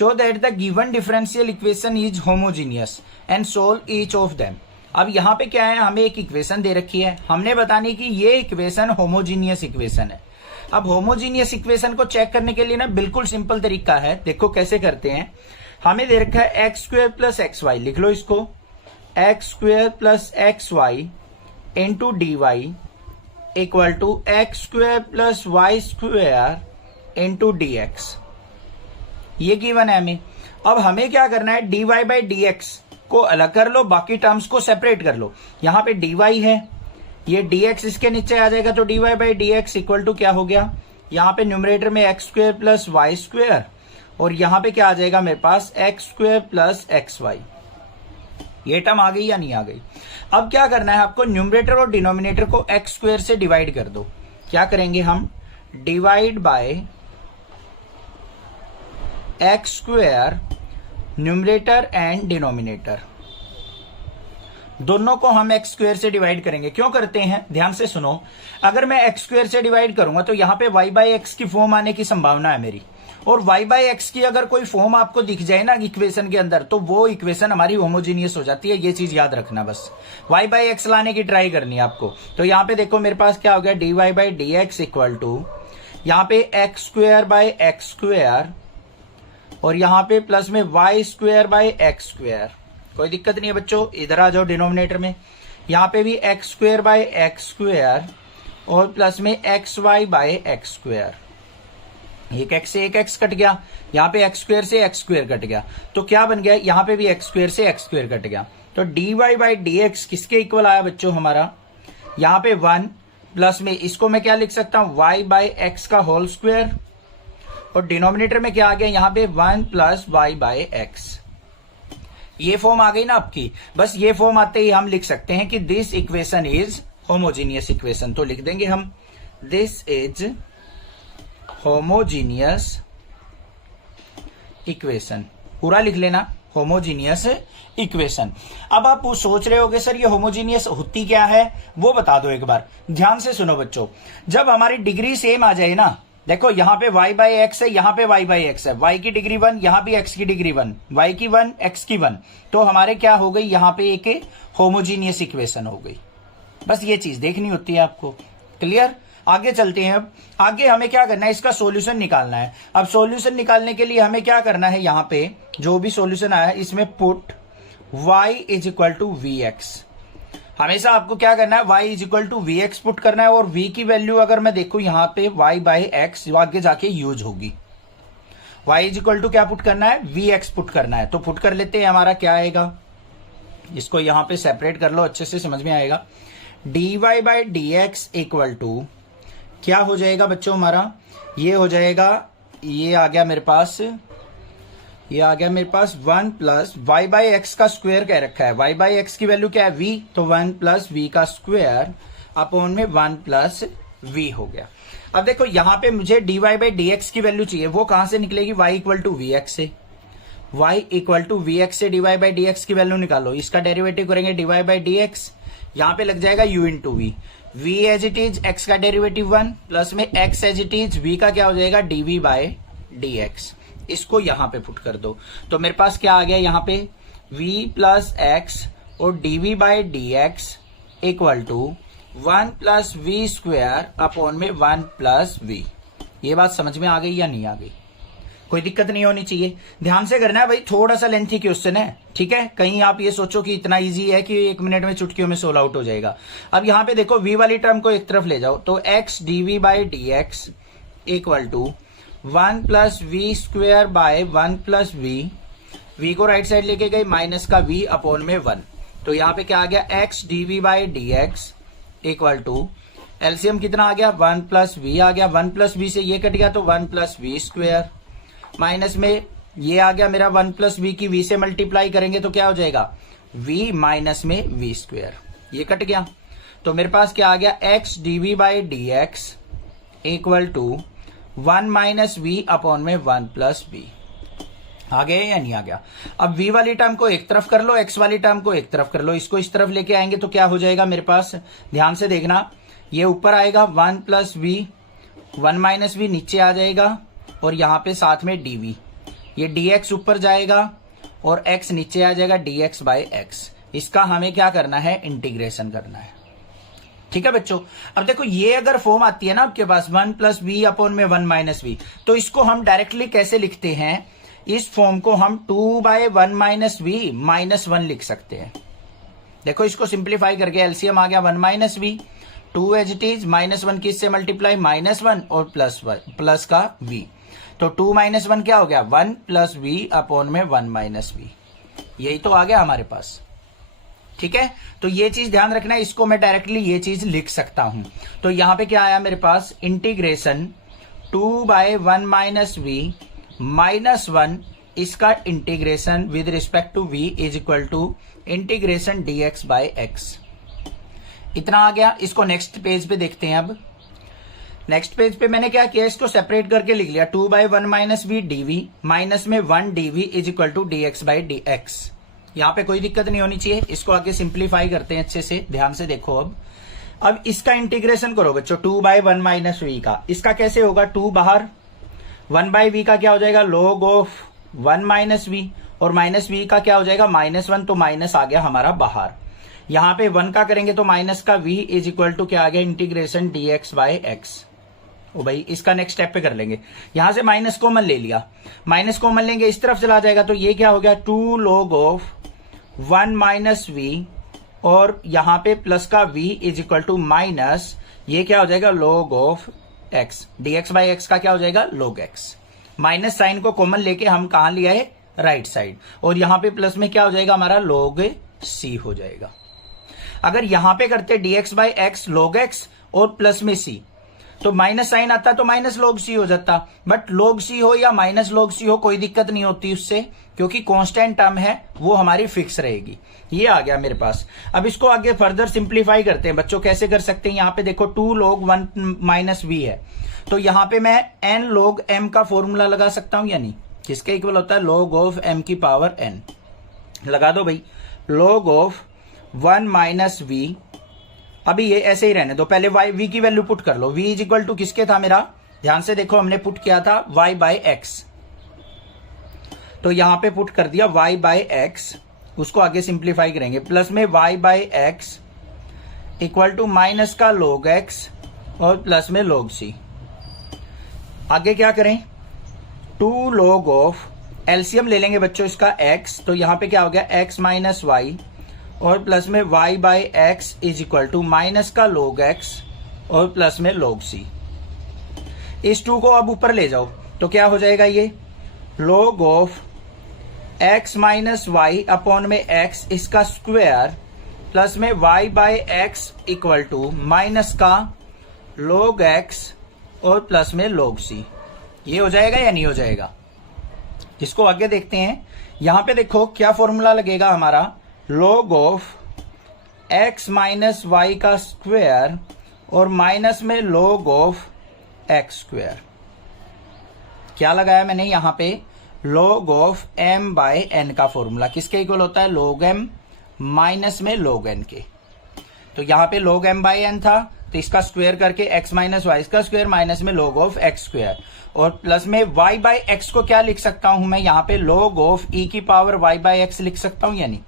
Show that the given differential equation is homogeneous and solve each of them. अब यहाँ पे क्या है, हमें एक इक्वेशन दे रखी है, हमने बतानी कि ये इक्वेशन होमोजीनियस इक्वेशन है। अब होमोजीनियस इक्वेशन को चेक करने के लिए ना बिल्कुल सिंपल तरीका है, देखो कैसे करते हैं। हमें दे रखा है x square plus x y, लिख लो इसको, x square plus x y into d y equal to x square plus y square into d x. ये गिवन है हमें। अब हमें क्या करना है, d y by D x को अलग कर लो, बाकी टर्म्स को सेपरेट कर लो। यहां पे डी वाई है, ये डी एक्स इसके नीचे आ जाएगा, तो d y by D x equal to क्या हो गया, यहां पे न्यूमरेटर में x square plus y square और यहां पे क्या आ जाएगा मेरे पास x square plus x y. ये टर्म आ गई या नहीं आ गई। अब क्या करना है आपको, न्यूमरेटर और डिनोमिनेटर को एक्स स्क्वेयर से डिवाइड कर दो। क्या करेंगे हम, divide by x square numerator and denominator, दोनों को हम एक्स स्क्वेयर से डिवाइड करेंगे। क्यों करते हैं, ध्यान से सुनो। अगर मैं एक्स स्क्वेयर से डिवाइड करूंगा तो यहां पे वाई बाई एक्स की फॉर्म आने की संभावना है मेरी, और y बाई एक्स की अगर कोई फॉर्म आपको दिख जाए ना इक्वेशन के अंदर, तो वो इक्वेशन हमारी होमोजीनियस हो जाती है। ये चीज याद रखना, बस y बाई एक्स लाने की ट्राई करनी है आपको। तो यहाँ पे देखो मेरे पास क्या हो गया, d y by D x equal to यहाँ पे x square by x square और यहाँ पे प्लस में y square by x square. कोई दिक्कत नहीं है बच्चों, इधर आ जाओ डिनोमिनेटर में, यहाँ पे भी x square by x square और प्लस में x y by x square. एक एक्स से एक एक्स कट गया, यहाँ पे एक्स स्क्वेयर से एक्स स्क्वेयर कट गया, तो क्या बन गया, यहाँ पे भी एक्स स्क्वेयर से एक्स स्क्वेयर कट गया। तो d y by D x किसके इक्वल आया बच्चों हमारा, यहाँ पे 1 प्लस में इसको मैं क्या लिख सकता हूं, वाई बाई एक्स का होल स्क्वेयर, और डिनोमिनेटर में क्या आ गया, यहाँ पे 1 प्लस वाई बाई एक्स। ये फॉर्म आ गई ना आपकी। बस ये फॉर्म आते ही हम लिख सकते हैं कि this equation is homogeneous equation. तो लिख देंगे हम दिस इज होमोजीनियस इक्वेशन, पूरा लिख लेना, होमोजीनियस इक्वेशन। अब आप सोच रहे होगे सर ये होमोजीनियस होती क्या है, वो बता दो एक बार। ध्यान से सुनो बच्चों, जब हमारी डिग्री सेम आ जाए ना, देखो यहां पे y बाई एक्स है, यहां पे y बाई एक्स है, y की डिग्री 1, यहां भी x की डिग्री 1, y की 1 x की 1, तो हमारे क्या हो गई, यहां पे एक होमोजीनियस इक्वेशन हो गई। बस ये चीज देखनी होती है आपको। क्लियर, आगे चलते हैं। अब आगे हमें क्या करना है, इसका सॉल्यूशन निकालना है। अब सॉल्यूशन निकालने के लिए हमें क्या करना है, यहां पे जो भी सॉल्यूशन आया है इसमें put y is equal to v x. हमेशा आपको क्या करना है, y is equal to v x put करना है, और v की वैल्यू अगर मैं देखूं यहां पे y बाई एक्स आगे जाके यूज होगी। y इज इक्वल टू क्या पुट करना है, वी एक्स पुट करना है। तो पुट कर लेते हैं, हमारा क्या आएगा, इसको यहां पे सेपरेट कर लो, अच्छे से समझ में आएगा। D y by D x equal to क्या हो जाएगा बच्चों हमारा, ये हो जाएगा, ये आ गया मेरे पास, ये आ गया मेरे पास 1 प्लस वाई बाई एक्स का स्क्वायर कह रखा है। वाई बाई एक्स की वैल्यू क्या है, v, तो 1 प्लस वी का स्क्वायर अपॉन में 1 प्लस वी हो गया। अब देखो यहां पे मुझे d y by D x की वैल्यू चाहिए, वो कहां से निकलेगी, y equal to v x से। y equal to v x से d y by D x की वैल्यू निकालो, इसका डेरिवेटिव करेंगे d y by D x, यहां पे लग जाएगा u into v, v as it is x का डेरिवेटिव 1 प्लस में x as it is v का क्या हो जाएगा, dv बाय dx। इसको यहां पे पुट कर दो, तो मेरे पास क्या आ गया, यहां पे v प्लस एक्स और dv by dx equal to 1 plus v square upon में 1 प्लस वी। ये बात समझ में आ गई या नहीं आ गई, कोई दिक्कत नहीं होनी चाहिए। ध्यान से करना है भाई, थोड़ा सा लेंथी क्वेश्चन है, ठीक है। कहीं आप ये सोचो कि इतना इजी है कि 1 मिनट में चुटकियों में सोल्व आउट हो जाएगा। अब यहां पे देखो v वाली टर्म को एक तरफ ले जाओ, तो x dv by dx equal to 1 plus v square by 1 plus v को राइट साइड लेके गए, माइनस का v अपॉन में 1, तो यहाँ पे क्या आ गया, x dv by dx equal to LCM कितना आ गया, 1 प्लस वी आ गया, 1 प्लस वी से ये कट गया तो 1 प्लस वी स्क्वेयर, माइनस में ये आ गया मेरा 1 प्लस वी की v से मल्टीप्लाई करेंगे तो क्या हो जाएगा, v माइनस में वी स्क्वेयर, ये कट गया। तो मेरे पास क्या आ गया, x dv by dx equal to 1 minus v upon में 1 प्लस वी। आ गया या नहीं आ गया। अब v वाली टर्म को एक तरफ कर लो, x वाली टर्म को एक तरफ कर लो, इसको इस तरफ लेके आएंगे तो क्या हो जाएगा मेरे पास, ध्यान से देखना, ये ऊपर आएगा 1 प्लस वी, 1 माइनस वी नीचे आ जाएगा, और यहाँ पे साथ में dv, ये dx ऊपर जाएगा और x नीचे आ जाएगा dx बाय x। इसका हमें क्या करना है, इंटीग्रेशन करना है। ठीक है बच्चों, अब देखो ये अगर फॉर्म आती है ना आपके पास 1 प्लस वी अपॉन में 1 माइनस वी, तो इसको हम डायरेक्टली कैसे लिखते हैं, इस फॉर्म को हम 2 बाय 1 माइनस वी माइनस 1 लिख सकते हैं। देखो इसको सिंप्लीफाई करके एलसीएम आ गया 1 minus v, 2 as it is, -1 किससे मल्टीप्लाई, -1 और प्लस का v, तो 2 माइनस 1 क्या हो गया, 1 प्लस वी अपॉन में 1 माइनस वी। यही तो आ गया हमारे पास। ठीक है, तो ये चीज ध्यान रखना है, इसको मैं डायरेक्टली ये चीज लिख सकता हूं। तो यहां पे क्या आया मेरे पास, integration 2 by 1 minus v minus 1, इसका integration with respect to v is equal to integration dx by x। इतना आ गया। इसको नेक्स्ट पेज पे देखते हैं। अब नेक्स्ट पेज पे मैंने क्या किया, इसको सेपरेट करके लिख लिया 2 by 1 minus v dv minus में 1 dv is equal to dx by dx। यहां पे कोई दिक्कत नहीं होनी चाहिए। इसको आगे सिंप्लीफाई करते हैं अच्छे से, ध्यान से देखो। अब इसका इंटीग्रेशन करो बच्चों 2 बाय 1 माइनस वी का। इसका कैसे होगा, 2 बाहर, 1 बाय वी का क्या हो जाएगा, log ऑफ 1 माइनस वी, और माइनस वी का क्या हो जाएगा, -1, तो माइनस आ गया हमारा बाहर। यहां पे 1 का करेंगे तो माइनस का v इज इक्वल टू क्या आ गया, इंटीग्रेशन dx बाय x। ओ भाई इसका नेक्स्ट स्टेप पे कर लेंगे। यहां से माइनस कॉमन ले लिया, माइनस कॉमन लेंगे इस तरफ चला जाएगा, तो ये क्या हो गया 2 log ऑफ 1 माइनस वी, और यहां पे प्लस का v is equal to minus, ये क्या हो जाएगा log of x, dx by x का क्या हो जाएगा log x। माइनस साइन को कॉमन लेके हम कहां लिया है, राइट साइड, और यहां पे प्लस में क्या हो जाएगा हमारा log c हो जाएगा। अगर यहां पे करते dx by x log x और प्लस में c, तो माइनस साइन आता तो माइनस log c हो जाता, बट log c हो या माइनस log c हो कोई दिक्कत नहीं होती उससे, क्योंकि कांस्टेंट टर्म है वो हमारी फिक्स रहेगी। ये आ गया मेरे पास। अब इसको आगे फर्दर सिंप्लीफाई करते हैं बच्चों। कैसे कर सकते हैं, यहां पे देखो 2 log 1 माइनस वी है, तो यहां पे मैं n log m का फॉर्मूला लगा सकता हूं या नहीं, किसके इक्वल होता है, log ऑफ m की पावर n। लगा दो भाई, log ऑफ 1 माइनस वी। अभी ये ऐसे ही रहने दो, पहले y v की वैल्यू पुट कर लो। v इज इक्वल टू किसके था मेरा, ध्यान से देखो, हमने पुट किया था y बाय x, तो यहां पे पुट कर दिया y बाय x। उसको आगे सिंप्लीफाई करेंगे, प्लस में y by x equal to minus का log x और प्लस में log c। आगे क्या करें, 2 log ऑफ, एलसीएम ले लेंगे बच्चों इसका x, तो यहां पे क्या हो गया x माइनस वाई, और प्लस में y by x is equal to minus का log x और प्लस में log c। इस 2 को अब ऊपर ले जाओ तो क्या हो जाएगा, ये log of x minus y upon में x इसका स्क्वायर, प्लस में y by x equal to minus का log x और प्लस में log c। ये हो जाएगा या नहीं हो जाएगा, इसको आगे देखते हैं। यहां पे देखो क्या फॉर्मूला लगेगा हमारा, log of x minus y का स्क्वायर और माइनस में log ऑफ x स्क्वायर। क्या लगाया मैंने यहां पे, log of m by n का फॉर्मूला किसके इक्वल होता है, log m माइनस में log n के। तो यहां पे log m बाय n था, तो इसका स्क्वायर करके x माइनस वाई का स्क्वायर माइनस में log ऑफ x स्क्वायर, और प्लस में y बाय x को क्या लिख सकता हूं मैं यहां पे, log ऑफ e की पावर y बाय x लिख सकता हूं या नहीं।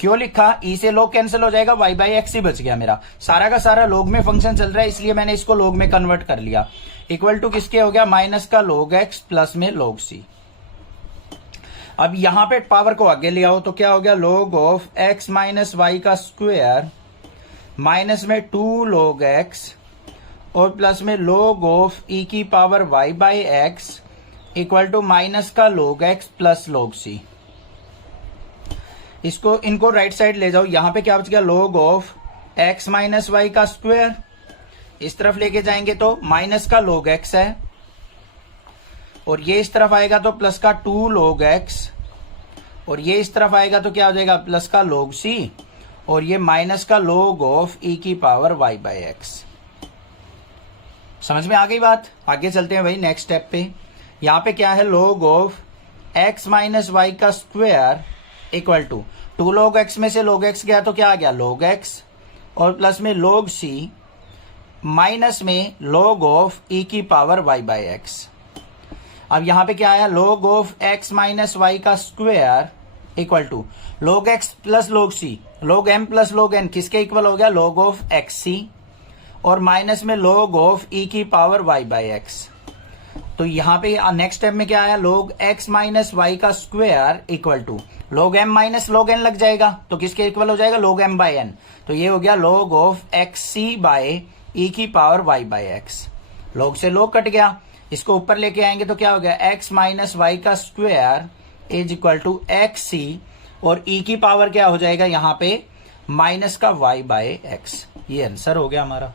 क्यों लिखा, e से log कैंसिल हो जाएगा, y बाय x ही बच गया मेरा। सारा का सारा log में फंक्शन चल रहा है, इसलिए मैंने इसको log में कन्वर्ट कर लिया। इक्वल टू किसके हो गया, माइनस का log x प्लस में log c। अब यहां पे पावर को आगे ले आओ तो क्या हो गया, log of x minus y का स्क्वायर माइनस में 2 log x और प्लस में log ऑफ e की power y by x equal to minus का log x plus log c। इसको इनको राइट साइड ले जाओ, यहां पे क्या बच गया, log of x minus y का स्क्वायर, इस तरफ लेके जाएंगे तो माइनस का log x है, और ये इस तरफ आएगा तो प्लस का 2 log x, और ये इस तरफ आएगा तो क्या हो जाएगा, प्लस का log c, और ये माइनस का log ऑफ e की पावर y बाय x। समझ में आ गई बात। आगे चलते हैं भाई नेक्स्ट स्टेप पे। यहां पे क्या है, log of x minus y का square equal to 2 log x में से log x गया तो क्या आ गया, log x, और प्लस में log c माइनस में log ऑफ e की पावर y बाय x। अब यहां पे क्या आया, log of x minus y का square equal to log x plus log c, log m plus log n किसके इक्वल हो गया, log ऑफ xc, और माइनस में log ऑफ e की पावर y बाई एक्स। तो यहां पे नेक्स्ट स्टेप में क्या आया, log x माइनस वाई का square equal to log m minus log n लग जाएगा, तो किसके इक्वल हो जाएगा, log m बाई n। तो ये हो गया log of xc by e की power y by x. log से log कट गया, इसको ऊपर लेके आएंगे तो क्या हो गया, x माइनस वाई का square is equal to xc, और e की पावर क्या हो जाएगा यहाँ पे, माइनस का y बाय एक्स। ये आंसर हो गया हमारा।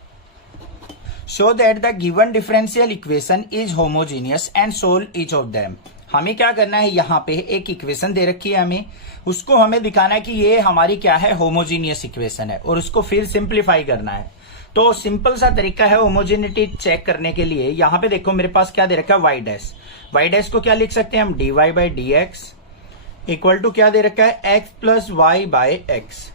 Show that the given differential equation is homogeneous and solve each of them. हमें क्या करना है, यहाँ पे एक इक्वेशन दे रखी है हमें, उसको हमें दिखाना है कि ये हमारी क्या है, होमोजीनियस इक्वेशन है, और उसको फिर सिंप्लीफाई करना है। तो सिंपल सा तरीका है होमोजेनिटी चेक करने के लिए। यहाँ पे देखो मेरे पास क्या दे रखा है, वाई डैश। वाई डैश को क्या लिख सकते हैं हम, dy by D x equal to क्या दे रखा है, x plus y by x.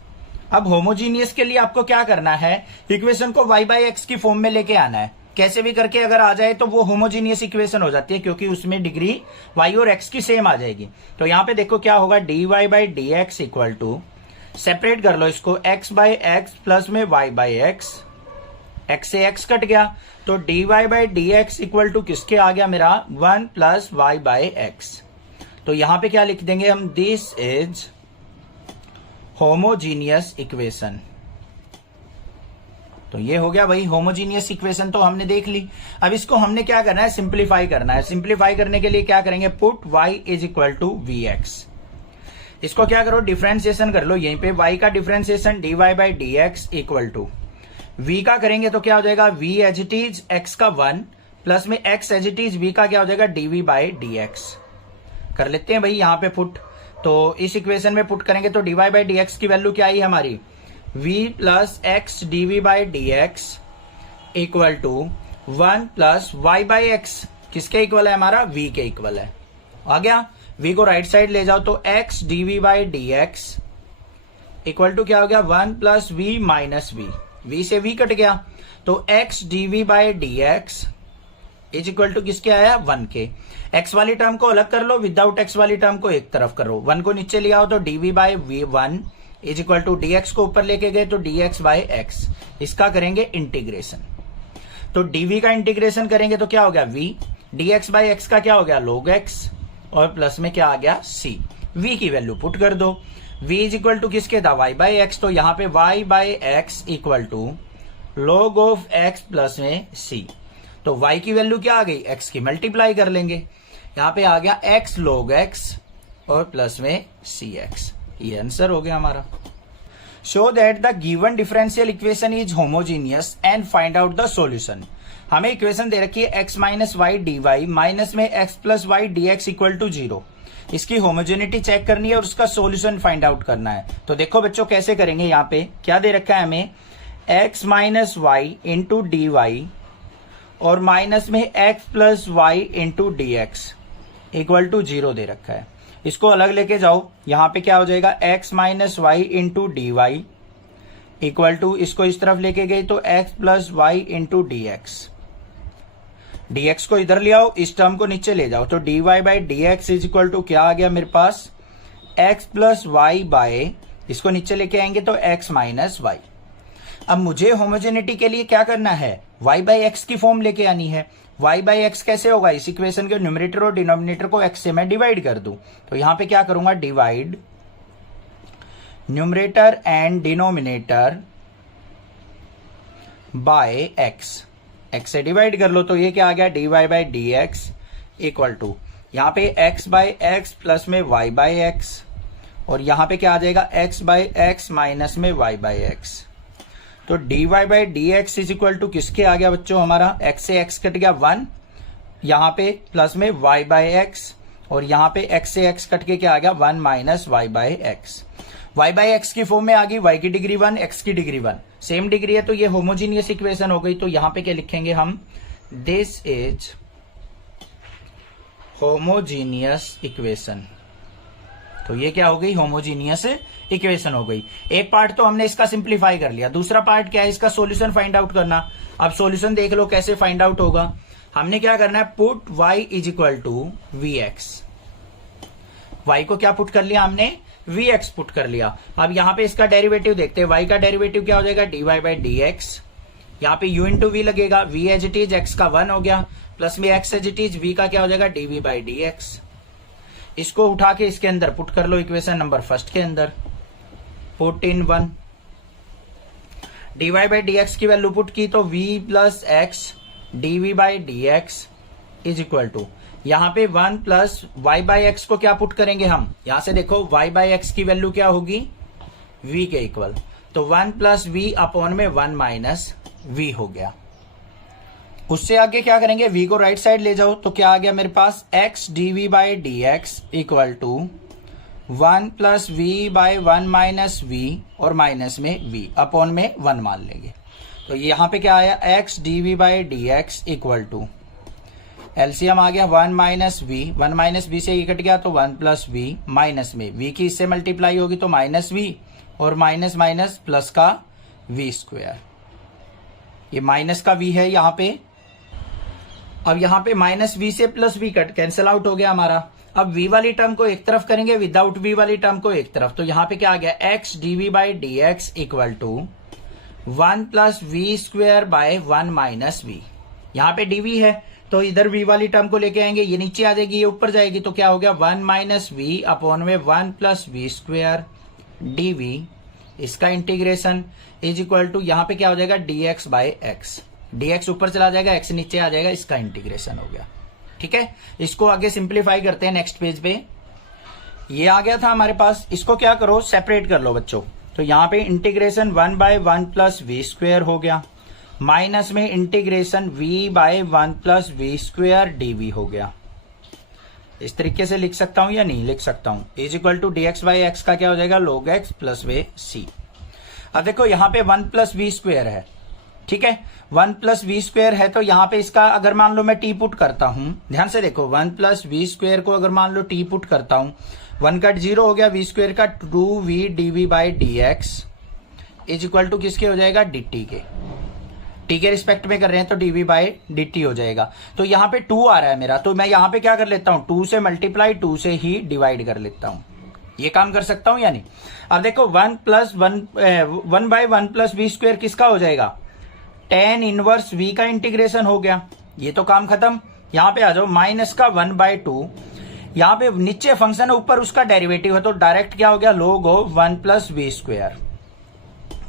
अब होमोजीनियस के लिए आपको क्या करना है, इक्वेशन को y बाई एक्स की फॉर्म में लेके आना है। कैसे भी करके अगर आ जाए तो वो होमोजीनियस इक्वेशन हो जाती है, क्योंकि उसमें डिग्री y और x की सेम आ जाएगी। तो यहाँ पे देखो क्या होगा, dy by D x equal to, separate कर लो इसको, x बाई एक्स प्लस में y बाई एक्स, x से x कट गया, तो dy by D x equal to किसके आ गया मेरा, 1 प्लस वाई बाई एक्स। तो यहां पे क्या लिख देंगे हम, दिस इज होमोजीनियस इक्वेशन। तो ये हो गया भाई होमोजीनियस इक्वेशन, तो हमने देख ली। अब इसको हमने क्या करना है, सिंप्लीफाई करना है। सिंप्लीफाई करने के लिए क्या करेंगे, put y is equal to v x. इसको क्या करो, डिफरेंशिएशन कर लो, यहीं पे y का differentiation dy by D x equal to v का करेंगे तो क्या हो जाएगा, v as it is x का 1 प्लस में x as it is v का क्या हो जाएगा, dv बाई डी एक्स। कर लेते हैं भाई यहाँ पे पुट। तो इस इक्वेशन में पुट करेंगे तो dy बाई डी एक्स की वैल्यू क्या आई हमारी, v plus x dv by D x equal to 1 plus y by x. किसके इक्वल है हमारा, v के इक्वल है। आ गया, v को राइट साइड ले जाओ तो x dv by D x equal to क्या हो गया, 1 प्लस v माइनस v से v कट गया, तो x dv by D x is equal to किसके आया, 1 के। x वाली टर्म को अलग कर लो, विदाउट x वाली टर्म को एक तरफ करो, 1 को नीचे ले आओ तो dv by v1 is equal to dx को ऊपर लेके गए तो dx बाई x। इसका करेंगे इंटीग्रेशन, तो dv का इंटीग्रेशन करेंगे तो क्या हो गया, v, dx बाई x का क्या हो गया, log x, और प्लस में क्या आ गया, c। v की वैल्यू पुट कर दो, v इज इक्वल टू किसके था, y बाई एक्स। तो यहाँ पे y by x equal to log of x plus में c। तो y की वैल्यू क्या आ गई, x की मल्टीप्लाई कर लेंगे, यहाँ पे आ गया x log x और प्लस में cx। ये आंसर हो गया हमारा। Show that the given differential equation is homogeneous and find out the solution. हमें इक्वेशन दे रखी है x minus y d y minus में x plus y d x equal to 0। इसकी होमोजेनिटी चेक करनी है और उसका सॉल्यूशन फाइंड आउट करना है। तो देखो बच्चों कैसे करेंगे, यहाँ पे क्या दे रखा है हमें, x minus y into d y और माइनस में x plus y into d x equal to 0 दे रखा है। इसको अलग लेके जाओ, यहाँ पे क्या हो जाएगा, x minus y into d y equal to, इसको इस तरफ लेके गए तो x plus y into d x. dx को इधर ले आओ, इस टर्म को नीचे ले जाओ, तो dy by D x is equal to क्या आ गया मेरे पास, x प्लस वाई बाय, इसको नीचे लेके आएंगे तो x माइनस वाई। अब मुझे होमोजेनिटी के लिए क्या करना है, y बाई एक्स की फॉर्म लेके आनी है। y बाई एक्स कैसे होगा, इस इक्वेशन के न्यूमरेटर और डिनोमिनेटर को x से मैं डिवाइड कर दूं, तो यहां पे क्या करूंगा, divide numerator and denominator by x। x से डिवाइड कर लो तो ये क्या आ गया, dy by D x equal to, यहाँ पे x बाई एक्स प्लस में y बाई एक्स, और यहाँ पे क्या आ जाएगा, x बाई एक्स माइनस में y बाई एक्स। तो dy by D x is equal to किसके आ गया बच्चों हमारा, x से x कट गया 1, यहाँ पे प्लस में y बाई एक्स, और यहाँ पे x से x कट के क्या आ गया, 1 minus y by x. y by x की फॉर्म में आ गई, y की डिग्री 1, x की डिग्री 1, सेम डिग्री है तो ये होमोजीनियस इक्वेशन हो गई। तो यहाँ पे क्या लिखेंगे हम, दिस इज होमोजीनियस इक्वेशन। तो ये क्या हो गई, होमोजीनियस इक्वेशन हो गई। एक पार्ट तो हमने इसका सिंप्लीफाई कर लिया, दूसरा पार्ट क्या है, इसका सॉल्यूशन फाइंड आउट करना। अब सॉल्यूशन देख लो कैसे फाइंड आउट होगा। हमने क्या करना है, put y is equal to v x. y को क्या पुट कर लिया हमने, vx पुट कर लिया। अब यहां पे इसका डेरिवेटिव देखते हैं, y का डेरिवेटिव क्या हो जाएगा, dy बाई डी एक्स। यहाँ पे u इंटू वी लगेगा, v as it is, x का 1 हो गया, प्लस में x as it is, v का क्या हो जाएगा, dv बाई डी एक्स। इसको उठा के इसके अंदर पुट कर लो, इक्वेशन नंबर फर्स्ट के अंदर, put in 1, dy by D x की वैल्यू पुट की तो v plus x dv by D x is equal to, यहां पे 1 प्लस y बाई एक्स को क्या पुट करेंगे हम, यहां से देखो y बाई एक्स की वैल्यू क्या होगी, v के इक्वल, तो 1 प्लस वी अपॉन में 1 माइनस v हो गया। उससे आगे क्या करेंगे, v को राइट साइड ले जाओ तो क्या आ गया मेरे पास, x dv by D x equal to 1 plus v by 1 minus v, और माइनस में v अपॉन में 1 मान लेंगे, तो यहां पे क्या आया, x dv by D x equal to, LCM आ गया 1 माइनस वी, 1 माइनस वी से ये कट गया तो 1 प्लस वी, माइनस में v की इससे मल्टीप्लाई होगी तो माइनस वी, और माइनस माइनस प्लस का v स्क्वायर, ये माइनस का v है यहां पे। अब यहां पे माइनस v से plus v cut cancel out हो गया हमारा। अब v वाली टर्म को एक तरफ करेंगे, विदाउट v वाली टर्म को एक तरफ, तो यहां पे क्या आ गया, x dv by D x equal to 1 plus v square by 1 minus v. यहां पे dv है तो इधर v वाली टर्म को लेके आएंगे, ये नीचे आ जाएगी, ये ऊपर जाएगी, तो क्या हो गया 1 माइनस वी अपॉन में 1 प्लस वी स्क्वायर dv, इसका इंटीग्रेशन इज इक्वल टू, यहां पे क्या हो जाएगा, dx बाय एक्स, dx ऊपर चला जाएगा, x नीचे आ जाएगा, इसका इंटीग्रेशन हो गया। ठीक है, इसको आगे सिंप्लीफाई करते हैं नेक्स्ट पेज पे। ये आ गया था हमारे पास, इसको क्या करो, सेपरेट कर लो बच्चों, तो यहां पे integration 1 by 1 plus v square हो गया, माइनस में integration v by 1 plus v square dv हो गया। इस तरीके से लिख सकता हूं या नहीं लिख सकता हूं, is equal to dx by x का क्या हो जाएगा, log x प्लस वे c। अब देखो यहां पे 1 प्लस वी स्क्वायर है, ठीक है, 1 प्लस वी स्क्वायर है, तो यहां पे इसका अगर मान लो मैं टी पुट करता हूं, ध्यान से देखो, 1 प्लस वी स्क्वायर को अगर मान लो टी पुट करता हूं, 1 कट 0 हो गया, वी स्क्वायर का 2v dv by D x is equal to किसके हो जाएगा, dt के, टी के रिस्पेक्ट में कर रहे हैं तो dv बाई dt हो जाएगा। तो यहाँ पे 2 आ रहा है मेरा, तो मैं यहाँ पे क्या कर लेता हूँ, 2 से मल्टीप्लाई 2 से ही डिवाइड कर लेता हूँ, ये काम कर सकता हूँ या नहीं। अब देखो 1 plus 1 by 1 plus v square किसका हो जाएगा, tan इनवर्स v का इंटीग्रेशन हो गया, ये तो काम खत्म। यहाँ पे आ जाओ, माइनस का 1 बाई 2, यहाँ पे नीचे फंक्शन है, ऊपर उसका डेरिवेटिव है, तो डायरेक्ट क्या हो गया, log of 1 plus v square.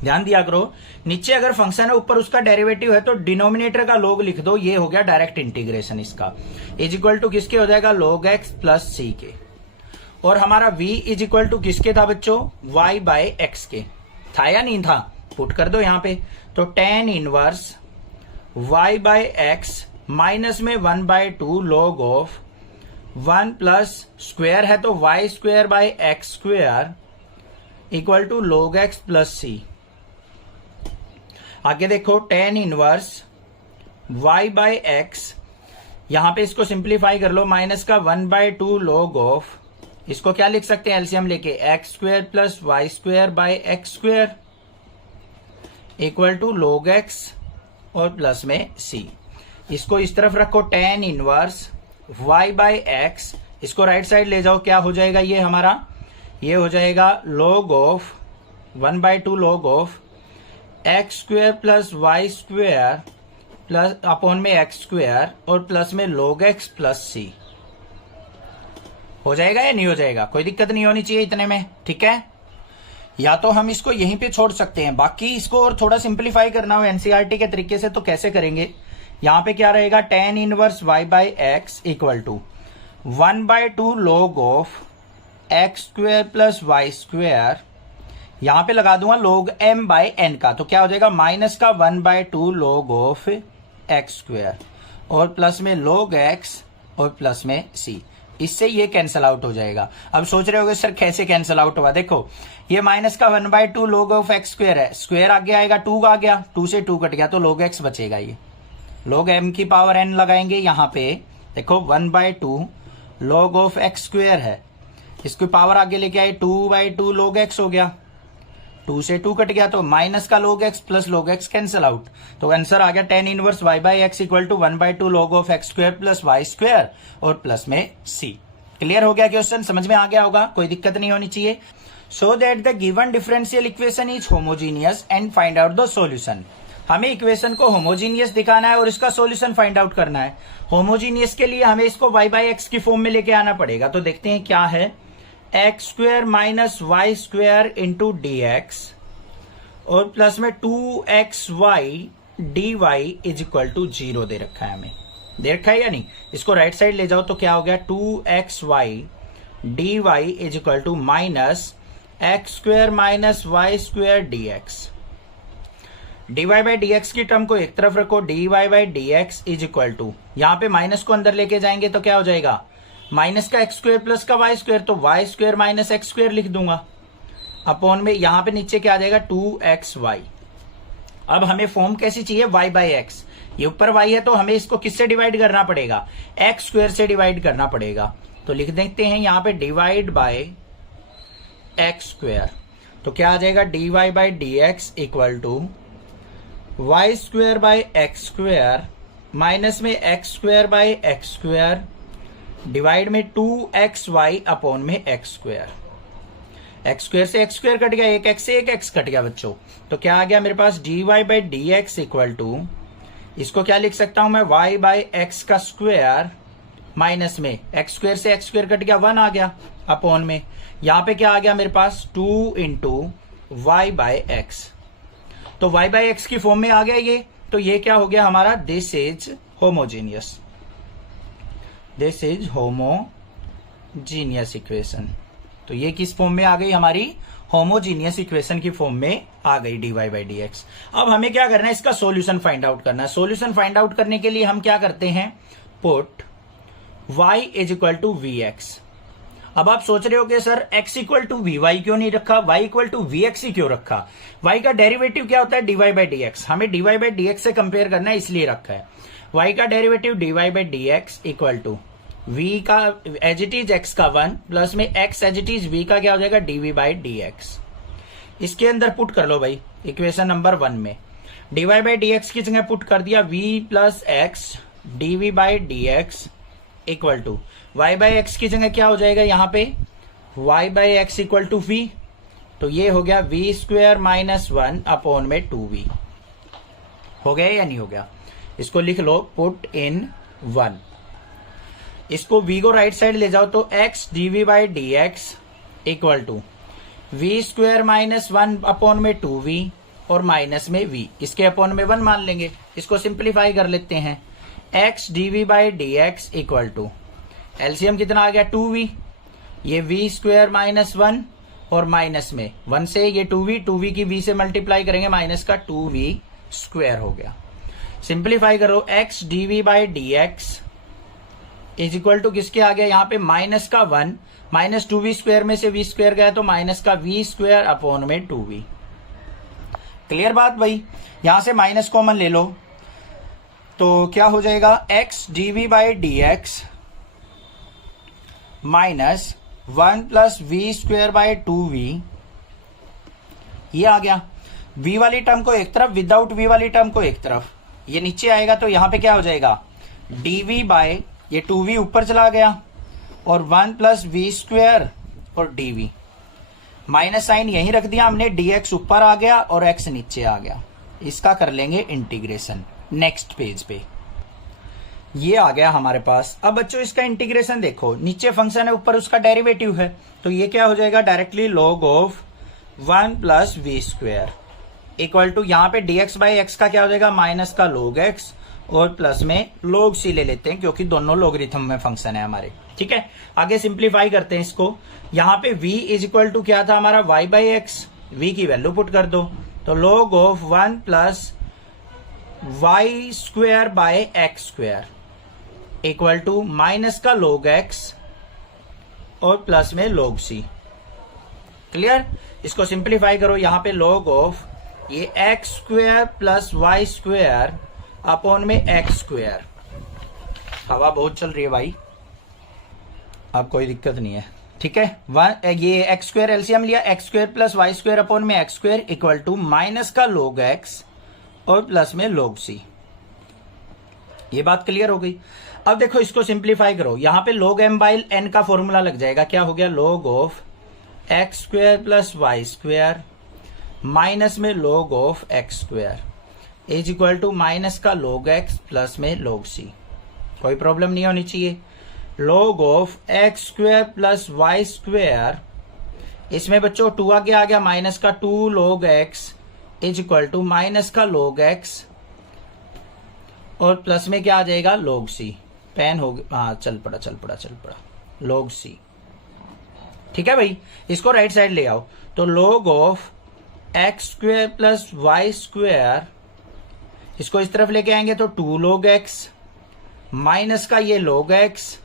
ध्यान दिया करो, नीचे अगर फंक्शन है, ऊपर उसका डेरिवेटिव है, तो डिनोमिनेटर का log लिख दो, ये हो गया डायरेक्ट इंटीग्रेशन इसका, इज इक्वल टू किसके हो जाएगा, log x प्लस सी के। और हमारा v इज इक्वल टू किसके था बच्चों, y बाय एक्स के, था या नहीं था, पुट कर दो यहाँ पे, तो tan inverse y by x minus में 1 by 2 log of 1 plus square है तो y square by x square equal to log x plus c. आगे देखो, tan inverse y by x, यहां पे इसको सिंप्लीफाई कर लो, माइनस का 1 बाय 2 log ऑफ, इसको क्या लिख सकते हैं एलसीएम लेके, x square plus y square by x square equal to log x और प्लस में c। इसको इस तरफ रखो, tan inverse y by x, इसको राइट साइड ले जाओ, क्या हो जाएगा ये हमारा, ये हो जाएगा log of 1 by 2 log of x square plus y square plus upon में एक्स स्क्वायर और प्लस में log x प्लस c। हो जाएगा या नहीं हो जाएगा, कोई दिक्कत नहीं होनी चाहिए इतने में, ठीक है। या तो हम इसको यहीं पे छोड़ सकते हैं, बाकी इसको और थोड़ा सिंप्लीफाई करना हो एनसीईआरटी के तरीके से तो कैसे करेंगे, यहां पे क्या रहेगा, tan inverse y by x equal to 1 by 2 log of x square plus y square, यहां पे लगा दूंगा log m बाय n का, तो क्या हो जाएगा, माइनस का 1 by 2 log of x square और प्लस में log x और प्लस में c। इससे ये कैंसल आउट हो जाएगा। अब सोच रहे होगे सर कैसे कैंसल आउट हुआ, देखो ये माइनस का 1 by 2 log of x square है, स्क्वायर आगे आएगा, 2 आ गया, 2 से 2 कट गया तो log x बचेगा, ये log m की पावर n लगाएंगे, यहाँ पे देखो 1 by 2 log of x square है, इसकी पावर आगे लेके आए 2 बाय 2 log x हो गया, 2 से 2 कट गया तो माइनस का log x plus log x cancel out, तो आंसर आ गया tan inverse y by x equal to 1/2 log of x square plus y square और प्लस में c। क्लियर हो गया क्वेश्चन, समझ में आ गया होगा, कोई दिक्कत नहीं होनी चाहिए। So that the given differential equation is homogeneous and find out the solution. हमें इक्वेशन को होमोजीनियस दिखाना है और इसका सॉल्यूशन फाइंड आउट करना है। होमोजीनियस के लिए हमें इसको y बाई एक्स की फॉर्म में लेके आना पड़ेगा, तो देखते हैं क्या है। X square minus y square into d x और प्लस में 2xy dy is equal to 0 दे रखा है, हमें दे रखा है या नहीं। इसको राइट साइड ले जाओ तो क्या हो गया, 2xy dy is equal to minus x square minus y square d x. dy by D x की टर्म को एक तरफ रखो, dy by D x is equal to, यहां पे माइनस को अंदर लेके जाएंगे तो क्या हो जाएगा, माइनस का एक्स स्क्वायर प्लस का वाई स्क्वायर, तो y square minus x square लिख दूंगा अपॉन में यहां पे नीचे क्या आ जाएगा 2xy। अब हमें फॉर्म कैसी चाहिए, y बाई एक्स, ये ऊपर y है तो हमें इसको किससे डिवाइड करना पड़ेगा, एक्स स्क्वायर से डिवाइड करना पड़ेगा। तो लिख देते हैं यहां पे डिवाइड बाय एक्स स्क्वायर, तो क्या आ जाएगा dy by D x equal to y square by x square minus में x square by x square divide में 2xy अपॉन में एक्स स्क्वायर। एक्स स्क्वायर से एक्स स्क्वायर कट गया, एक एक्स से एक एक्स कट गया बच्चों, तो क्या आ गया मेरे पास dy by D x equal to, इसको क्या लिख सकता हूं मैं, y बाई एक्स का स्क्वायर माइनस में एक्स स्क्वायर से एक्स स्क्वायर कट गया 1 आ गया अपॉन में यहां पे क्या आ गया मेरे पास 2 इंटू वाई बाई एक्स। तो y बाई एक्स की फॉर्म में आ गया ये, तो ये क्या हो गया हमारा, this is homogeneous, this is homogeneous equation. तो ये किस फॉर्म में आ गई हमारी, होमोजीनियस इक्वेशन की फॉर्म में आ गई dy बाई डी एक्स। अब हमें क्या करना है, इसका सॉल्यूशन फाइंड आउट करना है। सॉल्यूशन फाइंड आउट करने के लिए हम क्या करते हैं, put y is equal to v x. अब आप सोच रहे हो कि sir x equal to v y क्यों नहीं रखा, y equal to v x ही क्यों रखा। y का डेरिवेटिव क्या होता है, dy बाई डी एक्स, हमें dy बाई डी एक्स से कंपेयर करना है इसलिए रखा है। y का derivative dy by D x equal to v का एज इट इज x का 1 प्लस में x as it is v का क्या हो जाएगा dv बाई डी एक्स। इसके अंदर पुट कर लो भाई इक्वेशन नंबर 1 में, dy बाई डी एक्स की जगह पुट कर दिया v plus x dv by D x equal to y by x की जगह क्या हो जाएगा यहाँ पे y by x equal to v, तो ये हो गया v स्क्वायर माइनस 1 अपॉन में 2v। हो गया या नहीं हो गया, इसको लिख लो पुट इन 1। इसको v को राइट साइड ले जाओ तो x dv by D x equal to v square minus 1 upon में 2v और माइनस में v, इसके अपॉन में 1 मान लेंगे। इसको सिंप्लीफाई कर लेते हैं, x dv by D x equal to LCM कितना आ गया 2v, ये v स्क्वायर माइनस 1 और माइनस में 1 से ये 2v की v से मल्टीप्लाई करेंगे माइनस का 2v स्क्वायर हो गया। सिंप्लीफाई करो, x dv by D x is equal to किसके आ गया यहाँ पे माइनस का 1 माइनस 2v स्क्वायर में से v स्क्वायर गया तो माइनस का v स्क्वायर अपॉन में 2v। क्लियर बात भाई, यहां से माइनस कॉमन ले लो तो क्या हो जाएगा x dv by D x minus 1 plus v square by 2v, ये आ गया। v वाली टर्म को एक तरफ, विदाउट v वाली टर्म को एक तरफ, ये नीचे आएगा तो यहां पे क्या हो जाएगा dv बाय ये 2v ऊपर चला गया और 1 प्लस वी स्क्वायर और dv, माइनस साइन यहीं रख दिया हमने, dx ऊपर आ गया और x नीचे आ गया। इसका कर लेंगे इंटीग्रेशन नेक्स्ट पेज पे, ये आ गया हमारे पास। अब बच्चों इसका इंटीग्रेशन देखो, नीचे फंक्शन है ऊपर उसका डेरिवेटिव है, तो ये क्या हो जाएगा directly log of 1 plus v square equal to यहाँ पे dx बाई एक्स का क्या हो जाएगा माइनस का log x और प्लस में log c ले लेते हैं क्योंकि दोनों लोगरिथम में फंक्शन है हमारे। ठीक है, आगे सिंप्लीफाई करते हैं इसको। यहाँ पे v इज इक्वल टू क्या था हमारा y बाई एक्स, v की वैल्यू पुट कर दो तो log of 1 plus y square by x square equal to minus का log x और प्लस में log c। क्लियर, इसको सिंप्लीफाई करो, यहाँ पे log ऑफ ये x square plus y square upon में एक्स स्क्वायर। हवा बहुत चल रही है भाई, अब कोई दिक्कत नहीं है, ठीक है, ये एक्स स्क्वायर एलसीएम लिया, x square plus y square upon में x square equal to minus का log x और प्लस में log c। ये बात क्लियर हो गई। अब देखो इसको सिंप्लीफाई करो, यहां पे log m बाई n का फॉर्मूला लग जाएगा, क्या हो गया log of x square plus y square minus में log of x square is equal to minus का log x प्लस में log c। कोई प्रॉब्लम नहीं होनी चाहिए। log of x square plus y square, इसमें बच्चों 2 आगे आ गया, माइनस का 2 log x is equal to minus का log x और प्लस में क्या आ जाएगा log c। पेन हो गया, हाँ चल पड़ा log c। ठीक है भाई, इसको राइट साइड ले आओ, तो log of x square plus y square, इसको इस तरफ लेके आएंगे तो 2 log x माइनस का ये log x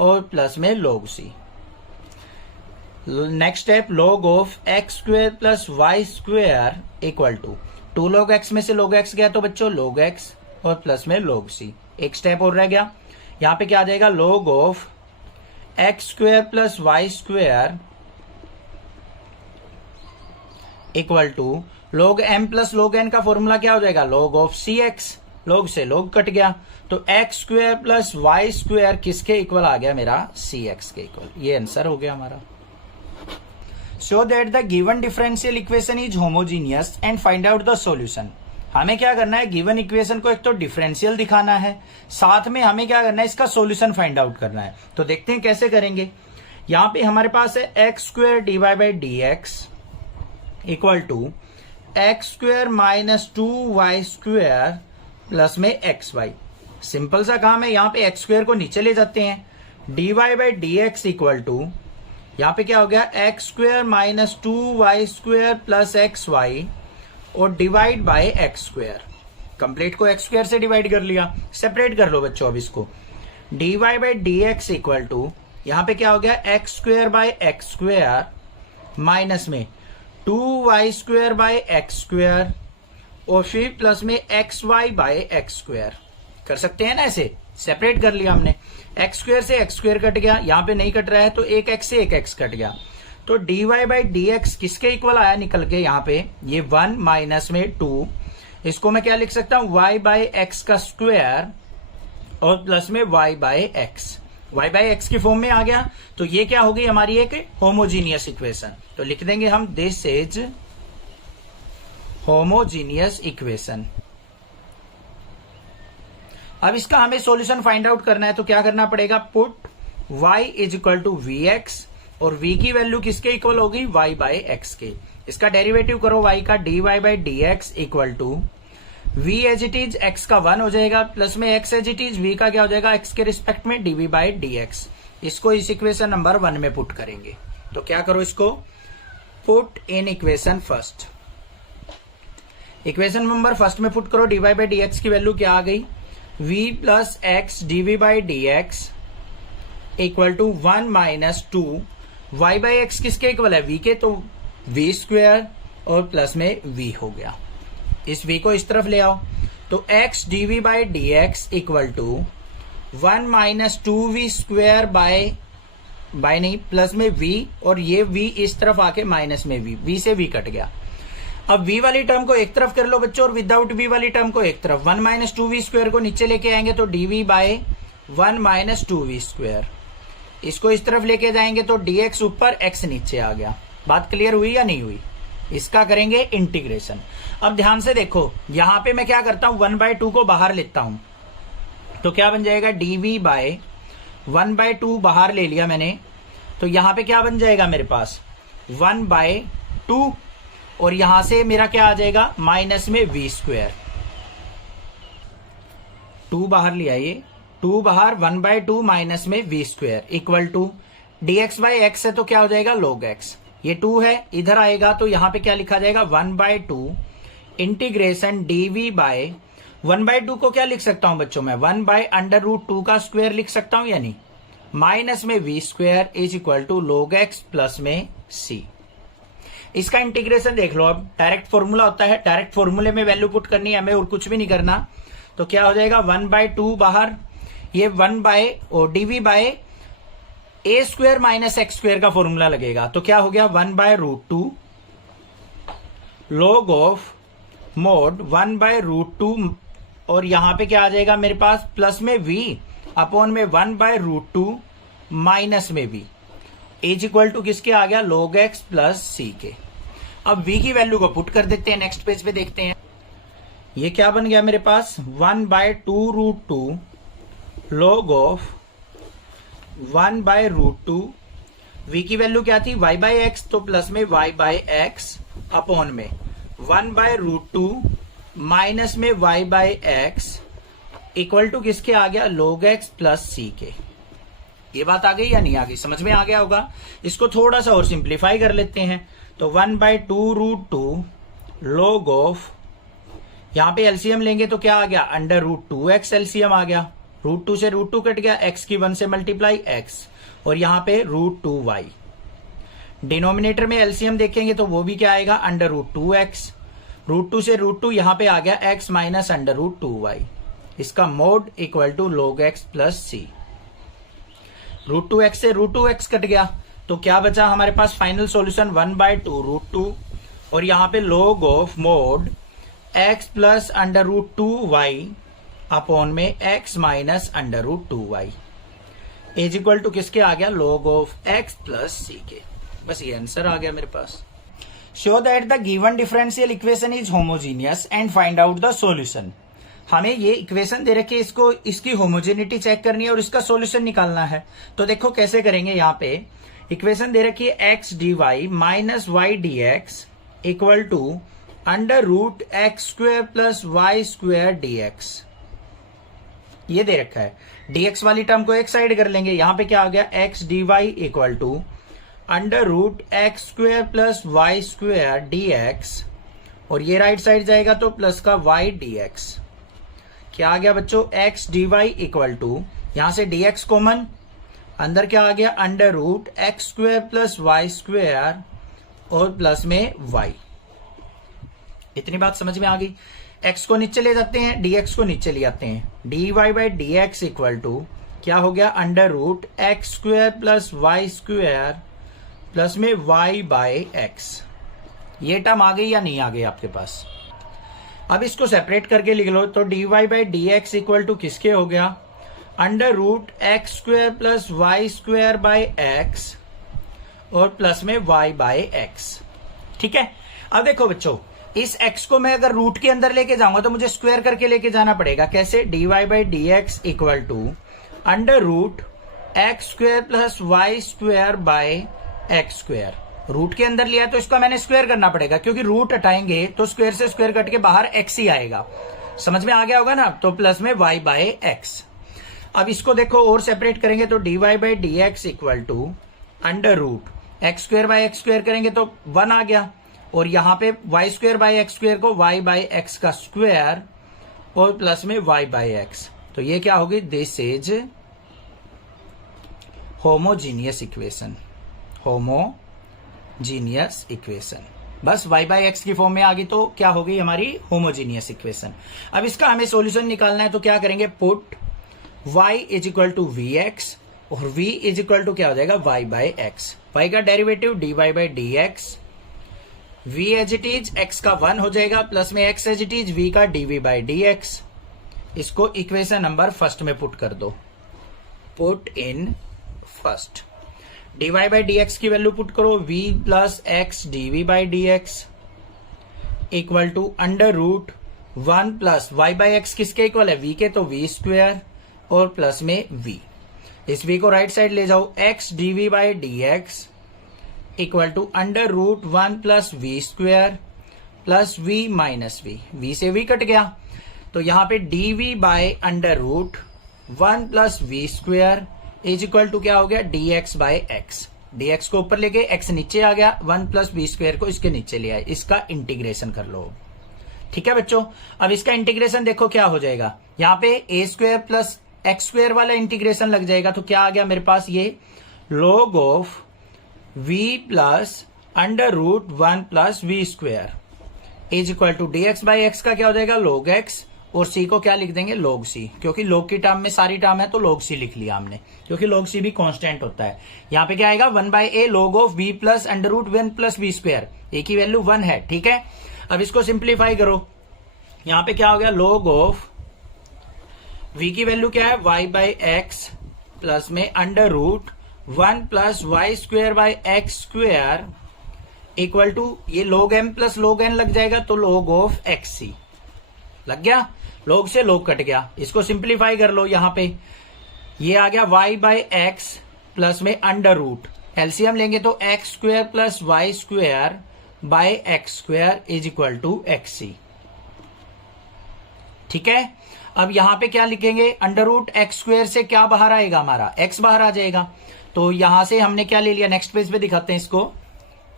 और प्लस में log c। Next step log of x square plus y square equal to 2 log x में से log x गया तो बच्चों log x और प्लस में log c। एक स्टेप और रह गया, यहां पे क्या आ जाएगा log of x square plus y square equal to log m plus log n का फॉर्मूला क्या हो जाएगा log ऑफ cx। log से log कट गया तो x square plus y square किसके इक्वल आ गया मेरा cx के इक्वल। ये आंसर हो गया हमारा। So that the given differential equation is homogeneous and find out the solution. हमें क्या करना है, गिवन इक्वेशन को एक तो डिफरेंशियल दिखाना है, साथ में हमें क्या करना है इसका सॉल्यूशन फाइंड आउट करना है। तो देखते हैं कैसे करेंगे। यहां पे हमारे पास है x square d y by D x equal to x square minus 2y square plus में एक्स वाई। सिंपल सा काम है, यहां पे एक्स स्क्वायर को नीचे ले जाते हैं, d y by D x equal to यहां पे क्या हो गया x square minus 2y square plus x y और divide by x square. Complete को एक्स स्क्वायर से डिवाइड कर लिया, सेपरेट कर लो बच्चों अब इसको। D y by D x equal to यहां पे क्या हो गया x square by x square minus में 2y square by x square और फिर प्लस में x y by x square. कर सकते हैं ना ऐसे, सेपरेट कर लिया हमने। एक्स स्क्वायर से एक्स स्क्वायर कट गया, यहां पे नहीं कट रहा है तो एक एक्स से एक एक्स कट गया, तो d y by D x किसके इक्वल आया निकल के यहाँ पे ये 1 माइनस में 2। इसको मैं क्या लिख सकता हूं y बाई एक्स का स्क्वायर और प्लस में y by x. y by x की फॉर्म में आ गया, तो ये क्या हो गई हमारी एक होमोजीनियस इक्वेशन। तो लिख देंगे हम दिस इज होमोजीनियस इक्वेशन। अब इसका हमें सॉल्यूशन फाइंड आउट करना है, तो क्या करना पड़ेगा, put y is equal to v x और v की वैल्यू किसके इक्वल होगी y बाई एक्स के। इसका डेरिवेटिव करो y का d y by D x equal to v as it is x का 1 हो जाएगा प्लस में x as it is v का क्या हो जाएगा x के रिस्पेक्ट में dv बाई dx। इसको इस इक्वेशन नंबर 1 में पुट करेंगे, तो क्या करो इसको put in equation first. Equation number first में पुट करो, d y by D x की वैल्यू क्या आ गई v plus x d v by D x equal to 1 minus 2 y by x किसके इक्वल है v के, तो v स्क्वायर और प्लस में v हो गया। इस v को इस तरफ ले आओ, तो x dv by D x equal to 1 minus 2v square by नहीं प्लस में v और ये v इस तरफ आके माइनस में v से v कट गया। अब v वाली टर्म को एक तरफ कर लो बच्चों और विदाउट v वाली टर्म को एक तरफ। 1 माइनस 2v स्क्वायर को नीचे लेके आएंगे तो dv by 1 minus 2v square. इसको इस तरफ लेके जाएंगे तो dx ऊपर x नीचे आ गया। बात क्लियर हुई या नहीं हुई? इसका करेंगे इंटीग्रेशन। अब ध्यान से देखो, यहां पे मैं क्या करता हूं 1/2 को बाहर लेता हूं, तो क्या बन जाएगा dv बाय 1/2 बाहर ले लिया मैंने, तो यहां पे क्या बन जाएगा मेरे पास 1/2 और यहां से मेरा क्या आ जाएगा माइनस में v स्क्वायर। 2 बाहर लिया, ये 2 बाहर 1/2 माइनस में v square equal to dx by x है तो क्या हो जाएगा log x। ये 2 है, इधर आएगा तो यहां पे क्या लिखा जाएगा 1/2 इंटीग्रेशन dv बाय 1/2 को क्या लिख सकता हूं बच्चों मैं 1/√2 का स्क्वायर लिख सकता हूं या नहीं, माइनस में v square is equal to log x plus में c। इसका इंटीग्रेशन देख लो, अब डायरेक्ट फॉर्मूला होता है, डायरेक्ट फॉर्मूले में वैल्यू पुट करनी है हमें और कुछ भी नहीं करना। तो क्या हो जाएगा 1/2 बाहर, ये 1 बाय और dv बाय ए स्क्वायर माइनस एक्स स्क्वायर का फॉर्मूला लगेगा, तो क्या हो गया 1/√2 log ऑफ मोड 1/√2 और यहां पे क्या आ जाएगा मेरे पास प्लस में v अपॉन में 1/√2 माइनस में v इज इक्वल टू किसके आ गया log x प्लस c के। अब v की वैल्यू को पुट कर देते हैं, नेक्स्ट पेज पे देखते हैं। ये क्या बन गया मेरे पास 1/2√2 log ऑफ 1/√2 v की वैल्यू क्या थी y/x, तो प्लस में y/x अपॉन में 1/√2 माइनस में y/x इक्वल टू किसके आ गया log x प्लस c के। ये बात आ गई या नहीं आ गई, समझ में आ गया होगा। इसको थोड़ा सा और सिंप्लीफाई कर लेते हैं, तो 1/2√2 log ऑफ, यहां पे एलसीएम लेंगे तो क्या आ गया √2x एलसीएम आ गया, √2 से √2 कट गया, x की 1 से मल्टीप्लाई x और यहां पे √2y। डिनोमिनेटर में एलसीएम देखेंगे तो वो भी क्या आएगा √2x, √2 से √2 यहां पे आ गया x माइनस √2y, इसका mod equal to log x plus c। √2x से √2x कट गया तो क्या बचा हमारे पास फाइनल सॉल्यूशन 1/2√2 और यहां पे log of mod x plus √2y upon में x minus √2y is equal to किसके आ गया log of x plus c के। बस ये आंसर आ गया मेरे पास। Show that the given differential equation is homogeneous and find out the solution. हमें ये इक्वेशन दे रखी है, इसको इसकी होमोजेनिटी चेक करनी है और इसका सॉल्यूशन निकालना है। तो देखो कैसे करेंगे, यहाँ पे इक्वेशन दे रखी है x dy minus y dx equal to √x² plus y² dx। ये दे रखा है, dx वाली टर्म को एक साइड कर लेंगे, यहां पे क्या आ गया x dy equal to √x² plus y² dx और ये राइट साइड जाएगा तो प्लस का y dx। क्या आ गया बच्चों x dy इक्वल टू, यहां से dx कॉमन, अंदर क्या आ गया √x² प्लस y² और प्लस में y। इतनी बात समझ में आ गई। x को नीचे ले जाते हैं, dx को नीचे ले आते हैं, dy/dx इक्वल टू क्या हो गया √x² प्लस y² प्लस में y/x। ये टर्म आ गई या नहीं आ गई आपके पास। अब इसको सेपरेट करके लिख लो, तो dy/dx इक्वल टू किसके हो गया √x² प्लस y²/x और प्लस में y/x। ठीक है। अब देखो बच्चों, इस x को मैं अगर रूट के अंदर लेके जाऊंगा तो मुझे स्क्वायर करके लेके जाना पड़ेगा। कैसे, dy/dx equal to √x² plus y²/x²। Root के अंदर लिया तो इसका मैंने स्क्वायर करना पड़ेगा, क्योंकि रूट हटाएंगे तो स्क्वायर से स्क्वायर कट के बाहर x ही आएगा। समझ में आ गया होगा ना, तो प्लस में y/x। अब इसको देखो और सेपरेट करेंगे तो dy/dx इक्वल टू √x²/x² करेंगे तो 1 आ गया और यहां पे y²/x² को y/x का स्क्वायर और प्लस में y/x। तो ये क्या होगी, this is homogeneous equation. Homogeneous equation बस y/x की फॉर्म में आ गई तो क्या हो गई हमारी होमोजीनियस इक्वेशन। अब इसका हमें सॉल्यूशन निकालना है तो क्या करेंगे, put y is equal to vx और v इज इक्वल टू क्या हो जाएगा y/x। y का derivative dy/dx, v as it is x का 1 हो जाएगा प्लस में x as it is v का dv/dx। इसको इक्वेशन नंबर फर्स्ट में पुट कर दो, पुट इन फर्स्ट। dy/dx की वैल्यू पुट करो, v plus x dv/dx equal to √1 plus y/x किसके इक्वल है, v के, तो v² और प्लस में v। इस v को राइट साइड ले जाओ, x dv/dx equal to √1 plus v² plus v minus v। v से v कट गया तो यहां पे dv/√1 plus v² is equal to क्या हो गया dx/x। dx को ऊपर ले गए, x नीचे आ गया, 1 प्लस v² को इसके नीचे ले आए, इसका इंटीग्रेशन कर लो। ठीक है बच्चों। अब इसका इंटीग्रेशन देखो क्या हो जाएगा, यहाँ पे a² प्लस x² वाला इंटीग्रेशन लग जाएगा तो क्या आ गया मेरे पास, ये log of v plus √1 plus v² is equal to dx/x का क्या हो जाएगा log x और सी को क्या लिख देंगे, log सी, क्योंकि log की टर्म में सारी टर्म है तो log सी लिख लिया हमने, क्योंकि log सी भी कांस्टेंट होता है। यहाँ पे क्या आएगा 1/a log of b plus under root 1 plus b square, a की वैल्यू 1 है, ठीक है। अब इसको सिंप्लीफाई करो, यहाँ पे क्या हो गया log ऑफ v की वैल्यू क्या है y/x प्लस में under root 1 plus y square by x square equal to, ये log m plus log n लग जाएगा तो log ऑफ xc लग गया, log से log कट गया। इसको सिंप्लीफाई कर लो, यहां पे ये आ गया y/x प्लस में अंडर रूट, एलसीएम लेंगे तो x square plus y square by x square is equal to xc, ठीक है। अब यहां पे क्या लिखेंगे, अंडर रूट एक्स स्क्वायर से क्या बाहर आएगा, हमारा x बाहर आ जाएगा, तो यहां से हमने क्या ले लिया, नेक्स्ट पेज पे दिखाते हैं इसको,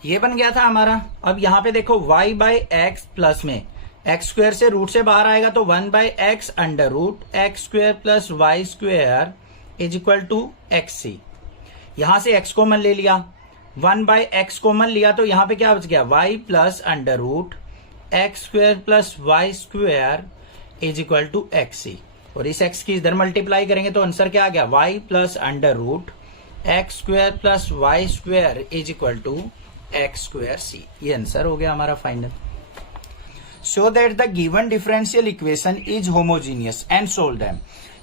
ये बन गया था हमारा। अब यहां पे देखो y/x प्लस में एक्स स्क्वायर से रूट से बाहर आएगा तो 1/x under root x square plus y square is equal to xc, यहां से x कॉमन ले लिया, 1/x कॉमन लिया तो यहां पे क्या बच गया y plus under root x square plus y square is equal to xc, और इस x की इधर मल्टीप्लाई करेंगे तो आंसर क्या आ गया y plus under root x square plus y square is equal to x square c, ये आंसर हो गया हमारा final. Show that the given differential equation is homogeneous and solve them.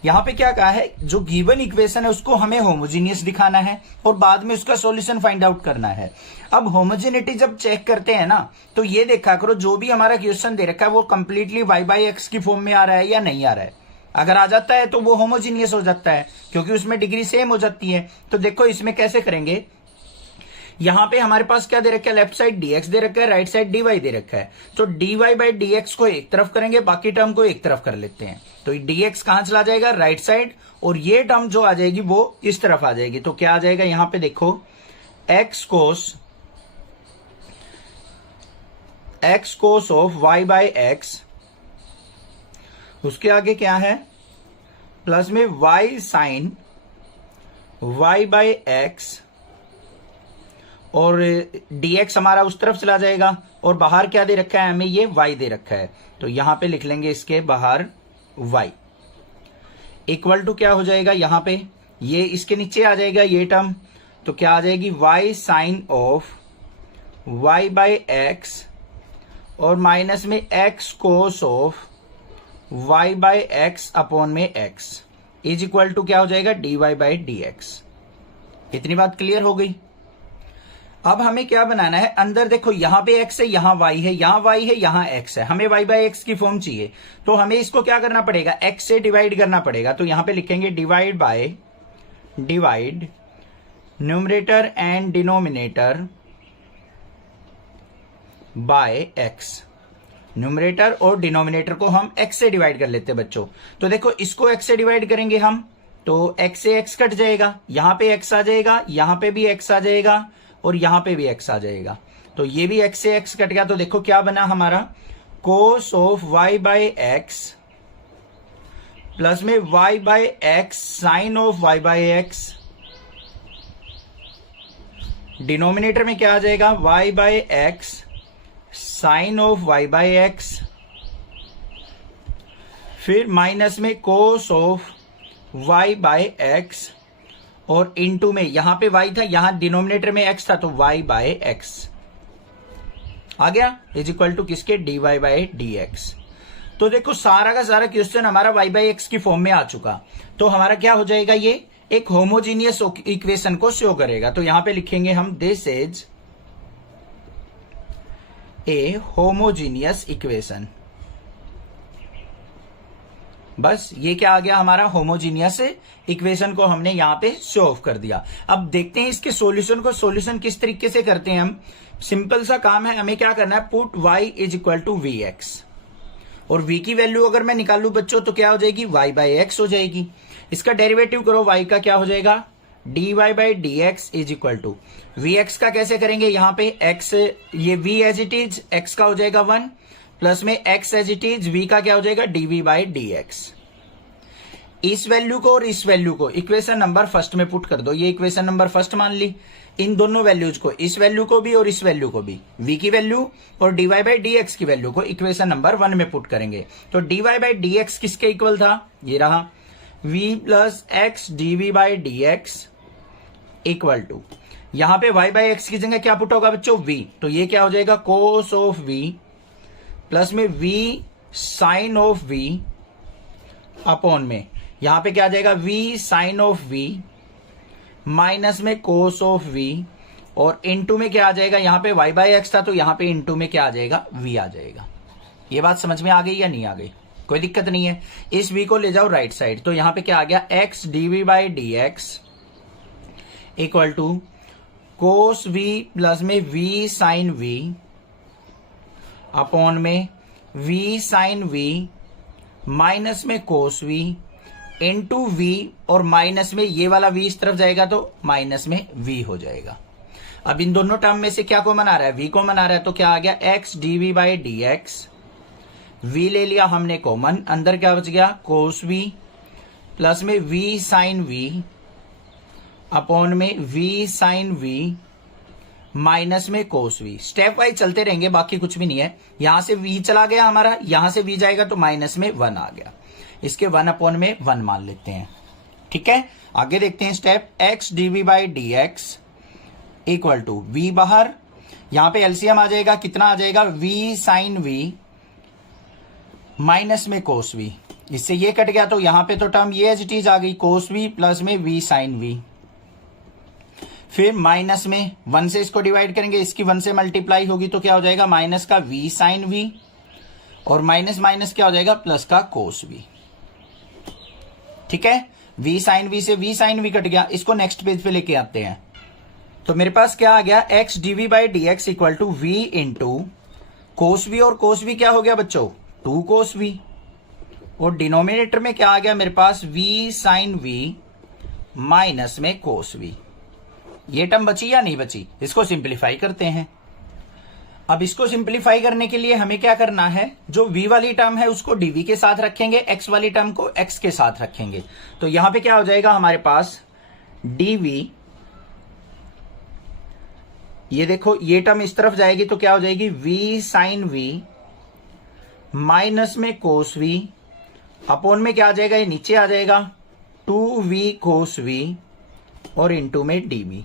यहां पे क्या कहा है, जो गिवन इक्वेशन है उसको हमें होमोजीनियस दिखाना है और बाद में उसका सॉल्यूशन फाइंड आउट करना है। अब होमोजेनिटी जब चेक करते हैं ना, तो ये देखा करो जो भी हमारा क्वेश्चन दे रखा है वो कंप्लीटली y/x की फॉर्म में आ रहा है या नहीं आ रहा है। अगर आ जाता है तो वो होमोजीनियस हो जाता है, क्योंकि उसमें डिग्री सेम हो जाती है। तो देखो इसमें कैसे करेंगे, यहां पे हमारे पास क्या दे रखा है, लेफ्ट साइड dx दे रखा है, राइट साइड dy दे रखा है, तो dy/dx को एक तरफ करेंगे, बाकी टर्म को एक तरफ कर लेते हैं। तो dx कहां चला जाएगा, राइट साइड, और ये टर्म जो आ जाएगी वो इस तरफ आ जाएगी। तो क्या आ जाएगा, यहां पे देखो x cos ऑफ y/x, उसके आगे क्या है प्लस में y साइन y/x, और dx हमारा उस तरफ चला जाएगा, और बाहर क्या दे रखा है हमें, ये y दे रखा है, तो यहां पे लिख लेंगे इसके बाहर y इक्वल टू क्या हो जाएगा, यहां पे ये इसके नीचे आ जाएगा ये टर्म, तो क्या आ जाएगी y साइन ऑफ y/x और माइनस में x cos of y/x upon में x इज इक्वल टू क्या हो जाएगा, dy/dx। इतनी बात क्लियर हो गई। अब हमें क्या बनाना है, अंदर देखो यहां पे x है, यहां y है, यहां y है, यहां x है, हमें y/x की फॉर्म चाहिए, तो हमें इसको क्या करना पड़ेगा, x से डिवाइड करना पड़ेगा। तो यहां पे लिखेंगे divide numerator and denominator by x, numerator और डिनोमिनेटर को हम x से डिवाइड कर लेते हैं बच्चों। तो देखो इसको x से डिवाइड करेंगे हम, तो x से x कट जाएगा, यहां पे x आ जाएगा, यहां पे भी x आ जाएगा, और यहां पे भी x आ जाएगा, तो ये भी x से x कट गया। तो देखो क्या बना हमारा, cos ऑफ y/x प्लस में y/x sign of y/x, denominator में क्या आ जाएगा, y/x साइन ऑफ y/x, फिर माइनस में cos ऑफ y/x, और इनटू में यहां पे y था, यहां डिनोमिनेटर में x था, तो y/x आ गया इज इक्वल टू किसके, dy/dx। तो देखो सारा का सारा क्वेश्चन हमारा y/x की फॉर्म में आ चुका, तो हमारा क्या हो जाएगा, ये एक होमोजीनियस इक्वेशन को शो करेगा। तो यहां पे लिखेंगे हम this is a homogeneous equation, बस ये क्या आ गया हमारा, होमोजीनियस इक्वेशन को हमने यहां पे शो ऑफ कर दिया। अब देखते हैं इसके सॉल्यूशन को, सॉल्यूशन किस तरीके से करते हैं हम। सिंपल सा काम है, हमें क्या करना है, put y is equal to vx, और v की वैल्यू अगर मैं निकालू बच्चों तो क्या हो जाएगी, y/x हो जाएगी। इसका डेरिवेटिव करो, y का क्या हो जाएगा, dy/dx is equal to vx का कैसे करेंगे, यहां पे x, ये v as it is, x का हो जाएगा 1 प्लस में x as it is, v का क्या हो जाएगा, dv/dx। इस वैल्यू को और इस वैल्यू को इक्वेशन नंबर फर्स्ट में पुट कर दो, ये इक्वेशन नंबर फर्स्ट मान ली। इन दोनों वैल्यूज को, इस वैल्यू को भी और इस वैल्यू को भी, v की वैल्यू और dy बाई dx की वैल्यू को इक्वेशन नंबर 1 में पुट करेंगे। तो dy बाई dx किसके इक्वल था, ये रहा, v plus x dv by dx equal to, यहां पे y बाई एक्स की जगह क्या पुट होगा बच्चों, v, तो ये क्या हो जाएगा cos ऑफ v प्लस में v sine of v upon में यहां पे क्या आ जाएगा v sine of v minus में cos ऑफ v और इनटू में क्या आ जाएगा, यहां पे y बाई एक्स था तो यहां पे इनटू में क्या आ जाएगा, v आ जाएगा। ये बात समझ में आ गई या नहीं आ गई, कोई दिक्कत नहीं है। इस v को ले जाओ राइट साइड, तो यहां पे क्या आ गया, x dv by dx equal to cos v plus में v साइन v अपॉन में v साइन v माइनस में cos v इंटू v और माइनस में ये वाला v इस तरफ जाएगा तो माइनस में v हो जाएगा। अब इन दोनों टर्म में से क्या कॉमन आ रहा है, v कॉमन आ रहा है, तो क्या आ गया x dv by dx, v ले लिया हमने कॉमन, अंदर क्या बच गया cos v प्लस में v साइन v अपॉन में v साइन v माइनस में cos v। स्टेप वाइज चलते रहेंगे, बाकी कुछ भी नहीं है। यहां से v चला गया हमारा, यहां से v जाएगा तो माइनस में 1 आ गया, इसके 1 अपॉन में 1 मान लेते हैं। ठीक है, आगे देखते हैं step, x dv by dx equal to v बाहर, यहां पे एलसीएम आ जाएगा, कितना आ जाएगा v साइन v माइनस में cos v, इससे ये कट गया तो यहां पे तो टर्म ये एज इट इज आ गई cos v प्लस में v साइन v, फिर माइनस में 1 से इसको डिवाइड करेंगे, इसकी 1 से मल्टीप्लाई होगी तो क्या हो जाएगा माइनस का v साइन v और माइनस माइनस क्या हो जाएगा प्लस का cos v। ठीक है, v साइन v से v साइन v कट गया, इसको नेक्स्ट पेज पे लेके आते हैं। तो मेरे पास क्या आ गया, x dv by dx equal to v into cos v, और cos v क्या हो गया बच्चों 2 cos v, और डिनोमिनेटर में क्या आ गया मेरे पास v साइन v माइनस में cos v। ये टर्म बची या नहीं बची, इसको सिंप्लीफाई करते हैं। अब इसको सिंप्लीफाई करने के लिए हमें क्या करना है, जो v वाली टर्म है उसको dv के साथ रखेंगे, x वाली टर्म को x के साथ रखेंगे। तो यहां पे क्या हो जाएगा हमारे पास dv, ये देखो ये टर्म इस तरफ जाएगी तो क्या हो जाएगी v साइन v माइनस में cos v अपॉन में क्या आ जाएगा, ये नीचे आ जाएगा 2v cos v और इंटू में dv,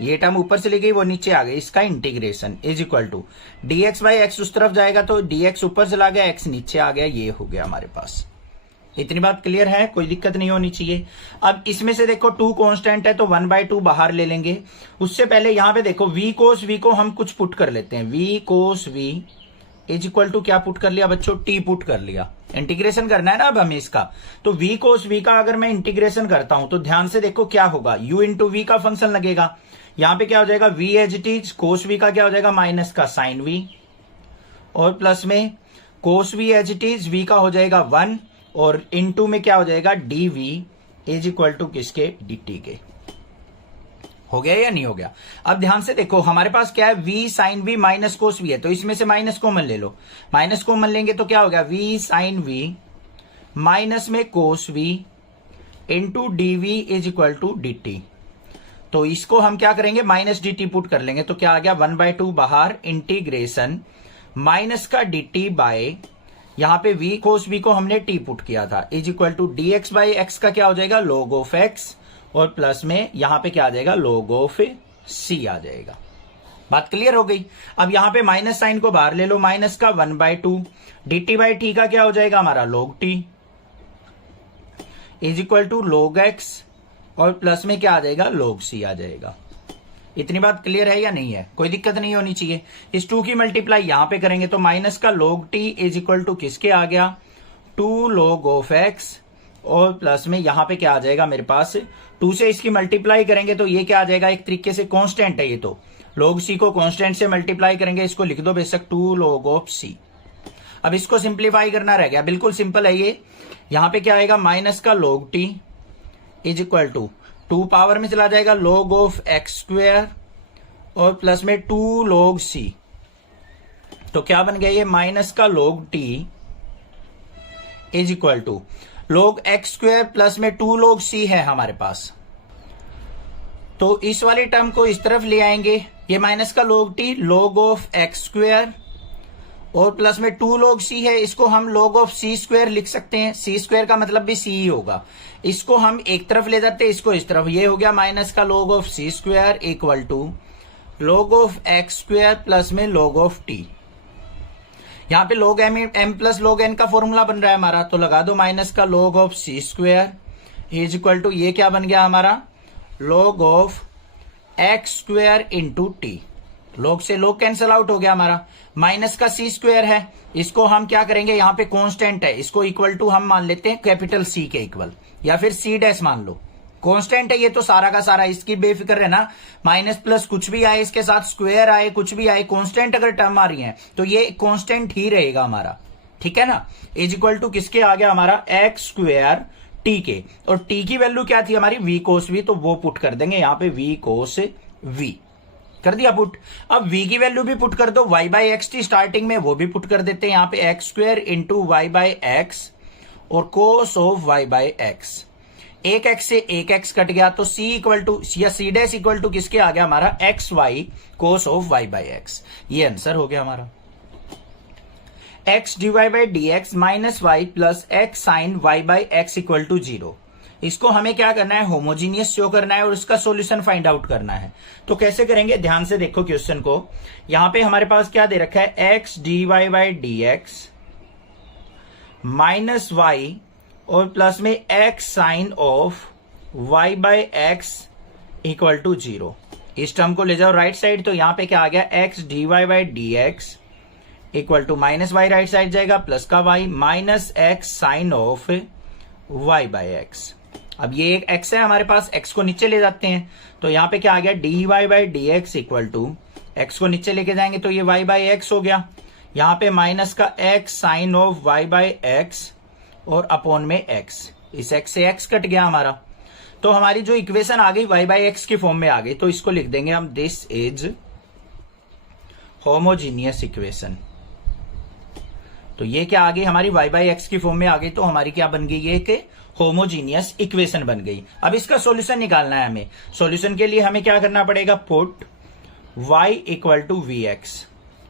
ये टर्म ऊपर से ली गई वो नीचे आ गई, इसका integration is equal to dx by x उस तरफ जाएगा तो dx ऊपर चला गया, x नीचे आ गया, ये हो गया हमारे पास। इतनी बात क्लियर है, कोई दिक्कत नहीं होनी चाहिए। अब इसमें से देखो 2 कांस्टेंट है तो 1/2 बाहर ले लेंगे। उससे पहले यहां पे देखो v cos v को हम कुछ पुट कर लेते हैं, v cos v is equal to क्या पुट कर लिया बच्चों, t पुट कर लिया। इंटीग्रेशन करना है ना अब हमें इसका, तो v cos v का अगर मैं इंटीग्रेशन करता हूं तो ध्यान से देखो क्या होगा, u इंटू v का फंक्शन लगेगा, यहां पे क्या हो जाएगा v as it is, cos v का क्या हो जाएगा माइनस का साइन v और प्लस में cos v as it is, v का हो जाएगा 1 और इनटू में क्या हो जाएगा dv इज इक्वल टू किसके, dt के। हो गया या नहीं हो गया। अब ध्यान से देखो हमारे पास क्या है, v sine v minus cos v है, तो इसमें से माइनस कॉमन ले लो, माइनस कॉमन लेंगे तो क्या हो गया v साइन v माइनस में cos v into dv is equal to dt। तो इसको हम क्या करेंगे, माइनस dt पुट कर लेंगे तो क्या आ गया 1/2 बाहर, इंटीग्रेशन माइनस का dt बाय, यहां पे v cos v को हमने t पुट किया था, is equal to dx by x का क्या हो जाएगा log ऑफ x और प्लस में यहां पे क्या आ जाएगा log ऑफ c आ जाएगा। बात क्लियर हो गई। अब यहां पे माइनस साइन को बाहर ले लो, माइनस का 1/2 dt बाई t का क्या हो जाएगा हमारा log t is equal to log x और प्लस में क्या आ जाएगा log c आ जाएगा। इतनी बात क्लियर है या नहीं है, कोई दिक्कत नहीं होनी चाहिए। इस 2 की मल्टीप्लाई यहां पे करेंगे तो माइनस का log t is equal to किसके आ गया 2 log ऑफ x और प्लस में यहां पे क्या आ जाएगा मेरे पास 2 से इसकी मल्टीप्लाई करेंगे तो ये क्या आ जाएगा, एक तरीके से कांस्टेंट है ये, तो log c को कांस्टेंट से मल्टीप्लाई करेंगे, इसको लिख दो बेशक 2 log ऑफ c। अब इसको सिंप्लीफाई करना रह गया, बिल्कुल सिंपल है ये। यहां पे क्या आएगा माइनस का log t is equal to 2 power में चला जाएगा log ऑफ x स्क्वायर और प्लस में 2 log c, तो क्या बन गया ये माइनस का log t is equal to log x square plus में 2 log c है हमारे पास। तो इस वाली टर्म को इस तरफ ले आएंगे, ये माइनस का log t log of x square और प्लस में 2 log c है, इसको हम log ऑफ c स्क्वेयर लिख सकते हैं। c स्क्वेयर का मतलब भी c ही होगा। इसको हम एक तरफ ले जाते हैं, इसको इस तरफ, ये हो गया माइनस का log of c square equal to log of x square plus में log ऑफ t। यहाँ पे log m plus log n का फॉर्मूला बन रहा है हमारा, तो लगा दो माइनस का log of c square is equal to, ये क्या बन गया हमारा, log of x square into t. log से log कैंसिल आउट हो गया हमारा। माइनस का c स्क्वेयर है, इसको हम क्या करेंगे, यहाँ पे कांस्टेंट है, इसको इक्वल टू हम मान लेते हैं कैपिटल C के इक्वल, या फिर C डैश मान लो। कांस्टेंट है ये तो सारा का सारा, इसकी बेफिक्र है ना, माइनस प्लस कुछ भी आए इसके साथ, स्क्वायर आए कुछ भी आए, कांस्टेंट अगर टर्म आ रही है तो ये कांस्टेंट ही रहेगा हमारा, ठीक है ना। इज इक्वल टू किसके आ गया हमारा, एक्स स्क्वेयर टी के, और टी की वैल्यू क्या थी हमारी, वी कोस वी, तो वो पुट कर देंगे यहाँ पे, वी कोस वी कर दिया पुट। अब v की वैल्यू भी पुट कर दो, y बाई एक्स थी स्टार्टिंग में, वो भी पुट कर देते हैं यहाँ पे, x square into y by x और cos of y by x. एक x से एक x कट गया, तो c इक्वल टू या c डैश इक्वल टू किसके आ गया हमारा, x y cos of y by x. ये आंसर हो गया हमारा। x dy by D x minus y plus x sign y by x equal to 0। इसको हमें क्या करना है, होमोजीनियस शो करना है और इसका सॉल्यूशन फाइंड आउट करना है। तो कैसे करेंगे, ध्यान से देखो क्वेश्चन को। यहां पे हमारे पास क्या दे रखा है, x d y by D x minus y और प्लस में x sine of y by x equal to 0। इस टर्म को ले जाओ राइट साइड, तो यहां पे क्या आ गया, x d y by D x equal to minus y right side जाएगा, प्लस का y minus x sine of y by x. अब ये एक x है हमारे पास, x को नीचे ले जाते हैं, तो यहां पे क्या आ गया, d y by D x equal to, x को नीचे लेके जाएंगे तो ये y बाई एक्स हो गया, यहां पे माइनस का x sine of y by x और अपॉन में x, इस x से x कट गया हमारा। तो हमारी जो इक्वेशन आ गई y बाई एक्स की फॉर्म में आ गई, तो इसको लिख देंगे हम, दिस इज होमोजीनियस इक्वेशन। तो ये क्या आ गई हमारी, y बाई एक्स की फॉर्म में आ गई, तो हमारी क्या बन गई, ये कि होमोजीनियस इक्वेशन बन गई। अब इसका सॉल्यूशन निकालना है हमें। सॉल्यूशन के लिए हमें क्या करना पड़ेगा, put y equal to v x,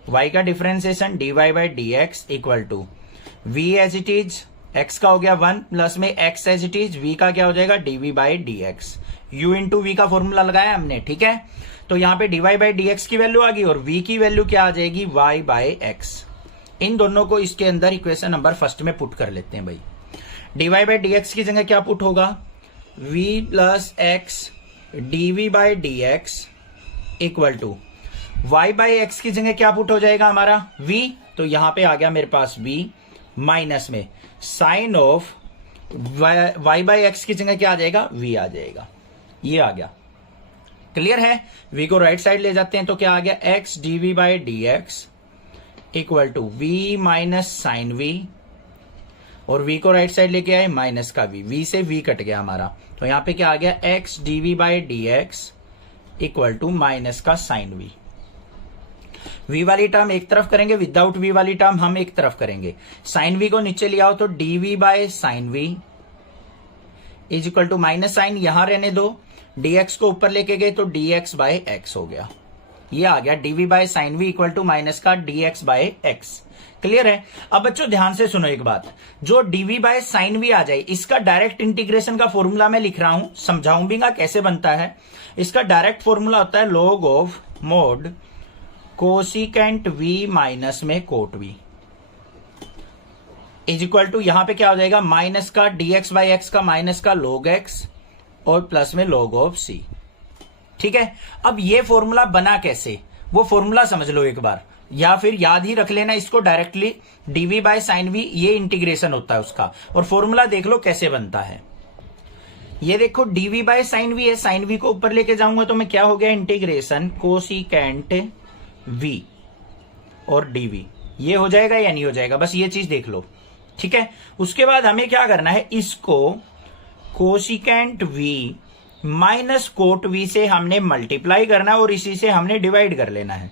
y का differentiation d y by D x equal to v as it is, x का हो गया 1 प्लस में x as it is, v का क्या हो जाएगा, dv by D x. u into v का फॉर्मूला लगाया हमने, ठीक है। तो यहाँ पे dy बाई डी एक्स की वैल्यू आ गई और v की वैल्यू क्या आ जाएगी, y बाई एक्स। इन दोनों को इसके अंदर इक्वेशन नंबर फर्स्ट में पुट कर लेते हैं भाई। dy बाई डी एक्स की जगह क्या पुट होगा, v plus x dv by D x equal to y by x की जगह क्या पुट हो जाएगा हमारा, v, तो यहां पे आ गया मेरे पास v माइनस में sine of y by x की जगह क्या आ जाएगा, v आ जाएगा। ये आ गया, क्लियर है। v को राइट साइड ले जाते हैं तो क्या आ गया, x dv by D x equal to v minus sine v, और v को राइट साइड लेके आए माइनस का v से v कट गया हमारा, तो यहां पे क्या आ गया, x dv by D x equal to minus का साइन v। v वाली टर्म एक तरफ करेंगे, विदाउट v वाली टर्म हम एक तरफ करेंगे। साइन v को नीचे ले आओ तो dv by sine v is equal to minus sign यहां रहने दो, dx को ऊपर लेके गए तो dx बाय x हो गया। ये आ गया dv by sine v equal to minus का dx बाय x। क्लियर है। अब बच्चों ध्यान से सुनो एक बात, जो dv बाय साइन v आ जाए, इसका डायरेक्ट इंटीग्रेशन का फॉर्मूला मैं लिख रहा हूं, समझाऊंगा कैसे बनता है। इसका डायरेक्ट फॉर्मूला होता है log of mod cosecant v minus में cot v is equal to, यहां पे क्या हो जाएगा, माइनस का dx बाई एक्स का माइनस का log x और प्लस में log ऑफ c। ठीक है। अब ये फॉर्मूला बना कैसे, वो फॉर्मूला समझ लो एक बार, या फिर याद ही रख लेना इसको directly, dv by sine v ये इंटीग्रेशन होता है उसका, और फॉर्मूला देख लो कैसे बनता है। ये देखो dv बाय साइन v है, साइन v को ऊपर लेके जाऊंगा तो मैं क्या हो गया, इंटीग्रेशन कोसिकेंट v और dv। ये हो जाएगा या नहीं हो जाएगा, बस ये चीज देख लो। ठीक है। उसके बाद हमें क्या करना है, इसको cosecant v minus cot v से हमने मल्टीप्लाई करना है और इसी से हमने डिवाइड कर लेना है।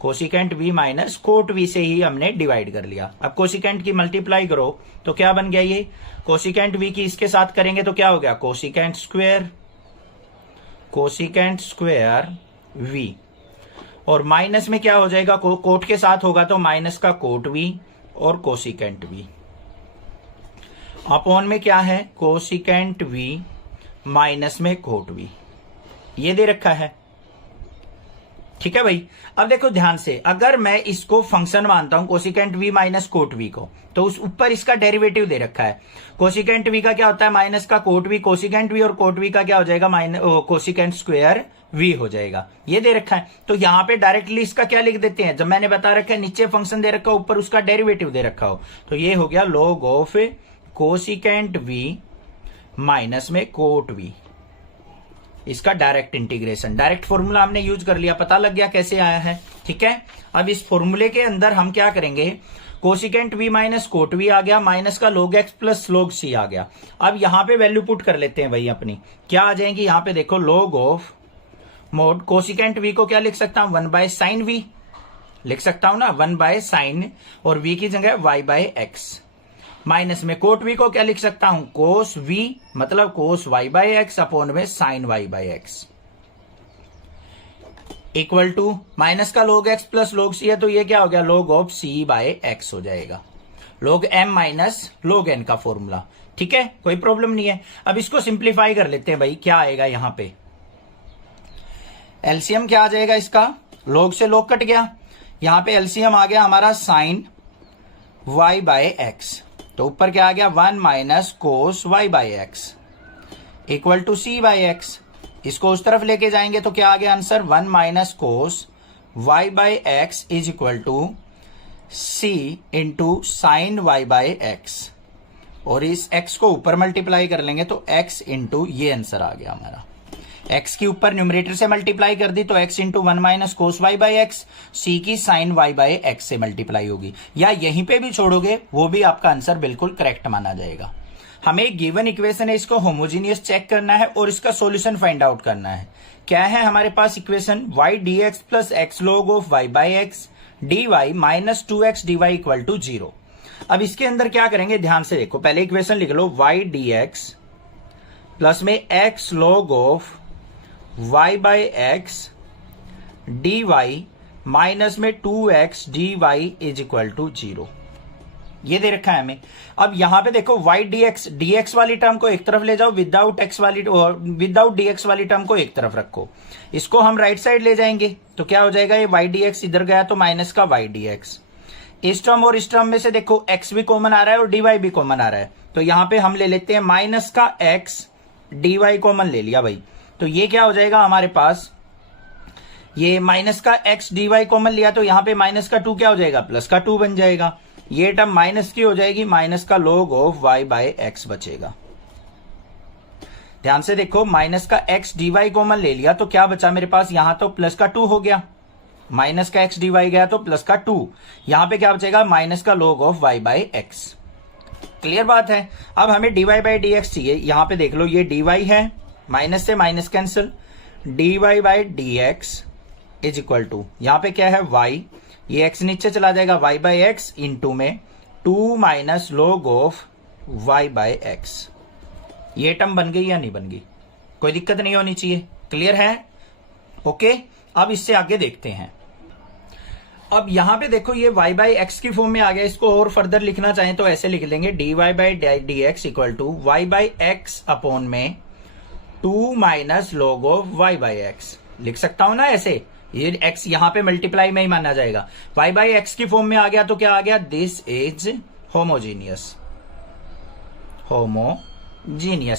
Cosecant v minus cot v से ही हमने डिवाइड कर लिया। अब कोसिकेंट की मल्टीप्लाई करो तो क्या बन गया, ये कोसिकेंट v की इसके साथ करेंगे तो क्या हो गया, cosecant square cosecant square v, और माइनस में क्या हो जाएगा, कोट के साथ होगा तो माइनस का कोट v और कोसिकेंट v, अपॉन में क्या है कोसिकेंट v माइनस में कोट v, ये दे रखा है। ठीक है भाई। अब देखो ध्यान से, अगर मैं इसको फंक्शन मानता हूं cosecant v minus cot v को, तो उस ऊपर इसका डेरिवेटिव दे रखा है। कोसिकेंट v का क्या होता है माइनस का कोट v, कोसिकेंट v और कोट v का क्या हो जाएगा माइनस कोसिकेंट स्क्वायर v हो जाएगा, ये दे रखा है। तो यहां पे डायरेक्टली इसका क्या लिख देते हैं, जब मैंने बता रखा है नीचे फंक्शन दे रखा हो ऊपर उसका डेरिवेटिव दे रखा हो, तो ये हो गया log of cosecant v minus में कोट v, इसका डायरेक्ट इंटीग्रेशन। डायरेक्ट फॉर्मूला हमने यूज कर लिया, पता लग गया कैसे आया है। ठीक है। अब इस फॉर्मूले के अंदर हम क्या करेंगे, cosecant v minus cot v आ गया, माइनस का log x plus log c आ गया। अब यहां पे वैल्यू पुट कर लेते हैं भाई अपनी, क्या आ जाएंगी यहां पे देखो, log of mod cosecant v को क्या लिख सकता हूं 1 बाय साइन v लिख सकता हूं ना, 1 बाय साइन, और v की जगह y बाय x, माइनस में कोट v को क्या लिख सकता हूं कोस v, मतलब cos y by x upon में sine y by x, equal to minus का log x plus log c है तो ये क्या हो गया log of c by x हो जाएगा, log m minus log n का फॉर्मूला। ठीक है, कोई प्रॉब्लम नहीं है। अब इसको सिंप्लीफाई कर लेते हैं भाई, क्या आएगा यहां पे, एलसीएम क्या आ जाएगा इसका, log से log कट गया, यहां पे एलसीएम आ गया हमारा साइन y बाय एक्स, तो ऊपर क्या आ गया 1 minus cos y by x equal to c by x. इसको उस तरफ लेके जाएंगे तो क्या आ गया answer 1 minus cos y by x is equal to c into sine y by x, और इस x को ऊपर मल्टीप्लाई कर लेंगे तो x इंटू, ये आंसर आ गया हमारा। x की ऊपर न्यूमरेटर से मल्टीप्लाई कर दी तो x into 1 minus cos y by x, c की साइन y बाई एक्स से मल्टीप्लाई होगी, या यहीं पे भी छोड़ोगे वो भी आपका आंसर बिल्कुल करेक्ट माना जाएगा। हमें गिवन इक्वेशन है, इसको होमोजीनियस चेक करना है और इसका सॉल्यूशन फाइंड आउट करना है। क्या है हमारे पास equation, y dx plus x log of y by x dy minus 2x dy equal to 0। अब इसके अंदर क्या करेंगे, ध्यान से देखो, पहले इक्वेशन लिख लो, y dx प्लस में x log of y by x dy minus में 2x dy is equal to 0, ये दे रखा है हमें। अब यहां पे देखो y dx वाली टर्म को एक तरफ ले जाओ, विदाउट dx वाली टर्म को एक तरफ रखो, इसको हम राइट साइड ले जाएंगे तो क्या हो जाएगा, ये y dx इधर गया तो माइनस का y dx, इस टर्म और इस टर्म में से देखो x भी कॉमन आ रहा है और dy भी कॉमन आ रहा है, तो यहां पे हम ले लेते हैं माइनस का x dy कॉमन ले लिया भाई, तो ये क्या हो जाएगा हमारे पास, ये माइनस का x dy कॉमन लिया तो यहां पे माइनस का 2 क्या हो जाएगा प्लस का 2 बन जाएगा, ये टर्म माइनस की हो जाएगी, माइनस का log of y by x बचेगा। ध्यान से देखो, माइनस का x dy कॉमन ले लिया तो क्या बचा मेरे पास, यहां तो प्लस का 2 हो गया, माइनस का x dy गया तो प्लस का 2, यहां पे क्या बचेगा माइनस का log of y by x. Clear बात है। अब हमें dy बाई dx चाहिए, यहां पे देख लो ये dy है, माइनस से minus cancel, dy by dx is equal to, यहां पे क्या है y, ये x नीचे चला जाएगा, y बाई एक्स इंटू में 2 minus log of y by x. ये टर्म बन गई या नहीं बन गई, कोई दिक्कत नहीं होनी चाहिए। क्लियर है, ओके। अब इससे आगे देखते हैं। अब यहां पे देखो ये y बाई एक्स की फॉर्म में आ गया, इसको और फर्दर लिखना चाहें तो ऐसे लिख लेंगे, dy by dx equal to y by x upon में 2 minus log of y by x, लिख सकता हूं ना ऐसे, ये x यहां पे मल्टीप्लाई में ही माना जाएगा, y बाई एक्स की फॉर्म में आ गया तो क्या आ गया, दिस इज होमोजीनियस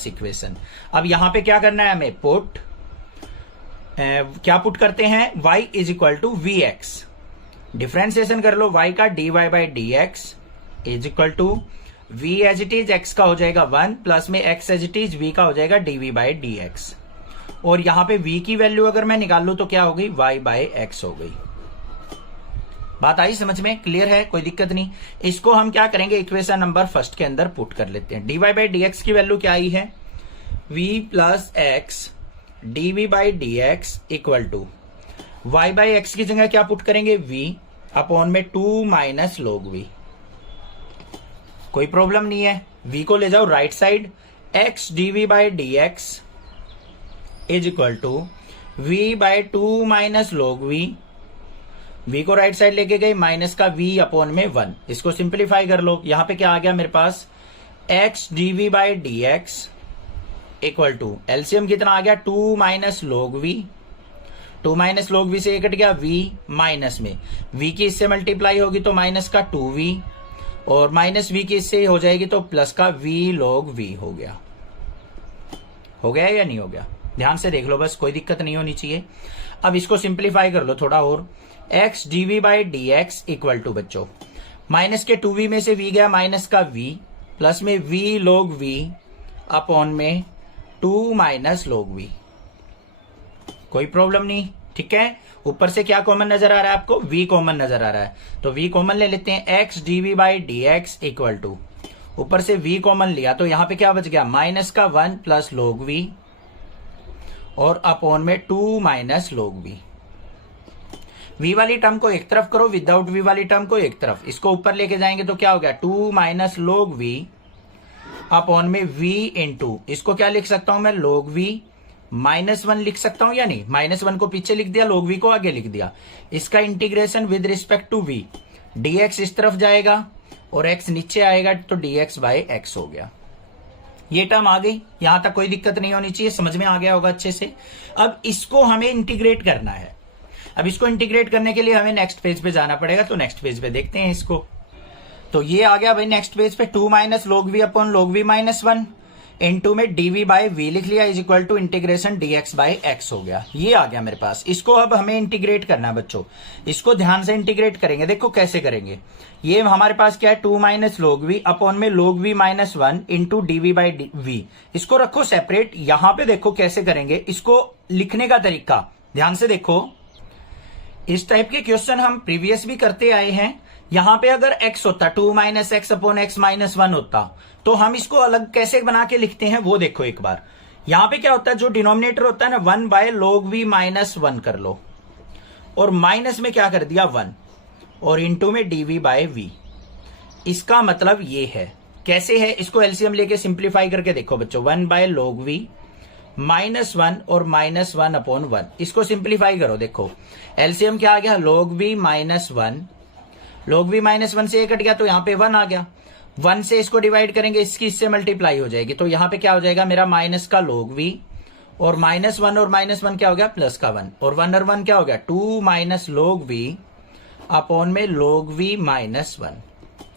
इक्वेशन। अब यहां पे क्या करना है हमें, पुट क्या पुट करते हैं, y is equal to v x, differentiation कर लो y का dy by D x is equal to v as it is, x का हो जाएगा 1 प्लस में x as it is v का हो जाएगा dv बाई डी एक्स, और यहां पे v की वैल्यू अगर मैं निकाल लू तो क्या हो गई, y बाई एक्स हो गई। बात आई समझ में, क्लियर है, कोई दिक्कत नहीं। इसको हम क्या करेंगे, इक्वेशन नंबर फर्स्ट के अंदर पुट कर लेते हैं। dy बाई डी एक्स की वैल्यू क्या आई है, v plus x dv by D x equal to y by x की जगह क्या पुट करेंगे, v अपॉन में 2 माइनस log v, कोई प्रॉब्लम नहीं है। v को ले जाओ right side, x dv by D x is equal to v by 2 minus log v, v को राइट साइड लेके गई, माइनस का v अपॉन में 1। इसको सिंप्लीफाई कर लो, यहां पे क्या आ गया मेरे पास x dv by dx equal to LCM कितना आ गया 2 minus log v, 2 minus log v से ये कट गया v, माइनस में v की इससे मल्टीप्लाई होगी तो माइनस का 2v, और माइनस v की इससे हो जाएगी तो प्लस का v log v हो गया। हो गया या नहीं हो गया? ध्यान से देख लो, बस कोई दिक्कत नहीं होनी चाहिए। अब इसको सिंप्लीफाई कर लो थोड़ा और, x dv by dx equal to बच्चों माइनस के 2v में से v गया माइनस का v, प्लस में v log v अपॉन में 2 माइनस log v। कोई प्रॉब्लम नहीं, ठीक है। ऊपर से क्या कॉमन नजर आ रहा है आपको? v कॉमन नजर आ रहा है, तो v कॉमन ले लेते हैं। x dv by dx equal to ऊपर से v कॉमन लिया तो यहां पे क्या बच गया माइनस का 1 प्लस log v और अपॉन में 2 माइनस log v। v वाली टर्म को एक तरफ करो, विदाउट v वाली टर्म को एक तरफ। इसको ऊपर लेके जाएंगे तो क्या हो गया 2 माइनस log v अपॉन में v इंटू, इसको क्या लिख सकता हूं मैं log v माइनस 1 लिख सकता हूं या नहीं? माइनस 1 को पीछे लिख दिया, log v को आगे लिख दिया। इसका integration with respect to v, dx इस तरफ जाएगा और x नीचे आएगा तो dx बाय x हो गया। ये टर्म आ गई, यहां तक कोई दिक्कत नहीं होनी चाहिए, समझ में आ गया होगा अच्छे से। अब इसको हमें इंटीग्रेट करना है। अब इसको इंटीग्रेट करने के लिए हमें नेक्स्ट पेज पे जाना पड़ेगा, तो नेक्स्ट पेज पे देखते हैं इसको। तो ये आ गया भाई नेक्स्ट पेज पे 2 minus log v upon log v minus 1 into में dv बाय v लिख लिया is equal to integration dx by x हो गया। ये आ गया मेरे पास। इसको अब हमें इंटीग्रेट करना है बच्चों, इसको ध्यान से इंटीग्रेट करेंगे। देखो कैसे करेंगे, ये हमारे पास क्या है 2 माइनस log v अपॉन में log v minus 1 into dv by v। इसको रखो सेपरेट। यहां पे देखो कैसे करेंगे, इसको लिखने का तरीका ध्यान से देखो। इस टाइप के क्वेश्चन हम प्रीवियस भी करते आए हैं। यहां पे अगर x होता 2 minus x upon x minus 1 होता तो हम इसको अलग कैसे बना के लिखते हैं वो देखो एक बार। यहां पे क्या होता है, जो डिनोमिनेटर होता है ना 1 बाय log v माइनस 1 कर लो, और माइनस में क्या कर दिया 1 और इंटू में dv बाय v। इसका मतलब ये है, कैसे है इसको एलसीएम लेके सिंप्लीफाई करके देखो बच्चों। 1 बाय log v माइनस 1 और माइनस 1 अपॉन 1, इसको सिंप्लीफाई करो। देखो एलसीएम क्या आ गया log v minus 1, log v minus 1 से ये कट गया तो यहां पे 1 आ गया। 1 से इसको डिवाइड करेंगे, इसकी इससे मल्टीप्लाई हो जाएगी, तो यहां पे क्या हो जाएगा मेरा माइनस का log v और माइनस 1 और माइनस 1 क्या हो गया प्लस का 1, और 1 और 1 क्या हो गया 2 माइनस log v अपॉन में log v माइनस 1।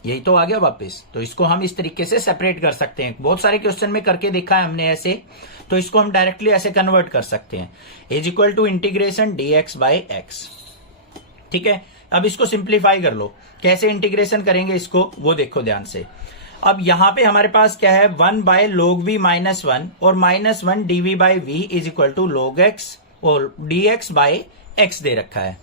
यही तो आ गया वापस। तो इसको हम इस तरीके से सेपरेट कर सकते हैं। बहुत सारे क्वेश्चन में करके देखा है हमने ऐसे, तो इसको हम डायरेक्टली ऐसे कन्वर्ट कर सकते हैं is equal to integration dx by x। ठीक है, अब इसको सिंप्लीफाई कर लो। कैसे इंटीग्रेशन करेंगे इसको वो देखो ध्यान से। अब यहां पे हमारे पास क्या है 1 बाय log v माइनस 1 और minus 1 dv by v is equal to log x और dx बाय x दे रखा है।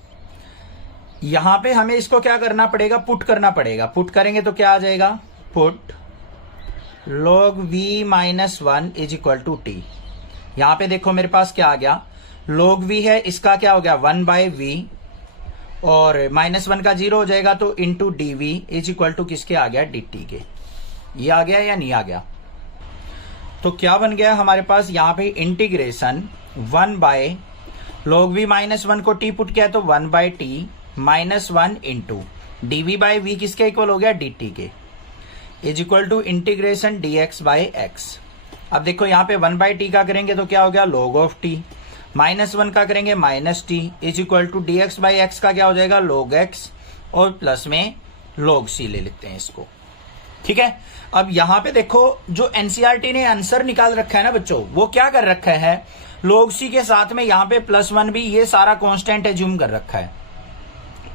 यहां पे हमें इसको क्या करना पड़ेगा, पुट करना पड़ेगा। पुट करेंगे तो क्या आ जाएगा, put log v minus 1 is equal to t। यहां पे देखो मेरे पास क्या आ गया, log v है, इसका क्या हो गया 1 बाय v और माइनस 1 का 0 हो जाएगा तो into dv is equal to किसके आ गया dt के। ये आ गया या नहीं आ गया? तो क्या बन गया हमारे पास यहाँ पे integration 1 by log v minus 1 को t पुट किया तो 1 by t minus 1 into dv by v किसके इक्वल हो गया dt के is equal to integration dx by x। अब देखो यहाँ पे 1 बाय t का करेंगे तो क्या हो गया log ऑफ t, माइनस 1 का करेंगे minus t is equal to dx by x का क्या हो जाएगा log x और प्लस में log c ले लेते हैं इसको। ठीक है, अब यहां पे देखो जो एनसीईआरटी ने आंसर निकाल रखा है ना बच्चों, वो क्या कर रखा है log c के साथ में यहां पे प्लस 1 भी, ये सारा कांस्टेंट एज्यूम कर रखा है।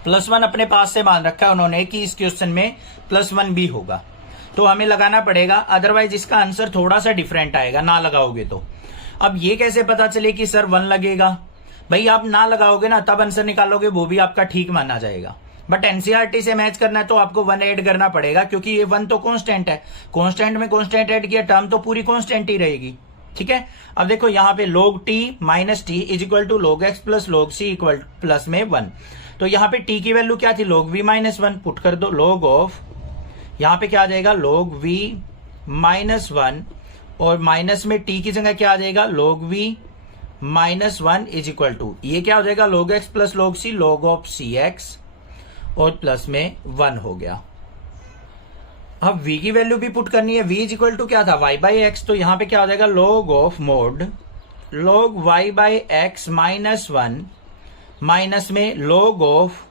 प्लस 1 अपने पास से मान रखा है उन्होंने कि इस क्वेश्चन में प्लस 1 भी होगा, तो हमें लगाना पड़ेगा, अदरवाइज इसका आंसर थोड़ा सा डिफरेंट आएगा ना लगाओगे तो। अब ये कैसे पता चले कि सर 1 लगेगा? भाई आप ना लगाओगे ना तब आंसर निकालोगे, वो भी आपका ठीक माना जाएगा। बट एनसीईआरटी से मैच करना है तो आपको 1 ऐड करना पड़ेगा, क्योंकि ये 1 तो कांस्टेंट है, कांस्टेंट में कांस्टेंट ऐड किया, टर्म तो पूरी कांस्टेंट ही रहेगी। ठीक है, अब देखो यहाँ पे log t minus t is equal to log x plus log c equal plus में 1। तो यहाँ पे t की वैल्यू क्या थी log v माइनस 1, पुट कर दो log ऑफ, यहाँ पे क्या आ जाएगा log v माइनस 1 और माइनस में t की जगह क्या आ जाएगा log v -1 is equal to, ये क्या हो जाएगा log x plus log c, log of cx, और प्लस में 1 हो गया। अब v की वैल्यू भी पुट करनी है। v इज इक्वल टू क्या था, y बाई एक्स, तो यहां पे क्या हो जाएगा log of mod log y by x -1 minus में log of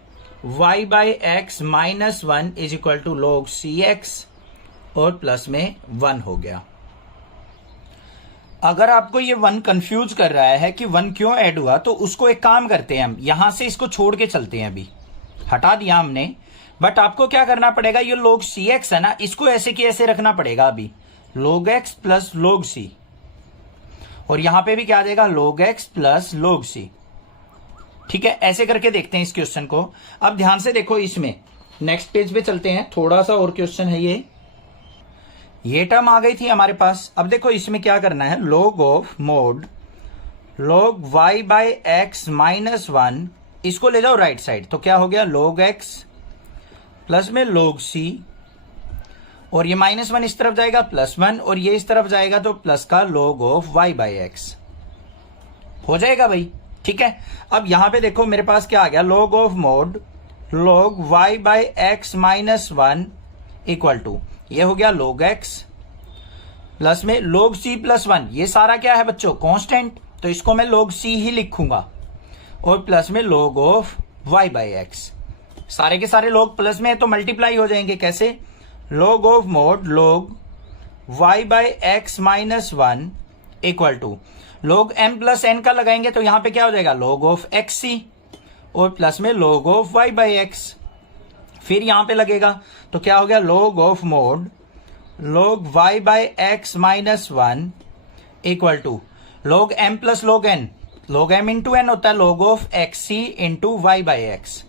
y by x -1 is equal to log cx, और प्लस में 1 हो गया। अगर आपको ये 1 कंफ्यूज कर रहा है कि 1 क्यों ऐड हुआ, तो उसको एक काम करते हैं, हम यहां से इसको छोड़ के चलते हैं। अभी हटा दिया हमने, बट आपको क्या करना पड़ेगा, ये log cx है ना, इसको ऐसे की ऐसे रखना पड़ेगा। अभी log x plus log c, और यहां पे भी क्या आ जाएगा log x plus log c। ठीक है, ऐसे करके देखते हैं इस क्वेश्चन को। अब ध्यान से देखो, इसमें नेक्स्ट पेज पे चलते हैं, थोड़ा सा और क्वेश्चन है। ये टर्म आ गई थी हमारे पास। अब देखो इसमें क्या करना है, log of mod log y by x -1, इसको ले जाओ राइट साइड, तो क्या हो गया log x प्लस में log c, और ये -1 इस तरफ जाएगा +1, और ये इस तरफ जाएगा तो प्लस का log of y by x हो जाएगा भाई। ठीक है, अब यहां पे देखो मेरे पास क्या आ गया, log of mod log y by x -1 equal to, ये हो गया log x प्लस में log c प्लस 1, ये सारा क्या है बच्चों कांस्टेंट, तो इसको मैं log c ही लिखूंगा, और प्लस में log of y by x, सारे के सारे log प्लस में तो मल्टीप्लाई हो जाएंगे। कैसे, log of mod log y by x -1 equal to log m plus n का लगाएंगे तो यहां पे क्या हो जाएगा log ऑफ xc, और प्लस में log of y by x, फिर यहां पे लगेगा तो क्या हो गया log of mod log y by x -1 equal to log m plus log n, log m into n होता है log of xc into y by x,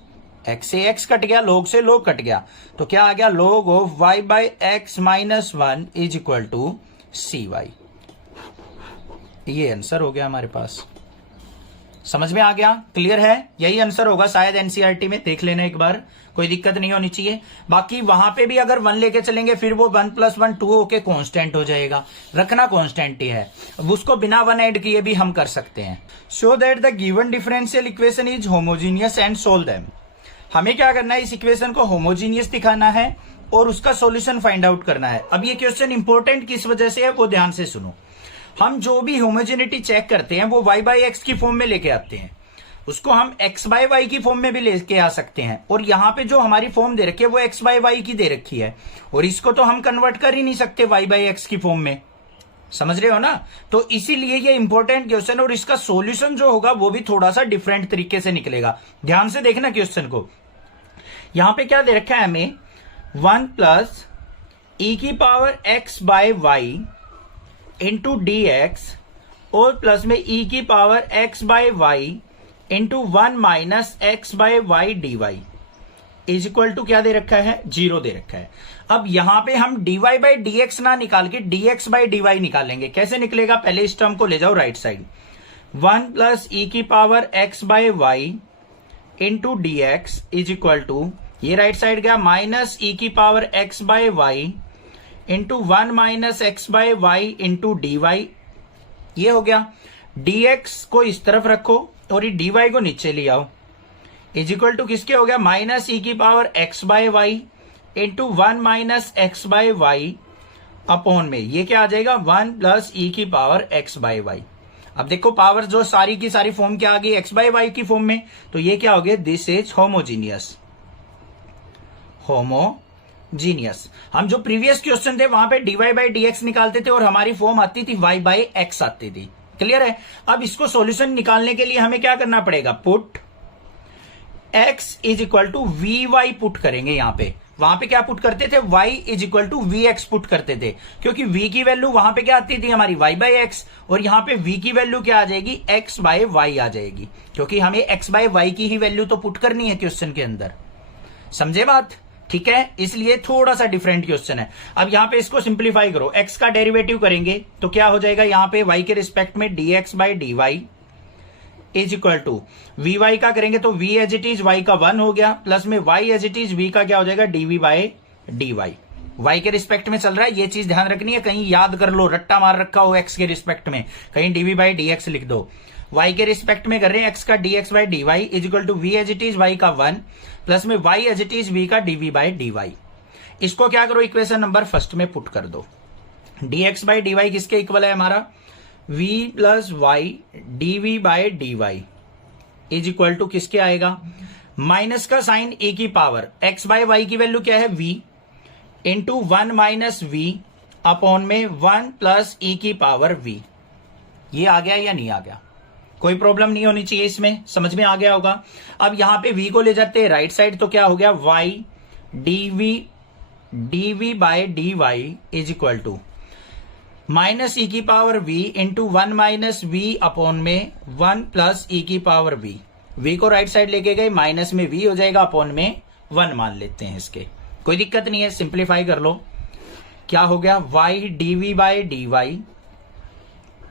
x से x कट गया, log से log कट गया, तो क्या आ गया log of y by x -1 is equal to cy। ये आंसर हो गया हमारे पास। समझ में आ गया, क्लियर है, यही आंसर होगा शायद एनसीईआरटी में, देख लेना एक बार, कोई दिक्कत नहीं होनी चाहिए। बाकी वहां पे भी अगर 1 लेके चलेंगे फिर वो 1 + 1 2 होके कांस्टेंट हो जाएगा, रखना कांस्टेंट ही है, उसको बिना 1 ऐड किए भी हम कर सकते हैं। Show that the given differential equation is homogeneous and solve them. हमें क्या करना है, इस इक्वेशन को होमोजीनियस दिखाना है और उसका सॉल्यूशन फाइंड आउट करना है। अब ये क्वेश्चन इंपॉर्टेंट किस वजह से है वो ध्यान से सुनो। हम जो भी होमोजेनिटी चेक करते हैं वो y बाई एक्स की फॉर्म में लेके आते हैं, उसको हम x बाई वाई की फॉर्म में भी लेके आ सकते हैं, और यहां पे जो हमारी फॉर्म दे रखी है वो x बाई वाई की दे रखी है, और इसको तो हम कन्वर्ट कर ही नहीं सकते y बाई एक्स की फॉर्म में, समझ रहे हो ना। तो इसीलिए ये इंपॉर्टेंट क्वेश्चन, और इसका सॉल्यूशन जो होगा वो भी थोड़ा सा डिफरेंट तरीके से निकलेगा। ध्यान से देखना क्वेश्चन को, यहां पे क्या दे रखा है हमें, 1 प्लस e की power x by y into d x, और प्लस में e की power x by y into 1 minus x by y d y is equal to क्या दे रखा है, 0 दे रखा है। अब यहां पे हम dy बाई डी एक्स ना निकाल के dx बाई डी वाई निकालेंगे। कैसे निकलेगा, पहले इस टर्म को ले जाओ राइट साइड, 1 प्लस e की power x by y into d x is equal to, ये राइट साइड गया, माइनस e की power x by y into 1 minus x by y into d y, ये हो गया। dx को इस तरफ रखो और ये dy को नीचे ले आओ, इज इक्वल टू किसके हो गया, माइनस e की power x by y into 1 minus x by y upon में, ये क्या आ जाएगा, 1 प्लस e की पावर x बाय वाई। अब देखो पावर जो सारी की सारी फॉर्म क्या आ गई, x बाय वाई की फॉर्म में, तो ये क्या हो गया, दिस इज होमोजीनियस। होमोजीनियस, हम जो प्रीवियस क्वेश्चन थे वहां पे dy बाई डी एक्स निकालते थे और हमारी फॉर्म आती थी y बाई एक्स आती थी, क्लियर है। अब इसको सॉल्यूशन निकालने के लिए हमें क्या करना पड़ेगा, put x is equal to v y put करेंगे। यहां पे, वहां पे क्या पुट करते थे, y is equal to v x put करते थे, क्योंकि v की वैल्यू वहां पे क्या आती थी हमारी y बाई एक्स, और यहां पे v की वैल्यू क्या आ जाएगी, x बाय वाई आ जाएगी, क्योंकि हमें x बाय वाई की ही वैल्यू तो पुट करनी है क्वेश्चन के अंदर, समझे बात, ठीक है। इसलिए थोड़ा सा डिफरेंट क्वेश्चन है। अब यहां पे इसको सिंप्लीफाई करो, x का डेरिवेटिव करेंगे तो क्या हो जाएगा, यहां पे y के रिस्पेक्ट में dx by d y is equal to v y का करेंगे तो v as it is y का 1 हो गया, प्लस में y as it is v का क्या हो जाएगा, dv by d y. y के रिस्पेक्ट में चल रहा है, ये चीज ध्यान रखनी है, कहीं याद कर लो, रट्टा मार रखा हो x के रिस्पेक्ट में, कहीं dv बाई dx लिख दो। y के रिस्पेक्ट में कर रहे हैं, x का dx by dy is equal to v as it is y का 1 प्लस में y as it is v का dv बाई dy। इसको क्या करो, इक्वेशन नंबर फर्स्ट में पुट कर दो। dx बाई dy किसके इक्वल है हमारा, v plus y dv by dy is equal to किसके आएगा, माइनस का साइन e की पावर x बाई y की वैल्यू क्या है v into 1 minus v upon में 1 प्लस e की पावर v। ये आ गया या नहीं आ गया, कोई प्रॉब्लम नहीं होनी चाहिए इसमें, समझ में आ गया होगा। अब यहां पे v को ले जाते हैं राइट साइड, तो क्या हो गया y dv by dy is equal to minus e की power v into 1 minus v upon में 1 प्लस e की पावर v। v को राइट साइड लेके गए, माइनस में v हो जाएगा, अपॉन में 1 मान लेते हैं इसके, कोई दिक्कत नहीं है, सिंप्लीफाई कर लो। क्या हो गया, y dv by dy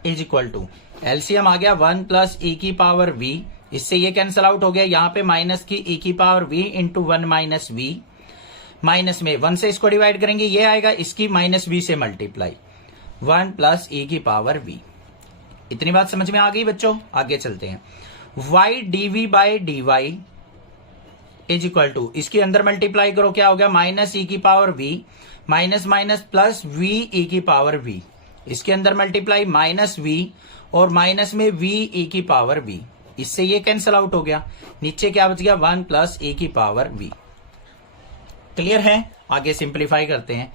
is equal to LCM आ गया 1 प्लस e की पावर v, इससे ये कैंसल आउट हो गया, यहां पे माइनस की e की power v into 1 minus v, minus में 1 से इसको डिवाइड करेंगे, ये आएगा इसकी माइनस v से मल्टीप्लाई 1 प्लस e की पावर v। इतनी बात समझ में आ गई बच्चों, आगे चलते हैं। y dv by dy is equal to, इसके अंदर मल्टीप्लाई करो, क्या हो गया, माइनस e की power v minus minus plus v e की पावर v, इसके अंदर मल्टीप्लाई माइनस v और माइनस में v e की पावर v, इससे ये कैंसल आउट हो गया, नीचे क्या बच गया, 1 प्लस e की पावर v। क्लियर है, आगे सिंप्लीफाई करते हैं।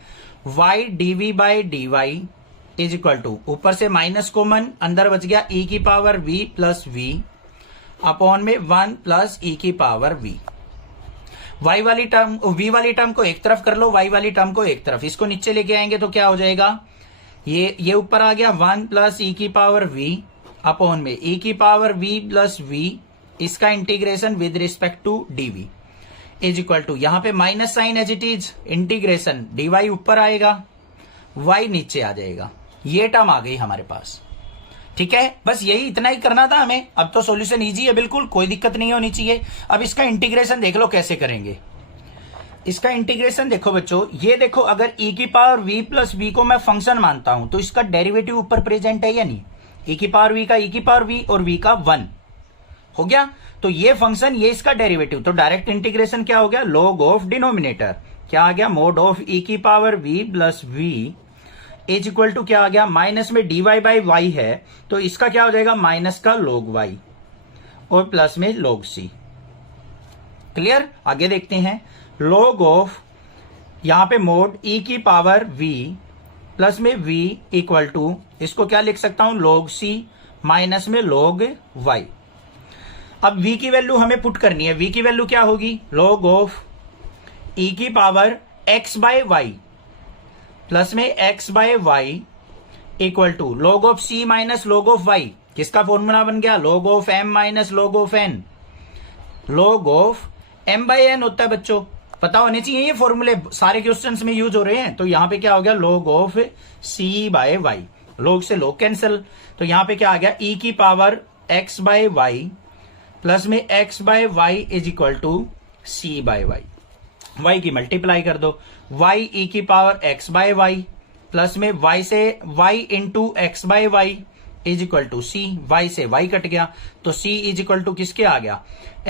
y dv by dy is equal to, ऊपर से माइनस कॉमन, अंदर बच गया e की power v plus v upon में 1 प्लस e की पावर v। y वाली टर्म v वाली टर्म को एक तरफ कर लो, y वाली टर्म को एक तरफ, इसको नीचे लेके आएंगे तो क्या हो जाएगा, ये ऊपर आ गया 1 प्लस e की पावर v अपॉन में e की पावर v प्लस v, इसका integration with respect to dv is equal to, यहां पे minus sine as it is, integration dy ऊपर आएगा, y नीचे आ जाएगा, ये टर्म आ गई हमारे पास। ठीक है, बस यही इतना ही करना था हमें, अब तो सॉल्यूशन इजी है बिल्कुल, कोई दिक्कत नहीं होनी चाहिए। अब इसका इंटीग्रेशन देख लो कैसे करेंगे। इसका इंटीग्रेशन देखो बच्चों, ये देखो, अगर e की पावर v प्लस v को मैं फंक्शन मानता हूं तो इसका डेरिवेटिव ऊपर प्रेजेंट है या नहीं, e की पावर v का e की पावर v और v का 1 हो गया, तो ये फंक्शन, ये इसका डेरिवेटिव, तो डायरेक्ट इंटीग्रेशन क्या हो गया, log ऑफ डिनोमिनेटर, क्या आ गया, मोड ऑफ e की power v plus v is equal to, क्या आ गया, माइनस में dy बाई y है, तो इसका क्या हो जाएगा, माइनस का log y और प्लस में log c। क्लियर, आगे देखते हैं। log ऑफ, यहां पे मोड e की पावर v प्लस में v इक्वल टू, इसको क्या लिख सकता हूं, log c माइनस में log y। अब v की वैल्यू हमें पुट करनी है, v की वैल्यू क्या होगी, log ऑफ e की power x by y plus में x by y equal to log of c minus log of y, किसका फॉर्मूला बन गया, log of m minus log of n, log of m by n होता है बच्चों, पता होने चाहिए ये फॉर्मूले, सारे क्वेश्चंस में यूज हो रहे हैं। तो यहां पे क्या हो गया, log of c by y, log से log कैंसिल, तो यहां पे क्या आ गया, e की power x by y plus में x by y is equal to c by y, y की मल्टीप्लाई कर दो, y e की power x by y plus में y से y into x by y is equal to c, y से y cut गया तो c is equal to किसके आ गया,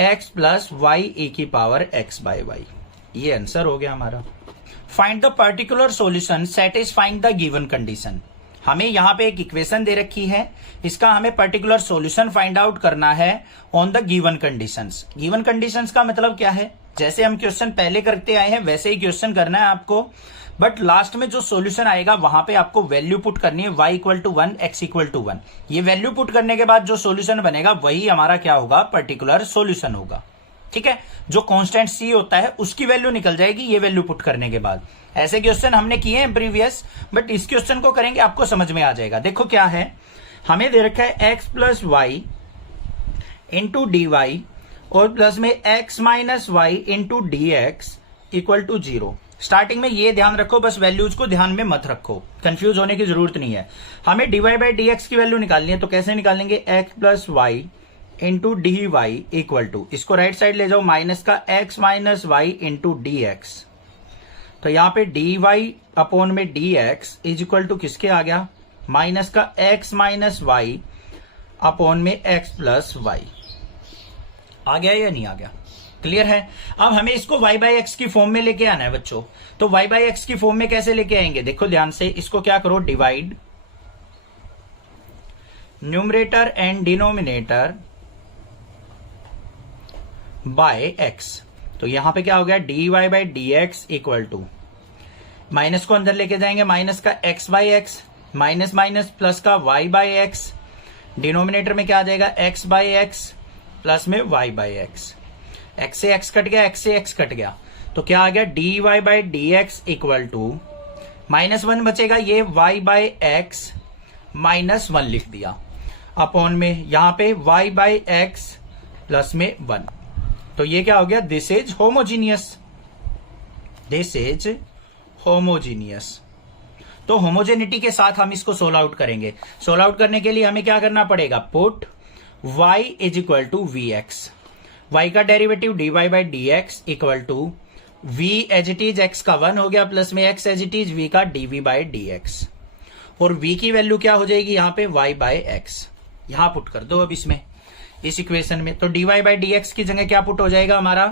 x प्लस वाई e की पावर x बाय y। ये आंसर हो गया हमारा। Find the particular solution satisfying the given condition. हमें यहां पे एक इक्वेशन दे रखी है, इसका हमें पर्टिकुलर सॉल्यूशन फाइंड आउट करना है on the given conditions. Given conditions का मतलब क्या है, जैसे हम क्वेश्चन पहले करते आए हैं वैसे ही क्वेश्चन करना है आपको, बट लास्ट में जो सॉल्यूशन आएगा वहां पे आपको वैल्यू पुट करनी है, y equal to 1, x equal to 1। ये वैल्यू पुट करने के बाद जो सॉल्यूशन बनेगा वही हमारा क्या होगा, पर्टिकुलर सॉल्यूशन होगा। ठीक है, जो कांस्टेंट c होता है उसकी वैल्यू निकल जाएगी ये वैल्यू पुट करने के बाद। ऐसे क्वेश्चन हमने किए हैं प्रीवियस, बट इस क्वेश्चन को करेंगे आपको समझ में आ जाएगा। देखो क्या है, हमें दे रखा है x plus y into d y और प्लस में x minus y into d x equal to 0। Starting में ये ध्यान रखो, बस वैल्यूज को ध्यान में मत रखो, कंफ्यूज होने की जरूरत नहीं है। हमें dy बाई डी एक्स की वैल्यू निकालनी है, तो कैसे निकालेंगे, x plus y into d y equal to, इसको राइट साइड ले जाओ, माइनस का x minus y into d x, तो यहाँ पे डी वाई अपॉन में d x is equal to किसके आ गया, माइनस का x माइनस वाई अपॉन में x प्लस वाई। आ गया या नहीं आ गया? क्लियर है? अब हमें इसको y बाई एक्स की फॉर्म में लेके आना है बच्चों। तो y बाई एक्स की फॉर्म में कैसे लेके आएंगे? देखो ध्यान से, इसको क्या करो, divide numerator and denominator by x। तो यहां पे क्या हो गया, dy by D x equal to, minus को अंदर लेके जाएंगे, माइनस का x by x, minus minus plus का y बाई एक्स, डिनोमिनेटर में क्या आ जाएगा, x बाई एक्स प्लस में y बाई एक्स। x से x कट गया, x से x कट गया, तो क्या आ गया, dy by D x equal to, minus 1 बचेगा, ये y बाई एक्स माइनस 1 लिख दिया, अपॉन में यहां पे y बाई एक्स प्लस में 1। तो ये क्या हो गया, this is homogeneous, this is homogeneous. तो होमोजेनिटी के साथ हम इसको सोल्व आउट करेंगे। सोल्व आउट करने के लिए हमें क्या करना पड़ेगा, put y is equal to v x, y का derivative dy by D x equal to v as it is, x का 1 हो गया, प्लस में x as it is v का dv बाई डी एक्स, और v की value क्या हो जाएगी यहां पे, y बाई एक्स। यहां पुट कर दो अब इसमें, इस इक्वेशन में। तो dy बाई डी एक्स की जगह क्या पुट हो जाएगा हमारा,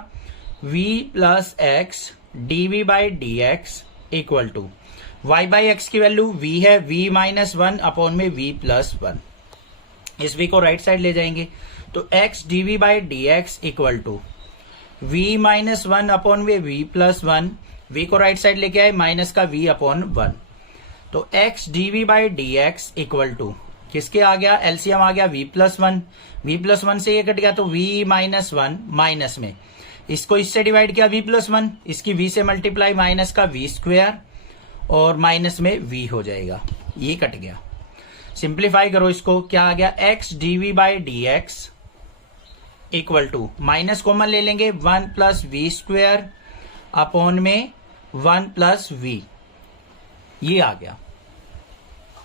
v plus x dv by D x equal to, y by x की वैल्यू v है, v माइनस 1 अपॉन में v प्लस 1। इस v को राइट साइड ले जाएंगे, तो x dv by D x equal to v minus 1 upon में v plus 1, v को राइट साइड लेके आए, माइनस का v अपॉन 1। तो x dv by D x equal to, किसके आ गया, एलसीएम आ गया v प्लस 1, v प्लस 1 से ये कट गया, तो v माइनस 1 माइनस में, इसको इससे डिवाइड किया v प्लस 1, इसकी v से मल्टीप्लाई, माइनस का v स्क्वायर और माइनस में v हो जाएगा, ये कट गया। सिंप्लीफाई करो इसको, क्या आ गया, x dv by D x equal to, minus common ले लेंगे, 1 प्लस वी स्क्वायर अपॉन में 1 प्लस v, ये आ गया।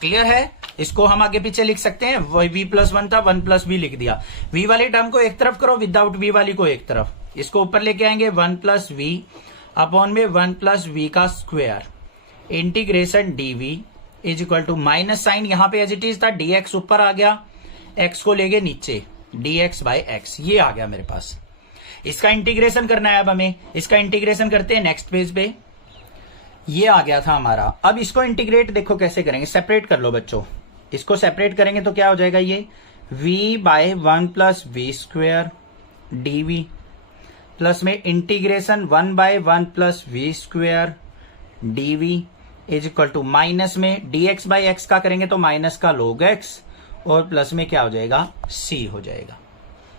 क्लियर है? इसको हम आगे पीछे लिख सकते हैं, v प्लस 1 था, 1 प्लस v लिख दिया। v वाली टर्म को एक तरफ करो, विदाउट v वाली को एक तरफ, इसको ऊपर लेके आएंगे, 1 प्लस v अपॉन में 1 प्लस v का square, integration dv is equal to, minus sign यहां पे एज इट इज था, dx ऊपर आ गया, x को ले गए नीचे, dx बाई x, ये आ गया मेरे पास। इसका इंटीग्रेशन करना है अब हमें, इसका इंटीग्रेशन करते हैं नेक्स्ट पेज पे। ये आ गया था हमारा। अब इसको इंटीग्रेट देखो कैसे करेंगे, सेपरेट कर लो बच्चों, इसको सेपरेट करेंगे तो क्या हो जाएगा, ये v by 1 plus v square dv plus में integration 1 by 1 plus v square dv is equal to, minus में dx बाई एक्स का करेंगे तो माइनस का log x, और प्लस में क्या हो जाएगा, c हो जाएगा।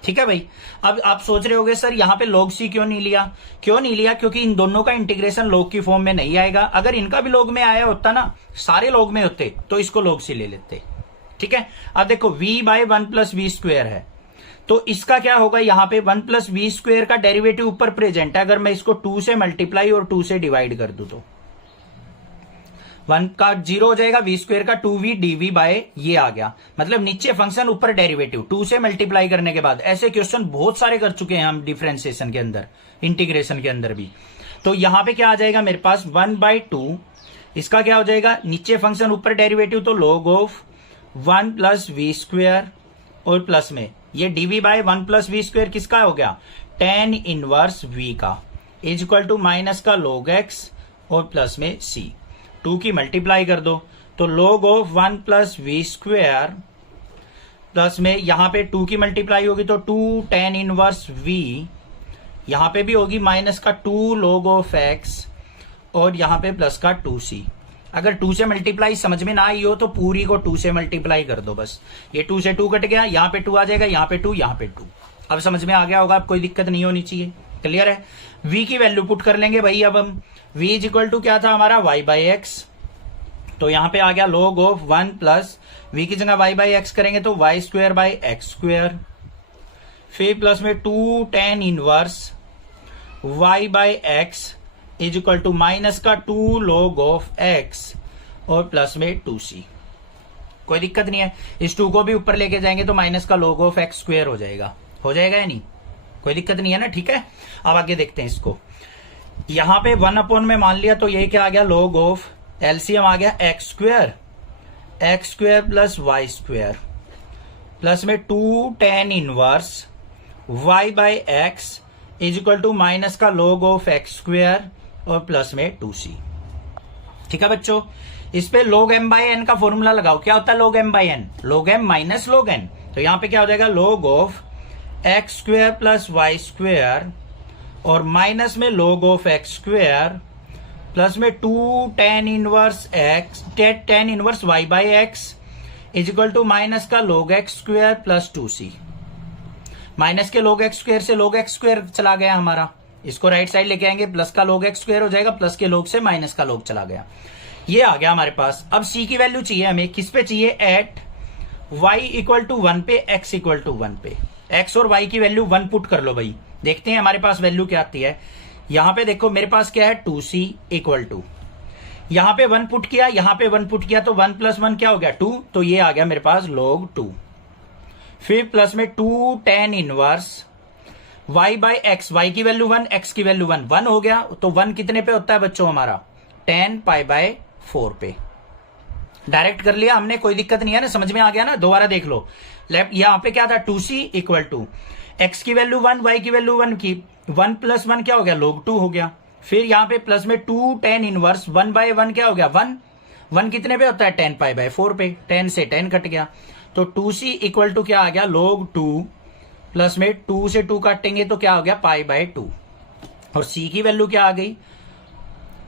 ठीक है भाई। अब आप सोच रहे होगे सर यहां पे log c क्यों नहीं लिया? क्यों नहीं लिया? क्योंकि इन दोनों का इंटीग्रेशन log की फॉर्म में नहीं आएगा। अगर इनका भी log में आया होता ना, सारे log में होते, तो इसको log c ले लेते। ठीक है। अब देखो v by 1 plus v square है, तो इसका क्या होगा, यहां पे 1 प्लस वी स्क्वेयर का डेरिवेटिव ऊपर प्रेजेंट है, अगर मैं इसको 2 से मल्टीप्लाई और 2 से डिवाइड कर दूं तो 1 का 0 हो जाएगा, वी स्क्वेयर का 2v dv बाय, ये आ गया, मतलब नीचे फंक्शन ऊपर डेरिवेटिव, 2 से मल्टीप्लाई करने के बाद। ऐसे क्वेश्चन बहुत सारे कर चुके हैं हम डिफरेंशिएशन के अंदर, इंटीग्रेशन के अंदर भी। तो यहां पे क्या आ जाएगा मेरे पास, 1 बाई 2, इसका क्या हो जाएगा, नीचे फंक्शन ऊपर डेरिवेटिव, तो log of 1 plus v square, और प्लस में ये dv by 1 plus v square किसका हो गया, tan इनवर्स v का, इज इक्वल टू माइनस का log x और प्लस में c, 2 की मल्टीप्लाई कर दो, तो log of 1 plus v square plus में यहां पे 2 की मल्टीप्लाई होगी तो 2 tan इनवर्स v, यहां पे भी होगी माइनस का 2 log ऑफ x, और यहां पे प्लस का 2c। अगर 2 से मल्टीप्लाई समझ में ना आई हो तो पूरी को 2 से मल्टीप्लाई कर दो बस, ये 2 से 2 कट गया, यहां पे 2 आ जाएगा, यहां पे 2, यहां पे 2। अब समझ में आ गया होगा, अब कोई दिक्कत नहीं होनी चाहिए। क्लियर है? v की वैल्यू पुट कर लेंगे भाई। अब हम v इज इक्वल टू क्या था हमारा, y बाई एक्स, तो यहां पे आ गया log ऑफ 1 प्लस v की जगह y बाई एक्स करेंगे तो y square by x square, फिर प्लस में 2 tan inverse y by x is equal to minus का 2 log ऑफ x, और प्लस में 2c। कोई दिक्कत नहीं है, इस 2 को भी ऊपर लेके जाएंगे तो माइनस का log ऑफ x स्क्वायर हो जाएगा या नहीं? कोई दिक्कत नहीं है ना? ठीक है। अब आगे देखते हैं इसको। यहां पे 1 अपॉन में मान लिया, तो ये क्या आ गया, log ऑफ, एलसीएम आ गया x square plus y square, plus में 2 tan inverse y by x is equal to minus का log ऑफ एक्स स्क्वेयर और प्लस में 2c। ठीक है बच्चों, इस पे log m बाई n का फॉर्मूला लगाओ। क्या होता है log m by n? log m minus log n। तो यहां पे क्या हो जाएगा log of x square plus y square और माइनस में log of x square plus में 2 tan inverse x tan inverse y by x is equal to minus का log x square plus 2c। Minus के log x square से log x square चला गया हमारा, इसको राइट साइड लेके आएंगे, प्लस का log एक्स स्क्वेयर हो जाएगा, प्लस के log से माइनस का log चला गया। ये आ गया हमारे पास। अब c की वैल्यू चाहिए हमें, किस पे चाहिए? एट y इक्वल टू 1 पे, x इक्वल टू 1 पे। x और y की वैल्यू 1 पुट कर लो भाई, देखते हैं हमारे पास वैल्यू क्या आती है। यहां पे देखो मेरे पास क्या है 2c इक्वल टू, यहां पे 1 पुट किया, यहां पे 1 पुट किया, तो 1 प्लस 1 क्या हो गया 2, तो ये आ गया मेरे पास log 2। फिर प्लस में 2 tan inverse y by x, y की वैल्यू 1, x की वैल्यू 1, 1 हो गया, तो 1 कितने पे होता है बच्चों हमारा? tan पाई बाय 4 पे। डायरेक्ट कर लिया हमने, कोई दिक्कत नहीं है ना, समझ में आ गया ना? दोबारा देख लो, लेफ्ट यहां पे क्या था 2c इक्वल टू x की वैल्यू 1, y की वैल्यू 1 की, 1 प्लस 1 क्या हो गया log 2 हो गया। फिर यहां पे प्लस में 2 tan इनवर्स 1 बाय 1 क्या हो गया 1, 1 कितने पे होता है tan पाई बाय 4 पे, 10 से 10 कट गया, तो 2c इक्वल टू क्या आ गया log 2 प्लस में 2 से 2 काटेंगे तो क्या हो गया पाई बाय 2। और c की वैल्यू क्या आ गई?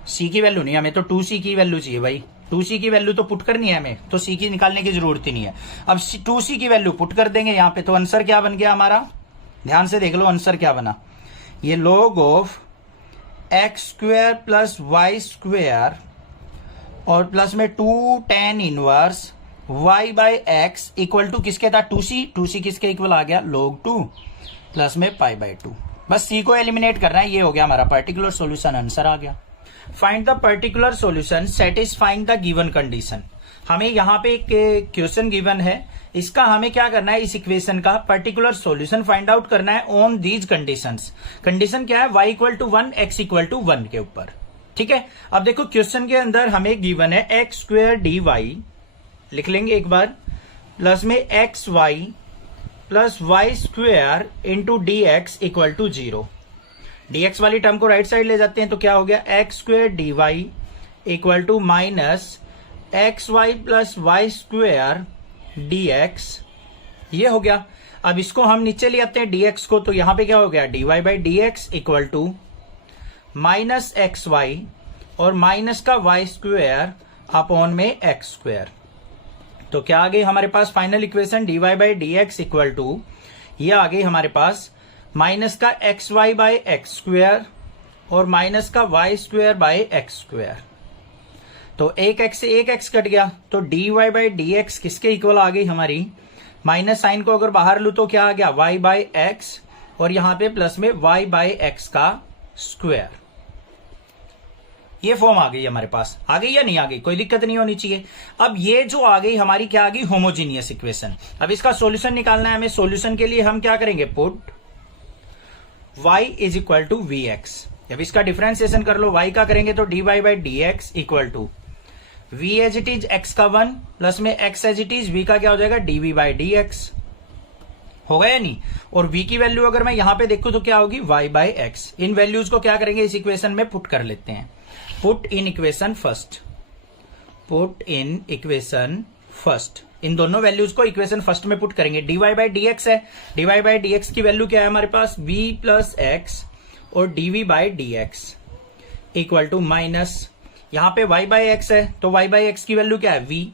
c की वैल्यू नहीं, हमें तो 2c की वैल्यू चाहिए भाई, 2c की वैल्यू तो पुट करनी है हमें, तो c की निकालने की जरूरत ही नहीं है। अब 2c की वैल्यू पुट कर देंगे यहां पे, तो आंसर क्या बन गया हमारा? ध्यान से देख लो आंसर क्या बना, ये log of x square plus y square और प्लस में 2 tan inverse y by x equal to किसके था 2c, 2c किसके इक्वल आ गया log 2 प्लस में पाई बाई 2। बस c को एलिमिनेट करना है, ये हो गया हमारा पर्टिकुलर सॉल्यूशन, आंसर आ गया। Find the particular solution satisfying the given condition. हमें यहां पे एक क्वेश्चन गिवन है, इसका हमें क्या करना है, इस इक्वेशन का पर्टिकुलर सॉल्यूशन फाइंड आउट करना है ऑन दीज कंडीशंस। कंडीशन क्या है? y equal to 1, x equal to 1 के ऊपर। ठीक है, अब देखो क्वेश्चन के अंदर हमें गिवन है एक्स स्क्वेयर डी वाई, लिख लेंगे एक बार, प्लस में x y plus y square into d x equal to 0। dx वाली टर्म को राइट साइड ले जाते हैं तो क्या हो गया x square d y equal to minus x y plus y square d x, ये हो गया। अब इसको हम नीचे ले आते हैं dx को, तो यहां पे क्या हो गया dy by D x equal to minus x y और माइनस का वाई स्क्वेयर अपॉन में एक्स स्क्वेयर। तो क्या आ गई हमारे पास final equation dy by D x equal to, ये आ गई हमारे पास माइनस का x y by x square और माइनस का y square by x square. तो एक एक्स से एक एक्स कट गया, तो d y by D x किसके इक्वल आ गई हमारी? माइनस साइन को अगर बाहर लू तो क्या आ गया वाई बाई एक्स और यहां पे प्लस में वाई बाई एक्स का स्क्वेयर। ये फॉर्म आ गई हमारे पास, आ गई या नहीं आ गई? कोई दिक्कत नहीं होनी चाहिए। अब ये जो आ गई हमारी क्या आ गई? Homogeneous equation. अब इसका सॉल्यूशन निकालना है हमें, सॉल्यूशन के लिए हम क्या करेंगे? Put y is equal to v x. जब इसका डिफरेंशिएशन कर लो y का करेंगे तो d y by D x equal to v as it is x का 1 प्लस में x as it is v का क्या हो जाएगा dv बाई डी एक्स, हो गया नहीं? और v की वैल्यू अगर मैं यहां पे देखूं तो क्या होगी y by x. In values को क्या करेंगे इस इक्वेशन में पुट कर लेते हैं। Put in equation first, put in equation first, इन दोनों वैल्यूज को इक्वेशन फर्स्ट में पुट करेंगे। dy बाई डी एक्स है, dy बाई डी एक्स की वैल्यू क्या है हमारे पास? v प्लस एक्स और dv by D x equal to minus, यहां पे y बाई एक्स है तो y बाई एक्स की वैल्यू क्या है? v,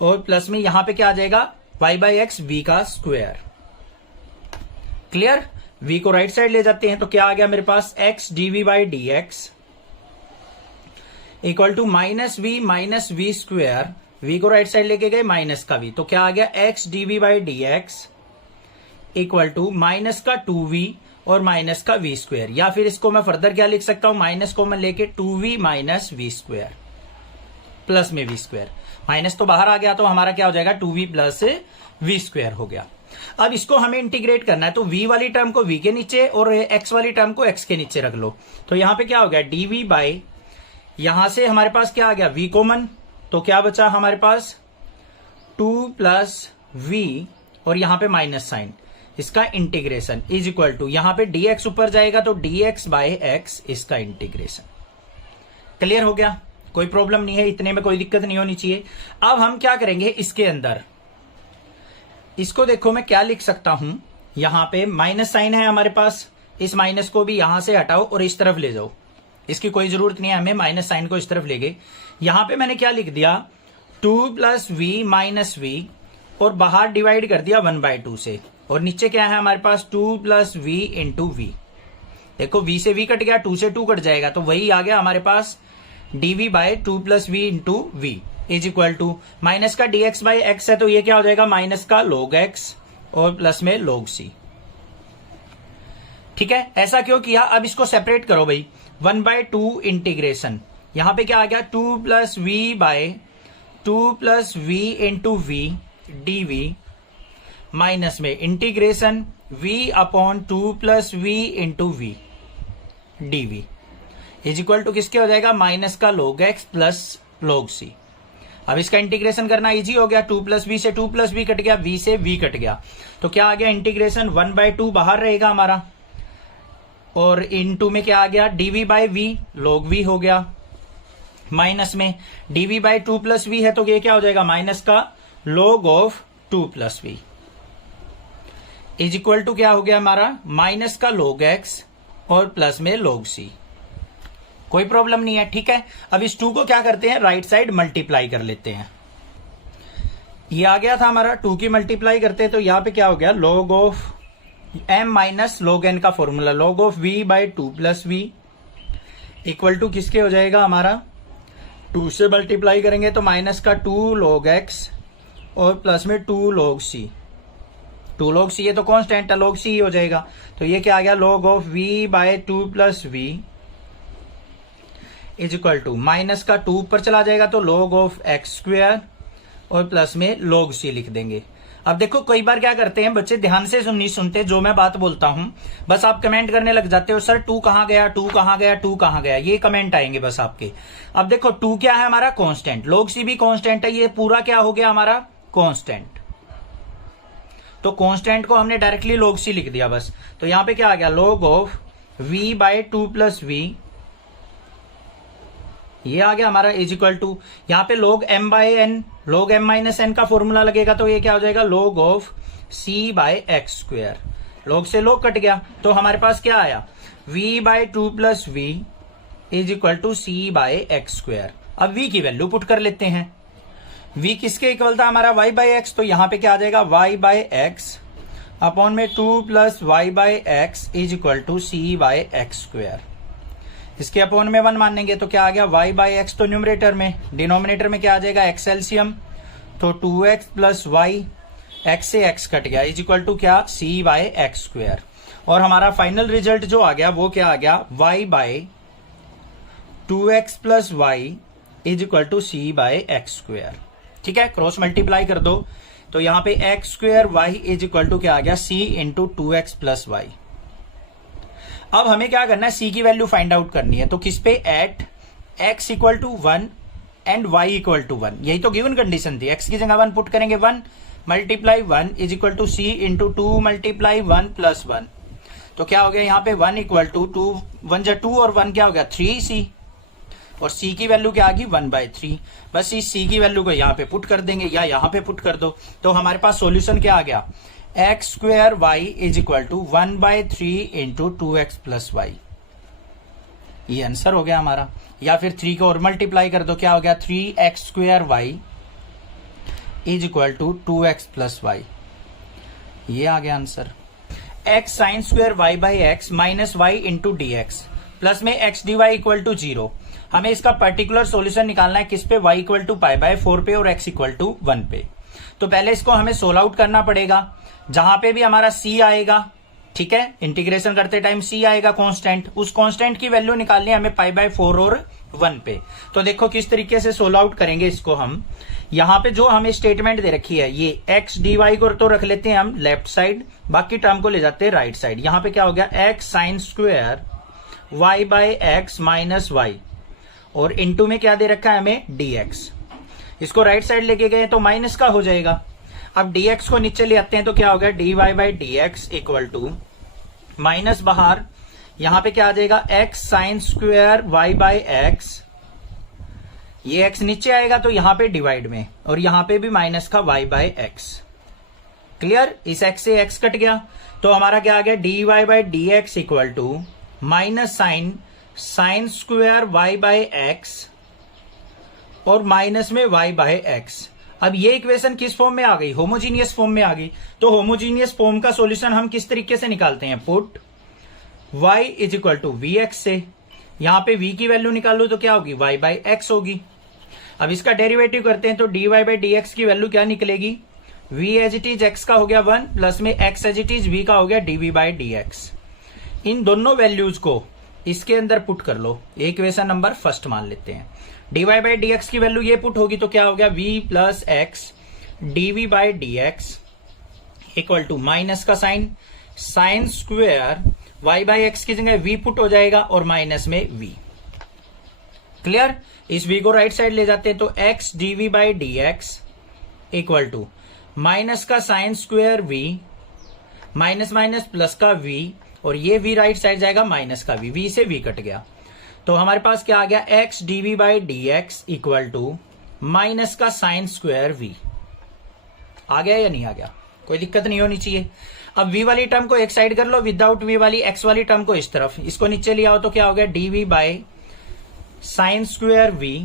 और प्लस में यहां पे क्या आ जाएगा y बाई एक्स v का स्क्वायर। क्लियर? v को राइट साइड ले जाते हैं तो क्या आ गया मेरे पास? x dv by D x equal to minus v square, v को राइट साइड लेके गए माइनस का v, तो क्या आ गया x dv by D x equal to minus का 2v और माइनस का v स्क्वायर, या फिर इसको मैं फर्दर क्या लिख सकता हूं? माइनस को मैं लेके 2v minus v square plus में v स्क्वायर, माइनस तो बाहर आ गया तो हमारा क्या हो जाएगा 2v प्लस v स्क्वायर हो गया। अब इसको हमें इंटीग्रेट करना है, तो v वाली टर्म को v के नीचे और x वाली टर्म को x के नीचे रख लो, तो यहां पे क्या हो गया dv बाई, यहां से हमारे पास क्या आ गया v कॉमन, तो क्या बचा हमारे पास 2 प्लस v और यहां पे माइनस साइन, इसका इंटीग्रेशन इज इक्वल टू यहां पे dx ऊपर जाएगा तो dx बाय x इसका इंटीग्रेशन। क्लियर हो गया? कोई प्रॉब्लम नहीं है, इतने में कोई दिक्कत नहीं होनी चाहिए। अब हम क्या करेंगे इसके अंदर, इसको देखो मैं क्या लिख सकता हूं, यहां पे माइनस साइन है हमारे पास, इस माइनस को भी यहां से हटाओ और इस तरफ ले जाओ, इसकी कोई जरूरत नहीं है हमें, माइनस साइन को इस तरफ ले गए। यहां पे मैंने क्या लिख दिया 2 प्लस वी माइनस वी, और बाहर डिवाइड कर दिया 1/2 से, और नीचे क्या है हमारे पास 2 प्लस वी इंटू वी। देखो v से v कट गया, 2 से 2 कट जाएगा, तो वही आ गया हमारे पास dv by 2 plus v into v is equal to minus का dx बाय x है, तो ये क्या हो जाएगा माइनस का log x और प्लस में log c। ठीक है, ऐसा क्यों किया? अब इसको सेपरेट करो भाई, 1/2 इंटीग्रेशन, यहां पे क्या आ गया 2 plus v by 2 plus v into v dv minus में integration v upon 2 plus v into v dv is equal to किसके हो जाएगा माइनस का log x plus log c। अब इसका इंटीग्रेशन करना इजी हो गया, 2 प्लस वी से 2 प्लस वी कट गया, v से v कट गया, तो क्या आ गया इंटीग्रेशन 1/2 बाहर रहेगा हमारा, और इनटू में क्या आ गया dv by v log v हो गया, माइनस में dv बाय 2 प्लस वी है, तो ये क्या हो जाएगा माइनस का log of 2 plus v is equal to क्या हो गया हमारा माइनस का log x और प्लस में log c। कोई प्रॉब्लम नहीं है, ठीक है। अब इस 2 को क्या करते हैं राइट साइड मल्टीप्लाई कर लेते हैं, ये आ गया था हमारा 2 की मल्टीप्लाई करते हैं, तो यहां पे क्या हो गया log of m minus log n का formula log of v by 2 plus v equal to किसके हो जाएगा हमारा 2 से मल्टीप्लाई करेंगे तो माइनस का 2 log x और प्लस में 2 log c। 2 log c ये तो कांस्टेंट है, log c ही हो जाएगा, तो ये क्या आ गया log of v by 2 plus v is equal to minus का 2 ऊपर चला जाएगा तो log ऑफ x स्क्वायर और प्लस में log c लिख देंगे। अब देखो कई बार क्या करते हैं बच्चे, ध्यान से नहीं सुनते जो मैं बात बोलता हूं, बस आप कमेंट करने लग जाते हो सर 2 कहां गया 2 कहां गया 2 कहां गया, ये कमेंट आएंगे बस आपके। अब देखो 2 क्या है हमारा कांस्टेंट, log c भी कांस्टेंट है, ये पूरा क्या हो गया हमारा कांस्टेंट, तो कांस्टेंट को हमने डायरेक्टली log c लिख दिया बस, तो यहां पे क्या आ गया log of v by 2 plus v ये आ गया हमारा इज इक्वल टू यहां पे log m by n log m minus n का फॉर्मूला लगेगा, तो ये क्या हो जाएगा log of c by x square, log से log कट गया, तो हमारे पास क्या आया v by 2 plus v is equal to c by x square. अब v की वैल्यू पुट कर लेते हैं, v किसके इक्वल था हमारा y बाय x, तो यहां पे क्या आ जाएगा y बाय x अपॉन में 2 plus y by x is equal to c by x square, इसके अपॉन में 1 मानेंगे तो क्या आ गया y बाय x, तो न्यूमरेटर में, डिनोमिनेटर में क्या आ जाएगा x एलसीएम, तो 2x प्लस y x से x कट गया इज इक्वल टू क्या c बाय x स्क्वायर, और हमारा फाइनल रिजल्ट जो आ गया वो क्या आ गया y by 2x plus y is equal to c by x square. ठीक है, क्रॉस मल्टीप्लाई कर दो, तो यहां पे x square y is equal to क्या आ गया c into 2x plus y। अब हमें क्या करना है c की वैल्यू फाइंड आउट करनी है, तो किस पे at x equal to 1 and y equal to 1, यही तो गिवन कंडीशन थी, x की जगह 1 पुट करेंगे 1 multiply 1 is equal to c into 2 multiply 1 plus 1, तो क्या हो गया यहाँ पे 1 इक्वल टू 2 1 जा 2 और 1 क्या हो गया 3c, और c की वैल्यू क्या आ गई 1/3, बस इस c की वैल्यू को यहाँ पे पुट कर देंगे या यहाँ पे पुट कर दो, तो हमारे पास सॉल्यूशन क्या आ गया x square y is equal to 1/3 into 2x plus y, ये आंसर हो गया हमारा। या फिर 3 को और मल्टीप्लाई कर दो, क्या हो गया 3x square y is equal to 2x plus y, ये आ गया answer. x sine square y by x minus y into d x plus में x dy इक्वल टू 0, हमें इसका पर्टिकुलर सॉल्यूशन निकालना है किस पे y equal to pi by 4 पे और x इक्वल टू 1 पे। तो पहले इसको हमें सोल्व आउट करना पड़ेगा, जहां पे भी हमारा c आएगा, ठीक है, इंटीग्रेशन करते टाइम c आएगा कांस्टेंट, उस कांस्टेंट की वैल्यू निकालनी है हमें पाई बाय 4 और 1 पे। तो देखो किस तरीके से सोल्व आउट करेंगे इसको हम, यहां पे जो हमें स्टेटमेंट दे रखी है ये x dy को तो रख लेते हैं हम लेफ्ट साइड, बाकी टर्म को ले जाते हैं राइट साइड। यहां पे क्या हो गया x sine square y by x minus y, और इनटू में क्या दे रखा है हमें dx, इसको राइट साइड लेके गए तो माइनस का हो जाएगा। अब dx को नीचे ले आते हैं तो क्या हो गया, dy by D x equal to minus बाहर यहां पे क्या आ जाएगा, x sine square y by x, ये x नीचे आएगा तो यहां पे डिवाइड में, और यहां पे भी माइनस का y बाई एक्स। क्लियर, इस x से x कट गया तो हमारा क्या आ गया, dy by D x equal to minus sine square y by x और माइनस में y बाई एक्स। अब ये इक्वेशन किस फॉर्म में आ गई, होमोजीनियस फॉर्म में आ गई। तो होमोजीनियस फॉर्म का सॉल्यूशन हम किस तरीके से निकालते हैं, put y is equal to v x से, यहां पे v की वैल्यू निकालो तो क्या होगी, y बाई एक्स होगी। अब इसका डेरिवेटिव करते हैं तो dy बाई डी एक्स की वैल्यू क्या निकलेगी, v as it is x का हो गया 1 प्लस में x as it is v का हो गया dv बाई डी एक्स। इन दोनों वैल्यूज को इसके अंदर पुट कर लो, इक्वेशन नंबर फर्स्ट मान लेते हैं। dy बाई डी एक्स की वैल्यू ये पुट होगी तो क्या हो गया, v plus x dv by D x equal to minus का sine square y by x की जगह v पुट हो जाएगा और माइनस में v। क्लियर, इस v को राइट साइड ले जाते हैं तो x dv by D x equal to minus का sine square v minus minus plus का v, और ये v राइट साइड जाएगा माइनस का v से v कट गया तो हमारे पास क्या आ गया, x dv by D x equal to minus का साइन स्क्वायर v। आ गया या नहीं आ गया, कोई दिक्कत नहीं होनी चाहिए। अब v वाली टर्म को एक साइड कर लो, विदाउट v वाली x वाली टर्म को इस तरफ, इसको नीचे ले आओ तो क्या हो गया, dv by sine square v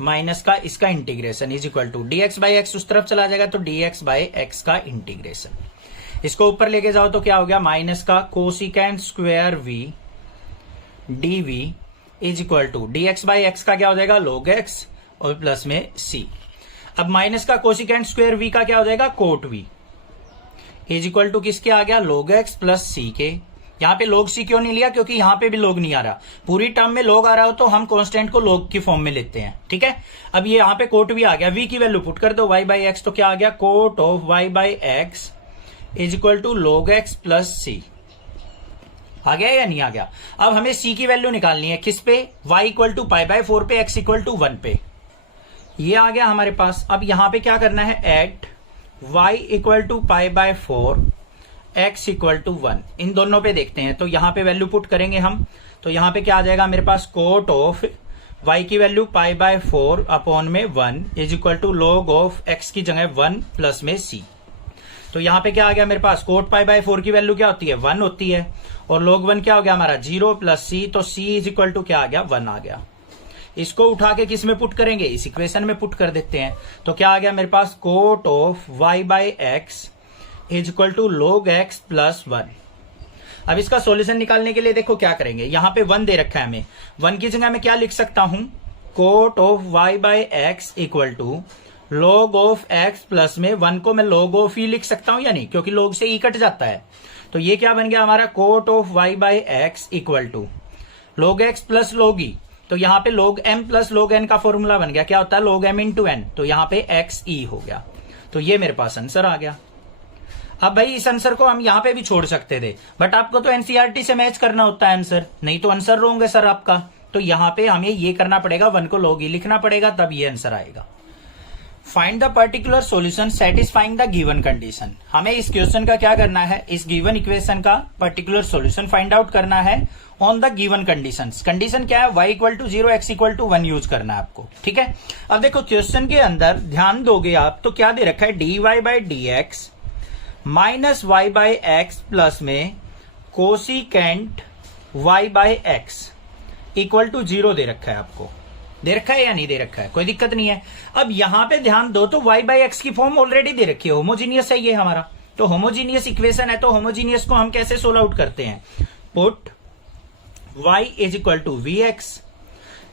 minus का इसका integration is equal to dx by x उस तरफ चला जाएगा तो dx बाई एक्स का इंटीग्रेशन। इसको ऊपर लेके जाओ तो क्या हो गया, माइनस का cosecant square v dv is equal to dx by x का क्या हो जाएगा, log x और प्लस में c। अब माइनस का कोसिकेंट स्क्वायर v का क्या हो जाएगा, cot v is equal to किसके आ गया, log x प्लस c के। यहां पे log c क्यों नहीं लिया, क्योंकि यहां पे भी log नहीं आ रहा, पूरी टर्म में log आ रहा हो तो हम कांस्टेंट को log की फॉर्म में लेते हैं। ठीक है, अब ये यहां पे कोट v आ गया, v की वैल्यू पुट कर दो y बाई एक्स तो क्या आ गया, cot of y by x is equal to log x plus c। आ गया या नहीं आ गया। अब हमें c की वैल्यू निकालनी है किस पे, y equal to pi by 4 पे, x इक्वल टू 1 पे, ये आ गया हमारे पास। अब यहां पे क्या करना है, at y equal to pi by 4 x equal to 1, इन दोनों पे देखते हैं तो यहां पे वैल्यू पुट करेंगे हम तो यहां पे क्या आ जाएगा मेरे पास, कोट ऑफ y की वैल्यू पाई बाय 4 अपॉन में 1 is equal to log of x की जगह 1 प्लस में c। तो यहां पे क्या आ गया मेरे पास, कोट पाई बाय 4 की वैल्यू क्या होती है, 1 होती है, और log 1 क्या हो गया हमारा, 0 प्लस c, तो c इज इक्वल टू क्या आ गया, 1 आ गया। इसको उठा के किस में पुट करेंगे, इस इक्वेशन में पुट कर देते हैं तो क्या आ गया मेरे पास, cot of y by x is equal to log x plus 1। अब इसका सॉल्यूशन निकालने के लिए देखो क्या करेंगे, यहां पे 1 दे रखा है हमें, 1 की जगह मैं क्या लिख सकता हूं, cot of y by x equal to log of x plus में 1 को मैं log ऑफ ही लिख सकता हूं या नहीं, क्योंकि log से e कट जाता है। तो ये क्या बन गया हमारा, cot of y by x equal to log x plus log e, तो यहां पे log m plus log n का फॉर्मूला बन गया, क्या होता है log m इंटू n, तो यहां पे x e हो गया। तो ये मेरे पास आंसर आ गया। अब भाई इस आंसर को हम यहां पे भी छोड़ सकते थे, बट आपको तो एनसीईआरटी से मैच करना होता है आंसर, नहीं तो आंसर रॉन्ग है सर आपका। तो यहां पे हमें ये करना पड़ेगा, 1 को log e लिखना पड़ेगा, तब ये आंसर आएगा। Find the particular solution satisfying the given condition. हमें इस क्वेश्चन का क्या करना है, इस गिवन इक्वेशन का पर्टिकुलर सॉल्यूशन फाइंड आउट करना है on the given conditions. Condition क्या है, y equal to 0 x equal to 1 use करना है आपको। ठीक है, अब देखो क्वेश्चन के अंदर ध्यान दोगे आप तो क्या दे रखा है, dy by D x minus y by x plus में cosecant y by x equal to 0 दे रखा है आपको। दे रखा है या नहीं दे रखा है, कोई दिक्कत नहीं है। अब यहां पे ध्यान दो तो y बाई एक्स की फॉर्म ऑलरेडी दे रखी है, होमोजीनियस है ये हमारा, तो होमोजीनियस इक्वेशन है, तो होमोजीनियस को हम कैसे सोल्व आउट करते हैं, put y is equal to v x,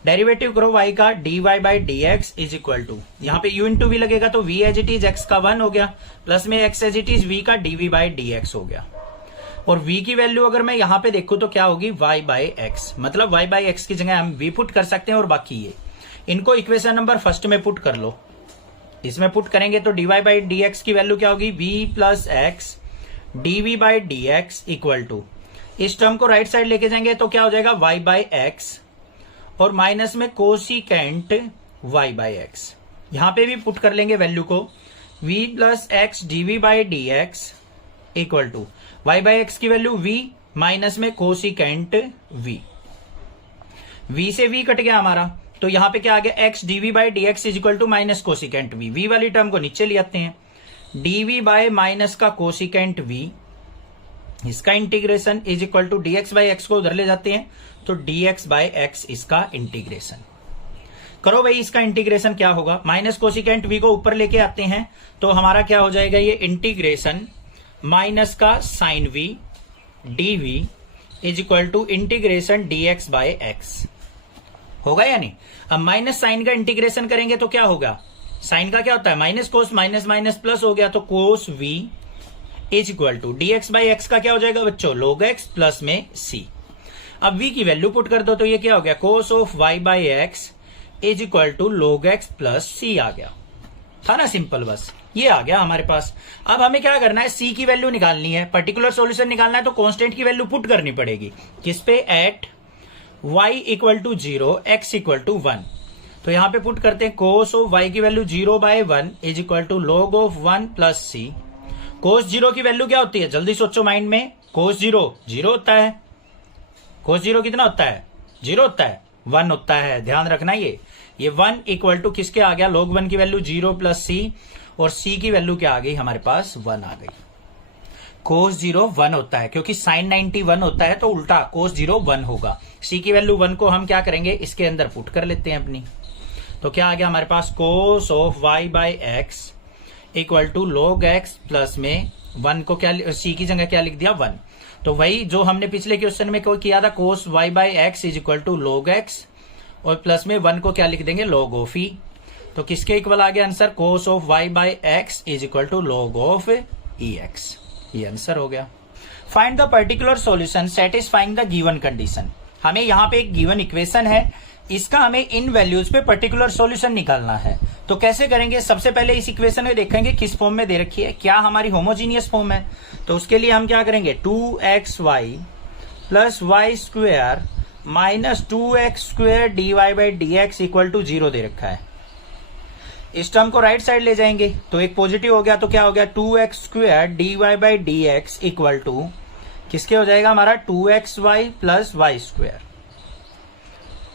derivative करो y का dy by D x is equal to, यहां पे u इंटू वी लगेगा तो v as it is x का 1 हो गया, प्लस में x as it is v का dv बाई डी एक्स हो गया। और v की वैल्यू अगर मैं यहां पे देखूं तो क्या होगी, y बाई एक्स, मतलब y बाई एक्स की जगह हम v पुट कर सकते हैं, और बाकी ये इनको इक्वेशन नंबर फर्स्ट में पुट कर लो। इसमें पुट करेंगे तो dy बाई डी एक्स की वैल्यू क्या होगी, v plus x dv by D x equal to, इस टर्म को राइट साइड लेके जाएंगे तो क्या हो जाएगा, y बाई एक्स और माइनस में कोसिकेंट y बाई एक्स। यहां पे भी पुट कर लेंगे वैल्यू को, v plus x d v by D x equal to Y by x की वैल्यू v माइनस में कोसिकेंट v। v से v कट गया हमारा, तो यहां पे क्या आ गया, x dv by D x is equal to minus cosecant v। v वाली टर्म को नीचे ले आते हैं, dv बाय माइनस का कोसिकेंट v, इसका integration is equal to dx by x को उधर ले जाते हैं, तो dx बाई एक्स इसका इंटीग्रेशन करो भाई। इसका इंटीग्रेशन क्या होगा, माइनस कोसिकेंट v को ऊपर लेके आते हैं, तो हमारा क्या हो जाएगा, ये इंटीग्रेशन माइनस का sine v dv is equal to integration dx by x होगा या नहीं। अब माइनस साइन का इंटीग्रेशन करेंगे तो क्या होगा, साइन का क्या होता है minus cos, minus minus plus हो गया, तो cos v is equal to dx by x का क्या हो जाएगा बच्चों, log x प्लस में c। अब v की वैल्यू पुट कर दो, तो ये क्या हो गया, cos of y by x is equal to log x plus c आ गया, था ना सिंपल, बस ये आ गया हमारे पास। अब हमें क्या करना है, c की वैल्यू निकालनी है, पर्टिकुलर सॉल्यूशन निकालना है, तो कांस्टेंट की वैल्यू पुट करनी पड़ेगी, किस पे, at y equal to 0 x equal to 1। तो यहां पे पुट करते हैं, कोस ऑफ y की value 0 by 1 is equal to log of 1 plus c। Cos 0 की वैल्यू क्या होती है, जल्दी सोचो माइंड में, कोस 0 0 होता है, कोस 0 कितना होता है, 0 होता है, 1 होता है, ध्यान रखना। ये 1 इक्वल टू किसके आ गया, log 1 की वैल्यू 0 प्लस c, और c की वैल्यू क्या आ गई हमारे पास, 1 आ गई। कोस 0 1 होता है, क्योंकि साइन 90 1 होता है, तो उल्टा कोस 0 1 होगा। c की वैल्यू 1 को हम क्या करेंगे, इसके अंदर पुट कर लेते हैं अपनी, तो क्या आ गया हमारे पास, cos of y by x equal to log x plus में 1 को क्या, c की जगह क्या लिख दिया, 1। तो वही जो हमने पिछले क्वेश्चन में किया था, cos y by x is equal to log x, और प्लस में 1 को क्या लिख देंगे, log ऑफ e। तो किसके इक्वल आ गया answer, cos of y by x is equal to log of ex, ये आंसर हो गया। Find the particular solution satisfying the given condition. हमें यहाँ पे एक गिवन इक्वेशन है, इसका हमें इन वैल्यूज पे पर्टिकुलर सॉल्यूशन निकालना है। तो कैसे करेंगे, सबसे पहले इस इक्वेशन में देखेंगे किस फॉर्म में दे रखी है, क्या हमारी होमोजीनियस फॉर्म है। तो उसके लिए हम क्या करेंगे, 2xy plus y square minus 2x square d y by D x equal to 0 दे रखा है। इस टर्म को राइट साइड ले जाएंगे, तो एक पॉजिटिव हो गया, तो क्या हो गया, 2x square d y by D x equal to किसके हो जाएगा हमारा, 2xy प्लस वाई स्क्वेयर।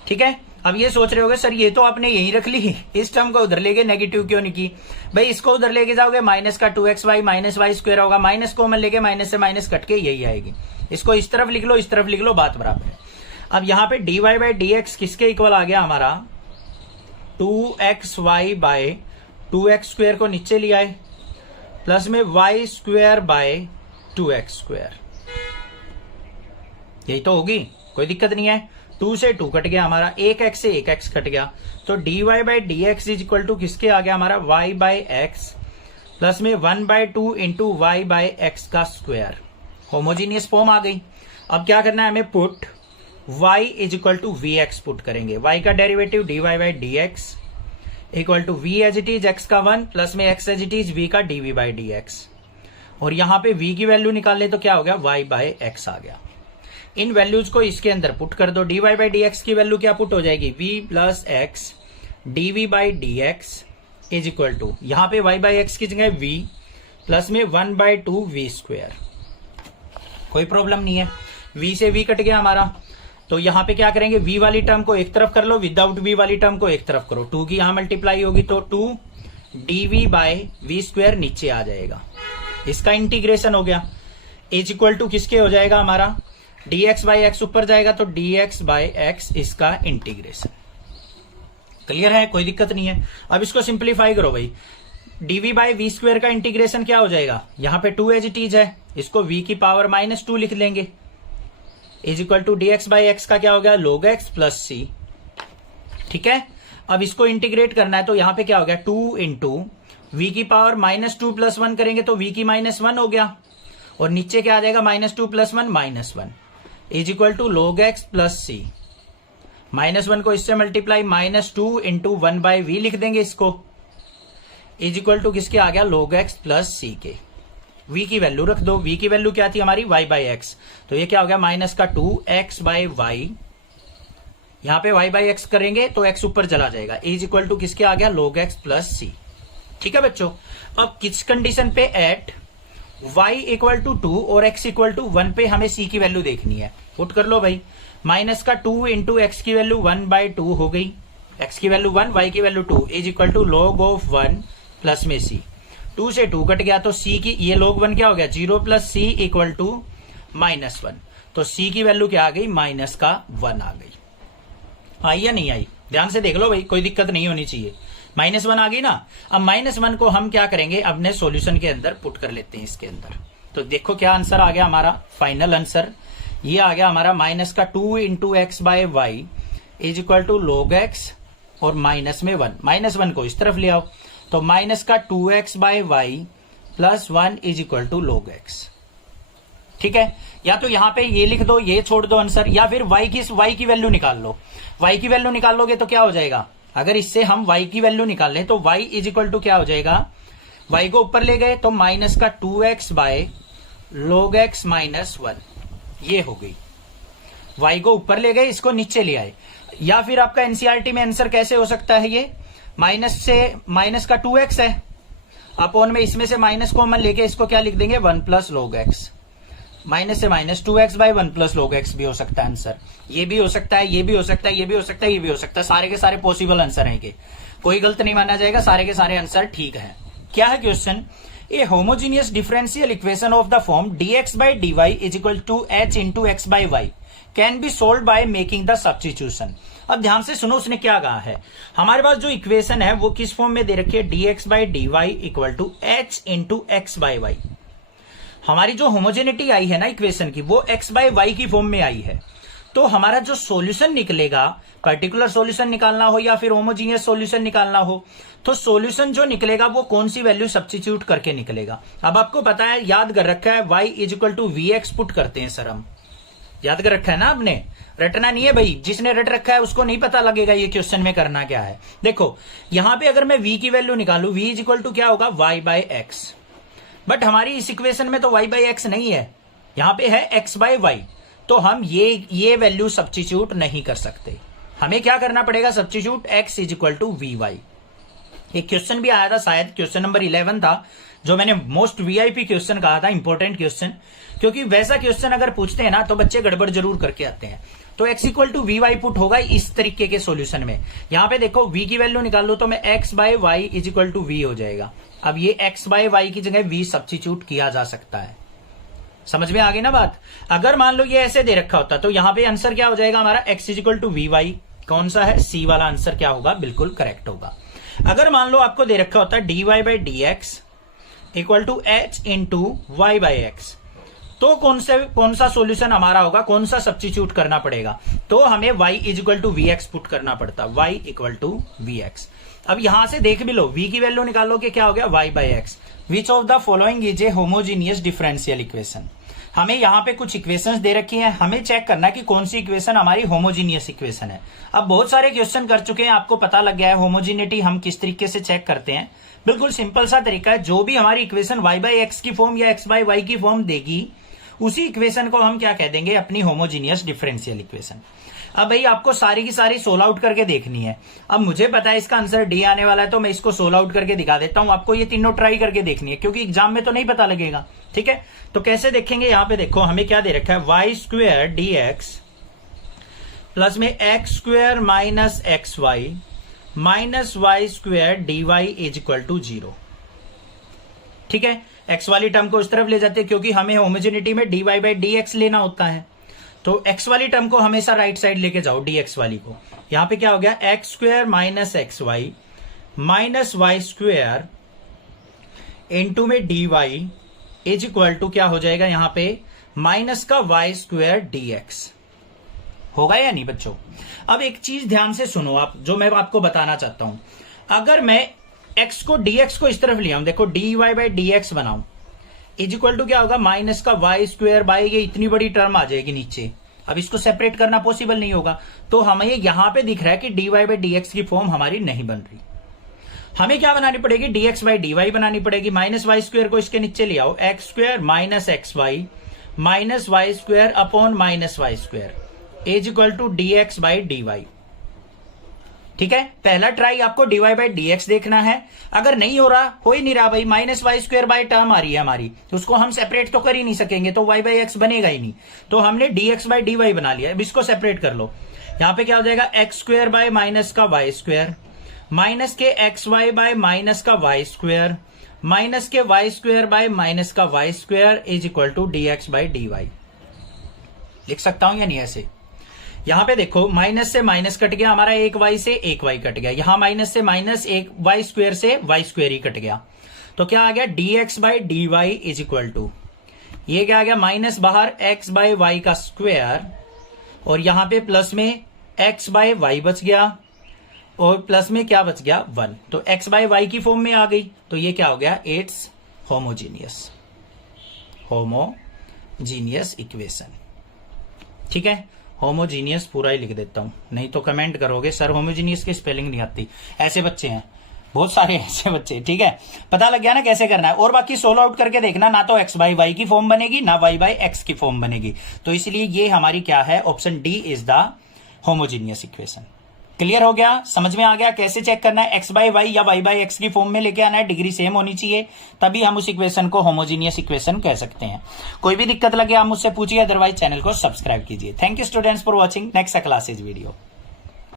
ठीक है, अब ये सोच रहे होगे सर ये तो आपने यही रख ली, इस टर्म को उधर ले गए, नेगेटिव क्यों नहीं की। भाई इसको उधर लेके जाओगे, माइनस का 2xy माइनस वाई स्क्वायर होगा, माइनस कॉमन लेके माइनस से माइनस कट के यही आएगी। इसको इस तरफ लिख लो, इस तरफ लिख लो, बात बराबर है। अब यहाँ पे dy बाई डी एक्स किसके इक्वल आ गया हमारा, 2xy बाय 2x स्क्वायर को नीचे लिया है, प्लस में Y square bye 2x square, यही तो होगी, कोई दिक्कत नहीं है। 2 से 2 कट गया हमारा, 1x से 1x कट गया, तो dy by D x is equal to किसके आ गया हमारा, y बाई एक्स प्लस में 1/2 इंटू वाई बाई एक्स का स्क्वायर। होमोजीनियस फॉर्म आ गई। अब क्या करना है हमें, put y is equal to v x put करेंगे, y का derivative dy by D x equal to v as it is x का 1 प्लस में x as it is v का dv बाई डी एक्स, और यहां पे v की value निकाल ले तो क्या हो गया, y बाई एक्स आ गया। इन वैल्यूज को इसके अंदर पुट कर दो, dy बाई डी एक्स की वैल्यू क्या पुट हो जाएगी, v plus x dv by D x is equal to, यहां पे y बाई एक्स की जगह v प्लस में 1/2 v स्क्वायर। कोई प्रॉब्लम नहीं है, v से v कट गया हमारा, तो यहां पे क्या करेंगे, v वाली टर्म को एक तरफ कर लो, विदाउट v वाली टर्म को एक तरफ करो, 2 की यहां मल्टीप्लाई होगी तो 2 dv बाई वी स्क्वायर नीचे आ जाएगा, इसका इंटीग्रेशन हो गया, इज इक्वल टू किसके हो जाएगा हमारा, dx बाई एक्स ऊपर जाएगा तो dx बाई एक्स इसका इंटीग्रेशन। क्लियर है, कोई दिक्कत नहीं है। अब इसको सिंप्लीफाई करो भाई, dv बाई वी स्क्वायर का इंटीग्रेशन क्या हो जाएगा, यहां पे 2 एज इट इज है, इसको v की पावर -2 लिख लेंगे, is equal to dx by x का क्या हो गया, log x प्लस c। ठीक है, अब इसको इंटीग्रेट करना है, तो यहां पे क्या हो गया, 2 इंटू वी की पावर -2 प्लस 1 करेंगे तो v की -1 हो गया, और नीचे क्या आ जाएगा, -2 plus 1 -1 is equal to log x plus c। -1 को इससे मल्टीप्लाई, -2 इंटू 1/v लिख देंगे इसको, इज इक्वल टू किसके आ गया, log x प्लस c के। v की वैल्यू रख दो, v की वैल्यू क्या थी हमारी, y बाई एक्स, तो ये क्या हो गया, माइनस का 2x बाई वाई, यहां पे y बाई एक्स करेंगे तो x ऊपर चला जाएगा, इज इक्वल टू किसके आ गया, log x प्लस c। ठीक है बच्चों। अब किस कंडीशन पे, एट y इक्वल टू 2 और x इक्वल टू 1 पे हमें c की वैल्यू देखनी है। पुट कर लो भाई, माइनस का 2 इंटू एक्स की वैल्यू 1/2 हो गई, x की वैल्यू 1, y की value 2 is equal to log of 1 plus में c। 2 से 2 कट गया तो c की, ये log 1 क्या हो गया, 0 प्लस c इक्वल टू -1। तो c की वैल्यू क्या आ गई, -1 आ गई। आई या नहीं आई, ध्यान से देख लो भाई, कोई दिक्कत नहीं होनी चाहिए। -1 आ गई ना। अब -1 को हम क्या करेंगे, अपने सॉल्यूशन के अंदर पुट कर लेते हैं इसके अंदर। तो देखो क्या आंसर आ गया हमारा, फाइनल आंसर ये आ गया हमारा, माइनस का 2 into x by y is equal to log x और माइनस में 1, -1 को इस तरफ ले आओ, तो माइनस का 2x by y plus 1 is equal to log x। ठीक है, या तो यहां पे ये लिख दो, ये छोड़ दो आंसर, या फिर y की वैल्यू निकाल लो। y की वैल्यू निकाल लोगे तो क्या हो जाएगा, अगर इससे हम y की वैल्यू निकाल लें तो y इज इक्वल टू क्या हो जाएगा, y को ऊपर ले गए तो माइनस का 2x bye log x minus 1, ये हो गई। y को ऊपर ले गए, इसको नीचे ले आए। या फिर आपका एनसीईआरटी में आंसर कैसे हो सकता है, ये माइनस से माइनस का 2x है, अपॉन में इसमें से माइनस कॉमन लेके इसको क्या लिख देंगे, 1 प्लस log x। माइनस से minus 2x by 1 plus log x भी हो सकता है आंसर, ये भी हो सकता है, ये भी हो सकता है, ये भी हो सकता है, ये भी हो सकता है। सारे के सारे पॉसिबल आंसर हैं, के कोई गलत नहीं माना जाएगा, सारे के सारे आंसर ठीक है। क्या है question, a homogeneous differential equation of the form dx by dy is equal to h into x by y can be solve by making the substitution. अब ध्यान से सुनो उसने क्या कहा है, हमारे पास जो इक्वेशन है वो किस फॉर्म में दे रखी है, dx by dy equal to h into x by y. हमारी जो होमोजेनिटी आई है ना इक्वेशन की, वो x बाय वाई की फॉर्म में आई है। तो हमारा जो सॉल्यूशन निकलेगा, पर्टिकुलर सॉल्यूशन निकालना हो या फिर होमोजीनियस सॉल्यूशन निकालना हो, तो सॉल्यूशन जो निकलेगा वो कौन सी वैल्यू सब्स्टिट्यूट करके निकलेगा। अब आपको पता है, याद कर रखा है, y is equal to v x put करते हैं सर, हम याद कर रखा है ना आपने, रटना नहीं है भाई, जिसने रट रखा है उसको नहीं पता लगेगा ये क्वेश्चन में करना क्या है। देखो यहां पे अगर मैं v की वैल्यू निकालू, v इज इक्वल टू क्या होगा, y बाय एक्स, बट हमारी इस इक्वेशन में तो y बाय एक्स नहीं है, यहां पे है x बाय वाई, तो हम ये वैल्यू सब्स्टिट्यूट नहीं कर सकते। हमें क्या करना पड़ेगा, substitute x is equal to v y. एक क्वेश्चन भी आया था, शायद क्वेश्चन नंबर 11 था, जो मैंने मोस्ट वीआईपी क्वेश्चन कहा था, इंपॉर्टेंट क्वेश्चन, क्योंकि वैसा क्वेश्चन अगर पूछते हैं ना तो बच्चे गड़बड़ जरूर करके आते हैं। तो x equal to v y put होगा इस तरीके के सॉल्यूशन में। यहां पे देखो v की वैल्यू निकाल लो तो मैं x by y is equal to v हो जाएगा। अब ये x बाय वाई की जगह v सब्स्टिट्यूट किया जा सकता है, समझ में आ गई ना बात। अगर मान लो ये ऐसे दे रखा होता तो यहां पे आंसर क्या हो जाएगा हमारा, x is equal to v y, कौन सा है, c वाला आंसर क्या होगा, बिल्कुल करेक्ट होगा। अगर मान लो आपको दे रखा होता dy by d x equal to h into y by x, तो कौन सा सॉल्यूशन हमारा होगा, कौन सा सब्स्टिट्यूट करना पड़ेगा, तो हमें y is equal to v x put करना पड़ता, y equal to v x. अब यहां से देख भी लो, v की वैल्यू निकालो कि क्या हो गया, y by x. Which of the following is a homogeneous differential equation. हमें यहाँ पे कुछ इक्वेशंस दे रखी हैं, हमें चेक करना है कि कौन सी इक्वेशन हमारी होमोजीनियस इक्वेशन है। अब बहुत सारे क्वेश्चन कर चुके हैं, आपको पता लग गया है होमोजीनिटी हम किस तरीके से चेक करते हैं। बिल्कुल सिंपल सा तरीका है, जो भी हमारी इक्वेशन y बाय एक्स की फॉर्म या x बाय वाई की फॉर्म देगी, उसी इक्वेशन को हम क्या कह देंगे, अपनी होमोजीनियस डिफरेंशियल इक्वेशन। अब भाई आपको सारी की सारी सोल्व आउट करके देखनी है। अब मुझे पता है इसका आंसर डी आने वाला है, तो मैं इसको सोल्व आउट करके दिखा देता हूं। आपको ये तीनों ट्राई करके देखनी है, क्योंकि एग्जाम में तो नहीं पता लगेगा। ठीक है, तो कैसे देखेंगे, यहां पे देखो हमें क्या दे रखा है, y square d x plus में x square minus x y minus y square d y is equal to 0। ठीक है, एक्स वाली टर्म को इस तरफ ले जाते हैं, क्योंकि हमें होमोजेनिटी में d y by D x लेना होता है। तो एक्स वाली टर्म को हमेशा राइट साइड लेके जाओ, डी एक्स वाली को। यहां पे क्या हो गया, x square minus x y minus y square into में d y is equal to क्या हो जाएगा, यहां पे माइनस का वाई स्क्वेयर डी एक्स होगा या नहीं बच्चों। अब एक चीज ध्यान से सुनो आप, जो मैं आपको बताना चाहता हूं। अगर मैं x को dx को इस तरफ ले आऊं, देखो dy बाई डी एक्स बनाऊं, इज इक्वल टू क्या होगा, माइनस का वाई स्क्वायर बाई, ये इतनी बड़ी टर्म आ जाएगी नीचे। अब इसको सेपरेट करना पॉसिबल नहीं होगा, तो हमें यहां पे दिख रहा है कि dy बाई डी एक्स की फॉर्म हमारी नहीं बन रही। हमें क्या बनानी पड़ेगी, dx बाई डी वाई बनानी पड़ेगी। माइनस वाई स्क्वायर को इसके नीचे ले आओ, x square minus x y minus y square upon minus y square is equal to dx by d y. ठीक है, पहला ट्राई आपको dy बाई dx देखना है। अगर नहीं हो रहा, हो ही नहीं रहा भाई, minus y square by term आ रही है हमारी, तो उसको हम सेपरेट तो कर ही नहीं सकेंगे, तो y बाई एक्स बनेगा ही नहीं, तो हमने dx बाई dy बना लिया। अब इसको सेपरेट कर लो, यहां पे क्या हो जाएगा, एक्स स्क्वायर बाय माइनस का वाई स्क्वायर, माइनस के एक्स वाई बाय माइनस का वाई स्क्वायर, माइनस के वाई स्क्वायर बाय माइनस का y square is equal to dx by dy। लिख सकता हूं या नहीं ऐसे? यहां पे देखो, माइनस से माइनस कट गया हमारा, एक वाई से एक वाई कट गया, यहां माइनस से माइनस एक वाई स्क्वायर से वाई स्क्वायर ही कट गया, तो क्या आ गया, dx by dy is equal to, ये क्या आ गया, माइनस बाहर x बाई वाई का स्क्वायर, और यहां पे प्लस में x बाई वाई बच गया, और प्लस में क्या बच गया, 1, तो x बाई वाई की फॉर्म में आ गई, तो ये क्या हो गया, इट्स होमोजीनियस, होमोजीनियस इक्वेशन। ठीक है, होमोजीनियस पूरा ही लिख देता हूं, नहीं तो कमेंट करोगे सर होमोजीनियस की स्पेलिंग नहीं आती। ऐसे बच्चे हैं बहुत सारे, ऐसे बच्चे। ठीक है, पता लग गया ना कैसे करना है, और बाकी सोल्व आउट करके देखना, ना तो x बाई वाई की फॉर्म बनेगी, ना y बाई एक्स की फॉर्म बनेगी, तो इसलिए ये हमारी क्या है, option D is the homogeneous equation. Clear हो गया, समझ में आ गया कैसे चेक करना है, x बाई वाई या y बाई एक्स की फॉर्म में लेके आना है, डिग्री सेम होनी चाहिए, तभी हम उस इक्वेशन को होमोजीनियस इक्वेशन कह सकते हैं। कोई भी दिक्कत लगे आप मुझसे पूछिए, अदरवाइज चैनल को सब्सक्राइब कीजिए। Thank you students for watching, next classes video.